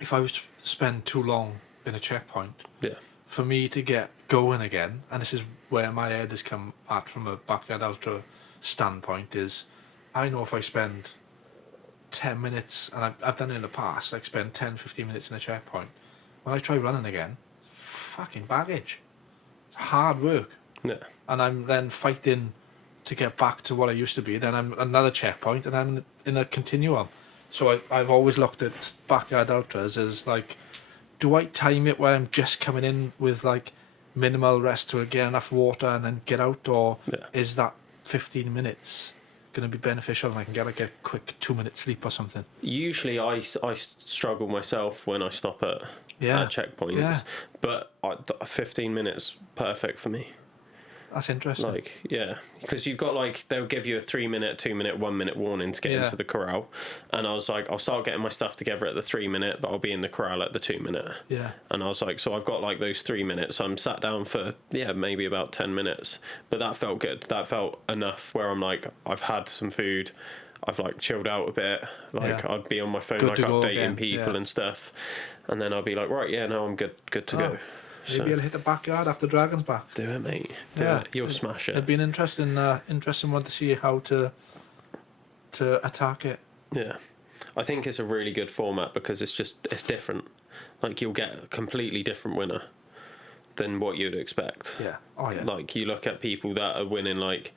if I was to spend too long in a checkpoint, Yeah. for me to get going again, and this is where my head has come at from a backyard ultra standpoint, is I know if I spend 10 minutes, and I've done it in the past, like spend 10-15 minutes in a checkpoint, when I try running again, fucking baggage. It's hard work. Yeah. And I'm then fighting to get back to what I used to be. Then I'm another checkpoint, and I'm in a continuum. So I've always looked at backyard ultras as like, do I time it where I'm just coming in with like minimal rest to get enough water and then get out, or Yeah. is that 15 minutes going to be beneficial and I can get like a quick 2-minute sleep or something? Usually I struggle myself when I stop at checkpoints, Yeah. but 15 minutes perfect for me. That's interesting. Like, yeah, because you've got like they'll give you a 3-minute, 2-minute, 1-minute warning to get Yeah. into the corral, and I was like, I'll start getting my stuff together at the 3-minute, but I'll be in the corral at the 2-minute. Yeah. And I was like, so I've got like those 3 minutes. I'm sat down for maybe about 10 minutes, but that felt good. That felt enough where I'm like, I've had some food. I've like chilled out a bit. Like Yeah. I'd be on my phone, Good like to go updating again, people yeah. and stuff, and then I'll be like, right, yeah, no, I'm good to go. Maybe I'll hit the backyard after Dragon's back. Do it, mate. Do Yeah. it. You'll smash It'd it. be an interesting one to see how to attack it. Yeah, I think it's a really good format because it's different. Like you'll get a completely different winner than what you'd expect. Yeah. Oh yeah. Like you look at people that are winning like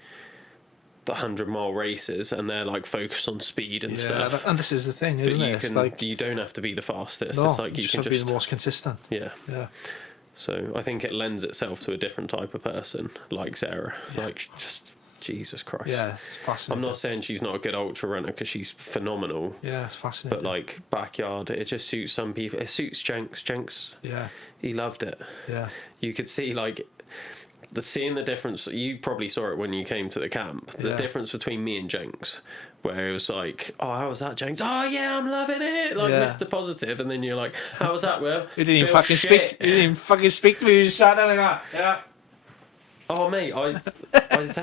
the 100-mile races and they're like focused on speed and stuff. And this is the thing, But isn't it? you It's like, you don't have to be the fastest. no, It's like you just can have to be just the most consistent. yeah. Yeah. So I think it lends itself to a different type of person, like Sarah. Yeah. Like just Jesus Christ. Yeah, it's fascinating. I'm not saying she's not a good ultra runner because she's phenomenal. Yeah, it's fascinating. But like backyard, it just suits some people. It suits Jenks. Jenks, Yeah. he loved it. Yeah. You could see like seeing the difference. You probably saw it when you came to the camp. The Yeah. difference between me and Jenks, where it was like, oh, how was that, Jenks? Oh yeah, I'm loving it. Like Yeah. Mr. Positive, and then you're like, how was that, Will? He didn't even Feel fucking shit. speak. He didn't even fucking speak to me. He just sat there like that. Yeah. Oh mate, I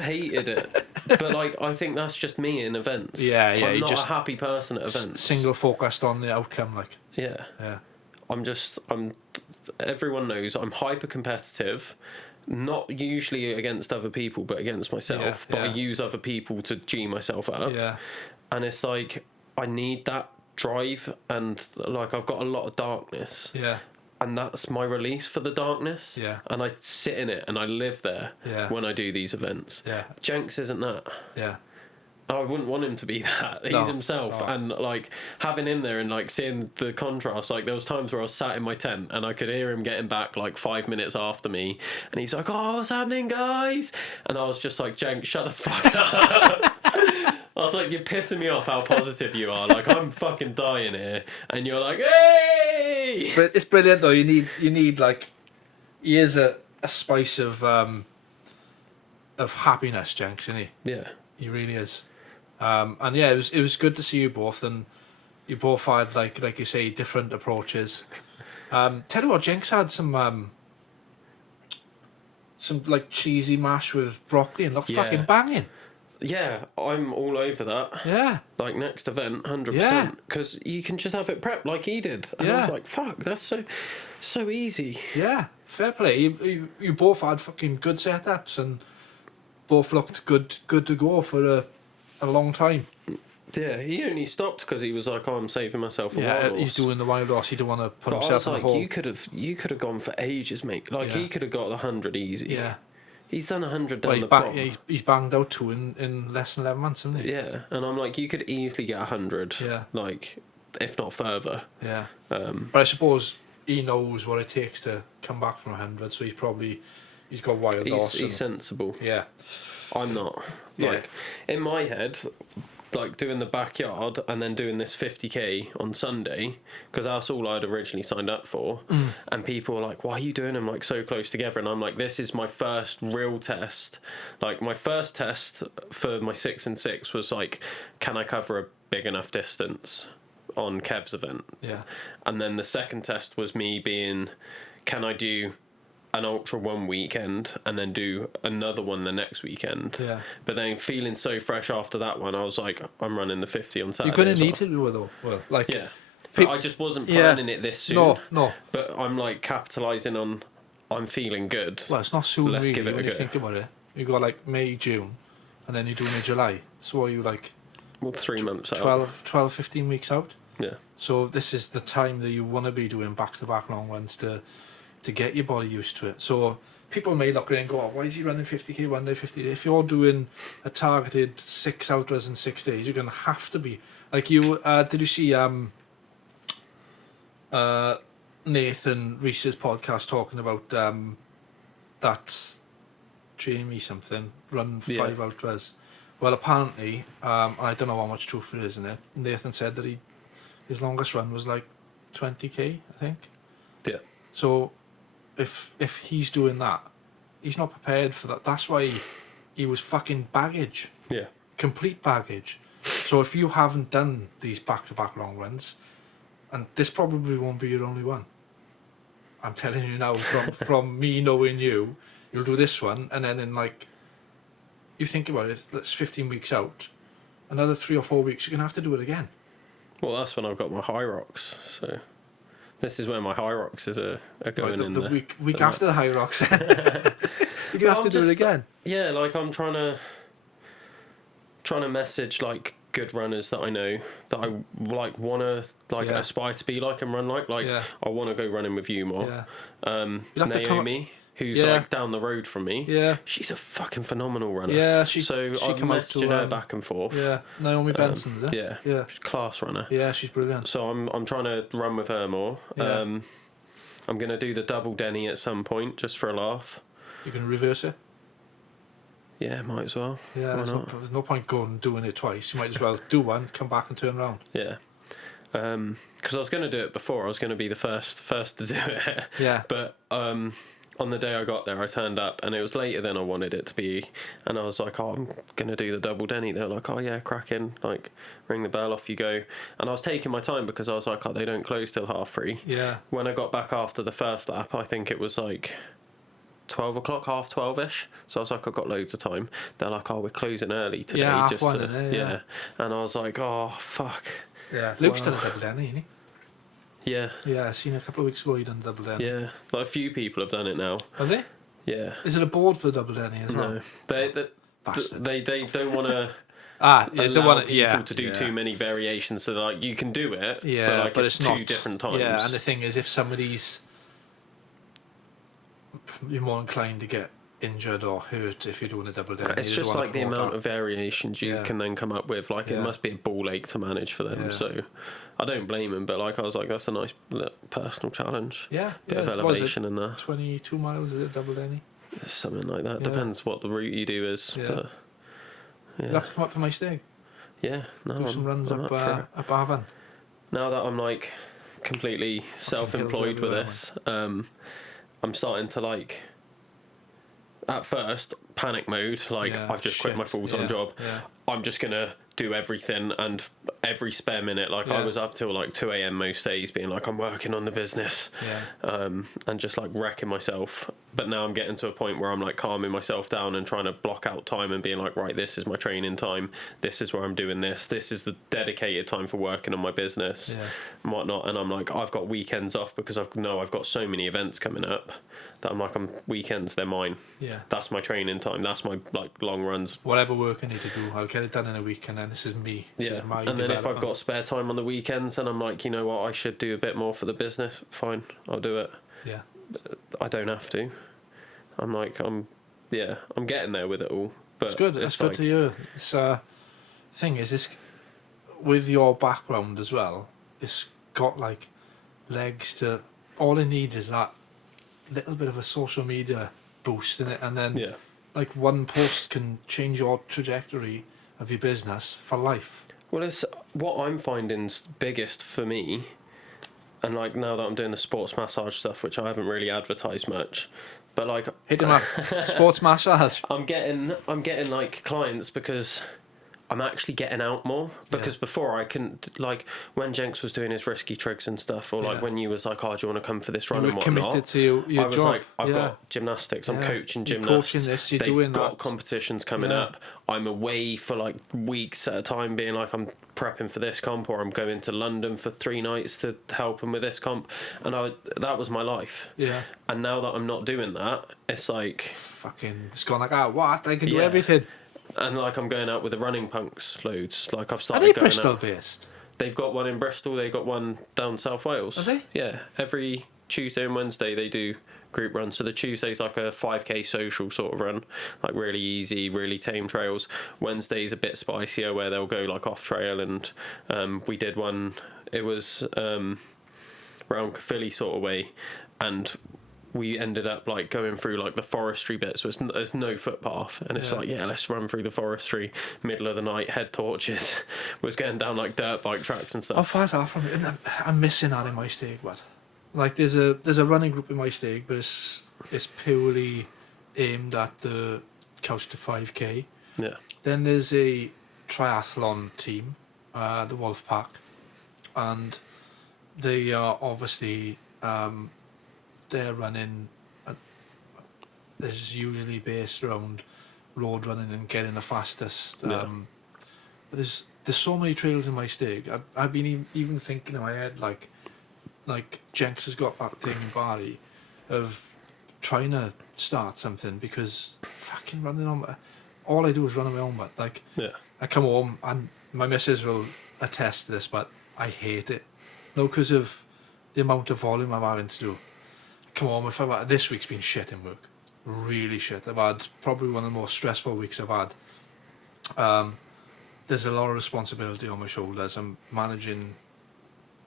hated it. But like, I think that's just me in events. Yeah, yeah, I'm you not just a happy person at events. Single focused on the outcome, like. Yeah. Yeah. Everyone knows I'm hyper competitive, not usually against other people, but against myself. Yeah, but I yeah. use other people to G myself up. Yeah. And it's like, I need that drive, and like, I've got a lot of darkness. Yeah. And that's my release for the darkness. Yeah. And I sit in it and I live there Yeah. when I do these events. Yeah. Jenks isn't that. Yeah. I wouldn't want him to be that. He's No, himself. no. And like having him there and like seeing the contrast, like there was times where I was sat in my tent and I could hear him getting back like 5 minutes after me, and he's like, oh, what's happening, guys? And I was just like, Jenk, shut the fuck up. I was like, you're pissing me off how positive you are. Like, I'm fucking dying here. And you're like, hey! But it's brilliant though. You need like, he is a spice of happiness, Jenks, isn't he? Yeah. He really is. And yeah, it was good to see you both, and you both had like you say, different approaches. Tell you what, Jenks had some like cheesy mash with broccoli and looked Yeah. fucking banging. Yeah, I'm all over that. Yeah. Like next event, 100%. Yeah. Because you can just have it prepped like he did. And I Yeah. was like, fuck, that's so easy. Yeah. Fair play. You both had fucking good setups and both looked good to go for a long time. Yeah, he only stopped because he was like, oh, I'm saving myself a wild Yeah, horse. he's doing the wild horse. He don't want to put But I himself was in a like, hole. you could have gone for ages, mate. Like, Yeah. he could have got the 100 easy. Yeah. He's done 100 down Well, the bottom. he's banged out 2 in less than 11 months, hasn't he? Yeah, and I'm like, you could easily get 100. Yeah. Like, if not further. Yeah. But I suppose he knows what it takes to come back from 100, so he's got wild horse. He's sensible. Yeah. I'm not. Yeah. Like, in my head, like doing the backyard and then doing this 50k on Sunday, because that's all I'd originally signed up for. And people were like, why are you doing them like so close together? And I'm like, this is my first real test. Like my first test for my 6 and 6 was like, can I cover a big enough distance on Kev's event? Yeah. And then the second test was me being, can I do an ultra one weekend and then do another one the next weekend? Yeah. But then feeling so fresh after that one, I was like, I'm running the 50 on Saturday. You're going as to well. need to do it though. Well, like, Yeah. But I just wasn't planning it this soon. No. But I'm like capitalising on, I'm feeling good. Well, it's not soon Let's really give it a when you go. think about it. You got like May, June, and then you're doing it July. So are you like Well, 3 months out. 12, 15 weeks out? Yeah. So this is the time that you want to be doing back-to-back long runs to get your body used to it. So people may look at it and go, oh, why is he running 50k one day, 50? If you're doing a targeted 6 ultras in 6 days, you're going to have to be. Like you, did you see Nathan Reese's podcast talking about that Jamie something, run 5 ultras? Well, apparently, I don't know how much truth there is in it, Nathan said that his longest run was like 20k, I think. Yeah. So if he's doing that, he's not prepared for that. That's why he was fucking baggage. Yeah. Complete baggage. So if you haven't done these back-to-back long runs, and this probably won't be your only one. I'm telling you now, from me knowing you, you'll do this one, and then in like, you think about it, that's 15 weeks out. Another 3 or 4 weeks, you're going to have to do it again. Well, that's when I've got my high rocks. So this is where my high rocks are going Right, in the there. week after the high rocks. You're going to have to do it again. Yeah, like I'm trying to message like good runners that I know that I like want to like aspire to be like and run like I want to go running with you more. Yeah. You'll have to Naomi, who's like down the road from me. Yeah. She's a fucking phenomenal runner. Yeah, so I'm come out to, messaging her back and forth. Yeah, Naomi Benson, is it? Yeah. Yeah. She's a class runner. Yeah, she's brilliant. So I'm trying to run with her more. Yeah. I'm gonna do the double Denny at some point just for a laugh. You can reverse it. Yeah, might as well. Yeah, there's no point going and doing it twice. You might as well do one, come back and turn around. Yeah. Because I was going to do it before. I was going to be the first to do it. Yeah. But on the day I got there, I turned up and it was later than I wanted it to be. And I was like, oh, I'm going to do the double Denny. They were like, oh, yeah, cracking. Like, ring the bell, off you go. And I was taking my time because I was like, oh, they don't close till 3:30. Yeah. When I got back after the first lap, I think it was like 12 o'clock, 12:30ish. So I was like, I've got loads of time. They're like, oh, we're closing early today. Yeah, just half to, one, yeah. And I was like, oh, fuck. Yeah. Luke's done a double Denny, isn't he? Yeah. Yeah, I seen a couple of weeks ago he done a double Denny. Yeah. Like a few people have done it now. Are they? Yeah. Is it a board for the double Denny as well? No. They don't want to yeah, allow people to do too many variations. So like, you can do it, but it's two different times. Yeah, and the thing is, if somebody's... You're more inclined to get injured or hurt if you're doing a double Denny. It's just like the amount of variations you can then come up with. Like, it must be a ball ache to manage for them. Yeah. So I don't blame them, but like I was like, that's a nice personal challenge. Yeah. Bit of elevation in there. 22 miles, is it double Denny? Something like that. Yeah. Depends what the route you do is. Yeah. But, yeah. You'll have to come up to my stag. Yeah. No, Do some runs up Avon. Now that I'm like completely self-employed with this, I'm starting to like, at first, panic mode, like I've just quit my full-time job. Yeah. I'm just gonna do everything and every spare minute. Like I was up till like 2 a.m. most days being like, I'm working on the business. And just like wrecking myself. But now I'm getting to a point where I'm like calming myself down and trying to block out time and being like, right, this is my training time. This is where I'm doing this. This is the dedicated time for working on my business and whatnot. And I'm like, I've got weekends off because I've got so many events coming up that I'm like, weekends, they're mine. Yeah. That's my training time. That's my like long runs. Whatever work I need to do, I'll get it done in a week, and then this is me. This is my and then if I've got spare time on the weekends and I'm like, you know what, I should do a bit more for the business, fine, I'll do it. Yeah. I don't have to. I'm getting there with it all. But it's good. It's good to hear. It's thing is, this with your background as well, it's got like legs to. All it needs is that little bit of a social media boost in it, and then like one post can change your trajectory of your business for life. Well, it's what I'm finding's biggest for me, and like now that I'm doing the sports massage stuff, which I haven't really advertised much, but like Hit him up. Sports massage. I'm getting like clients because I'm actually getting out more, because before I couldn't, like when Jenks was doing his risky trigs and stuff, or like when you was like, oh, do you want to come for this run You and were whatnot, committed to your I was job. like, I've got gymnastics, I'm coaching You're gymnasts, coaching this, you're they've doing got that. competitions coming up, I'm away for like weeks at a time being like, I'm prepping for this comp, or I'm going to London for 3 nights to help him with this comp, and that was my life. And now that I'm not doing that, it's like fucking, it's gone like, what? I can do everything. And like I'm going out with the running punks loads. Like I've Are started they going Bristol out. based? They've got one in Bristol. They've got one down South Wales. Are they? Yeah. Every Tuesday and Wednesday they do group runs. So the Tuesday's like a 5k social sort of run, like really easy, really tame trails. Wednesday's a bit spicier where they'll go like off trail, and we did one. It was around Caerphilly sort of way, and we ended up like going through like the forestry bit, so there's no footpath, and it's like, let's run through the forestry, middle of the night, head torches. Was going down like dirt bike tracks and stuff. How far's that from it? I'm missing that in my stake, but like there's a running group in my stake, but it's purely aimed at the couch to 5k. Yeah. Then there's a triathlon team, the Wolf Pack, and they are obviously they're running. This is usually based around road running and getting the fastest. But there's so many trails in my stake. I've been even thinking in my head like Jenks has got that thing in Bali of trying to start something, because fucking running on. All I do is run on my own, but like I come home and my missus will attest to this, but I hate it. No, because of the amount of volume I'm having to do. Come on, this week's been shit in work, really shit. I've had probably one of the most stressful weeks I've had. There's a lot of responsibility on my shoulders. I'm managing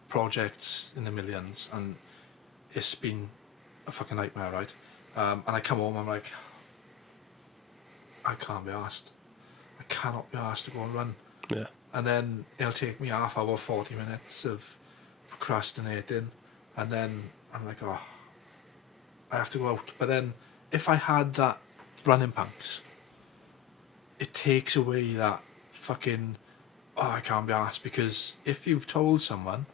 projects in the millions, and it's been a fucking nightmare, right? And I come home, I'm like, I can't be arsed. I cannot be arsed to go and run. Yeah. And then it'll take me half hour, 40 minutes of procrastinating, and then I'm like, I have to go out. But then if I had that running punks, it takes away that fucking, I can't be arsed, because if you've told someone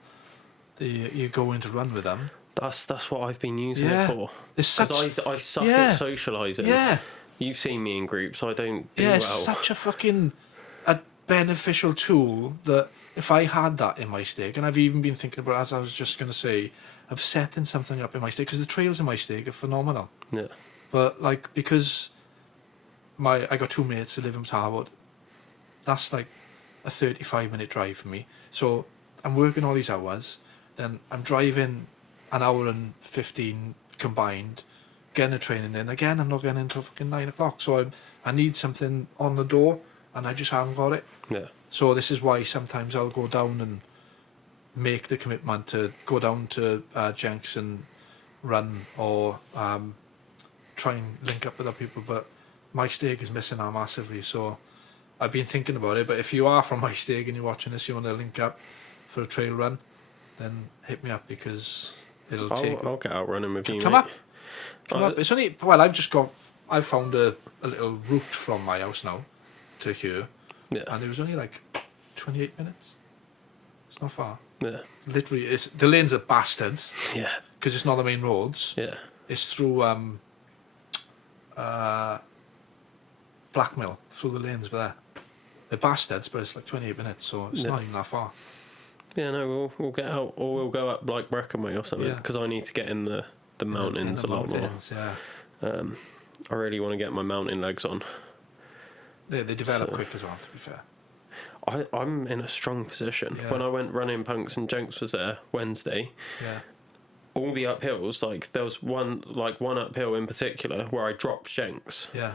that you're going to run with them, that's what I've been using it for. Because I suck at socialising. Yeah. You've seen me in groups, I don't do well. well. It's such a beneficial tool that if I had that in my stake, and I've even been thinking about, as I was just going to say, of setting something up in my stake, because the trails in my stake are phenomenal. Yeah. But like, because I got 2 mates that live in Tarwood, that's like a 35-minute drive for me. So I'm working all these hours, then I'm driving an hour and 15 combined, getting a training in. Again, I'm not getting until fucking 9 o'clock. So I need something on the door, and I just haven't got it. Yeah. So this is why sometimes I'll go down and make the commitment to go down to Jenks and run, or try and link up with other people. But my stake is missing out massively. So I've been thinking about it. But if you are from my stake and you're watching this, you want to link up for a trail run, then hit me up, because I'll get out running with you, Come mate. up. It's only, I've found a little route from my house now to here, and it was only like 28 minutes. It's not far. Yeah. Literally, the lanes are bastards. Yeah. Because it's not the main roads. Yeah. It's through Blackmill, through the lanes there. They're bastards, but it's like 28 minutes, so it's not even that far. Yeah, no, we'll get out, or we'll go up like Breckenway or something, because I need to get in the mountains a lot more. Yeah. I really want to get my mountain legs on. They develop quick as well, to be fair. I'm in a strong position. Yeah. When I went running punks and Jenks was there Wednesday, all the uphills, like there was one uphill in particular where I dropped Jenks. Yeah.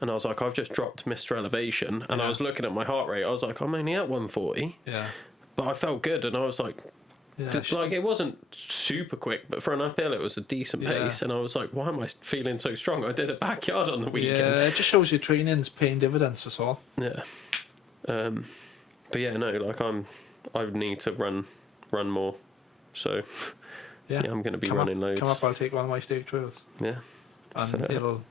And I was like, I've just dropped Mr. Elevation, and I was looking at my heart rate. I was like, I'm only at 140. Yeah. But I felt good, and I was like, like it wasn't super quick, but for an uphill it was a decent pace, and I was like, why am I feeling so strong? I did a backyard on the weekend. Yeah, it just shows your training's paying dividends, that's all. Yeah. But yeah, no, like I need to run more. So Yeah, yeah, I'm going to be come running up, loads. Come up, I'll take one of my state trails. Yeah. And So, it'll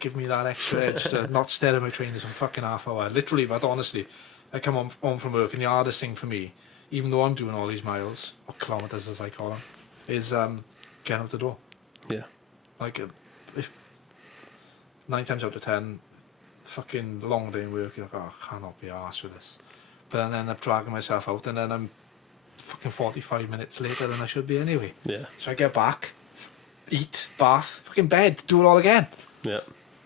give me that extra edge to not stare at my trainers for fucking half hour. Literally, but honestly, I come home from work and the hardest thing for me, even though I'm doing all these miles, or kilometres as I call them, is getting out the door. yeah. Like, if 9 times out of 10, fucking long day in work, you're like, oh, I cannot be arsed with this. But then I end up dragging myself out, and then I'm fucking 45 minutes later than I should be anyway. Yeah. So I get back, eat, bath, fucking bed, do it all again. Yeah.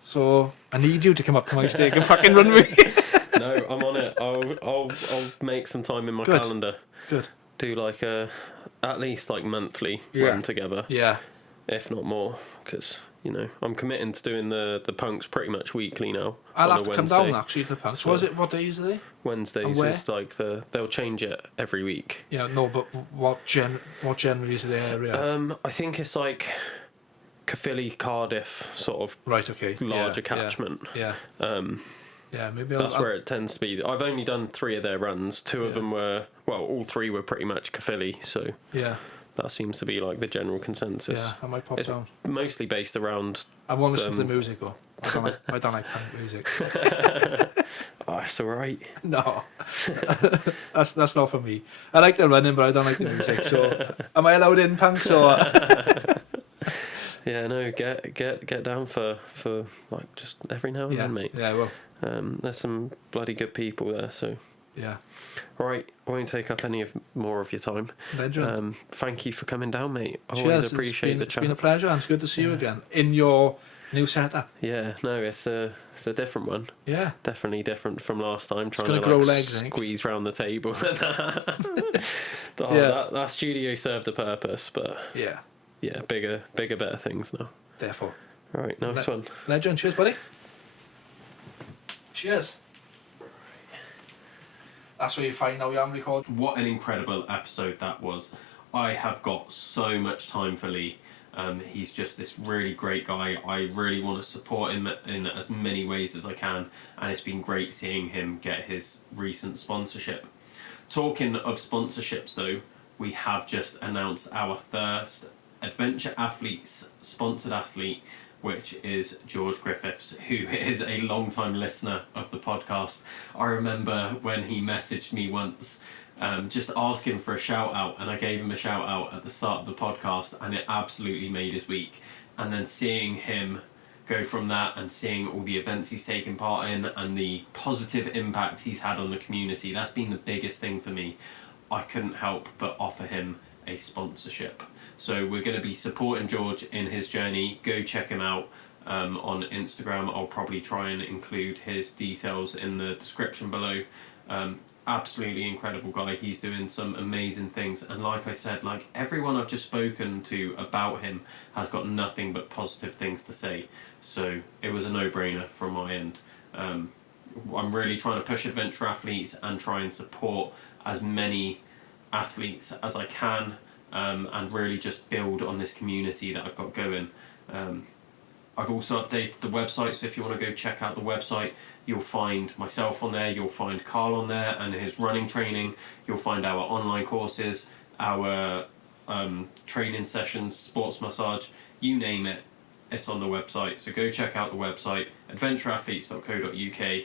So I need you to come up to my stake and fucking run with me. No, I'm on it. I'll make some time in my Good. calendar. Good. Do like at least like monthly Yeah. run together, Yeah. if not more, because I'm committing to doing the punks pretty much weekly now. I'll on have a to come Wednesday. down actually to the punch. So- What days are they? Wednesdays And where? is like they'll change it every week. Yeah, no, but what generally is the area? I think it's like Caerphilly, Cardiff, sort of Right, okay. larger Yeah, catchment. Yeah. Yeah, maybe That's where it tends to be. I've only done 3 of their runs. 2 of Yeah. them were, well, all 3 were pretty much Caerphilly, so Yeah, that seems to be like the general consensus. yeah, I might pop It's down. mostly based around. I want to listen to the music though. I don't like punk music. Oh, it's alright. No, that's not for me. I like the running, but I don't like the music. So, am I allowed in punks or? Yeah, no, get down for like just every now and Yeah, then, mate. yeah, well, There's some bloody good people there, so. yeah. Right, I won't take up any more of your time. Legend. Thank you for coming down, mate. I Cheers. always appreciate the It's been a chat. pleasure, and it's good to see you again in your new setup. Yeah, no, it's a different one. Yeah, Definitely different from last time. Trying gonna to grow like legs, I think. squeeze round the table. Yeah. That studio served a purpose, but yeah. yeah, bigger, better things now. Therefore, Right, nice one. legend. Cheers, buddy. Cheers. That's where you find now you haven't recorded. What an incredible episode that was. I have got so much time for Lee. He's just this really great guy. I really want to support him in as many ways as I can, and it's been great seeing him get his recent sponsorship. Talking of sponsorships though, we have just announced our first Adventure Athletes sponsored athlete, which is George Griffiths, who is a long-time listener of the podcast. I remember when he messaged me once just asking for a shout out, and I gave him a shout out at the start of the podcast, and it absolutely made his week. And then seeing him go from that and seeing all the events he's taken part in and the positive impact he's had on the community, that's been the biggest thing for me. I couldn't help but offer him a sponsorship. So we're going to be supporting George in his journey. Go check him out on Instagram. I'll probably try and include his details in the description below. Absolutely incredible guy. He's doing some amazing things, and like I said, like everyone I've just spoken to about him has got nothing but positive things to say. So it was a no-brainer from my end. I'm really trying to push adventure athletes and try and support as many athletes as I can, and really just build on this community that I've got going. I've also updated the website, so if you want to go check out the website, you'll find myself on there, you'll find Carl on there and his running training, you'll find our online courses, our training sessions, sports massage, you name it, it's on the website. So go check out the website, adventureathletes.co.uk.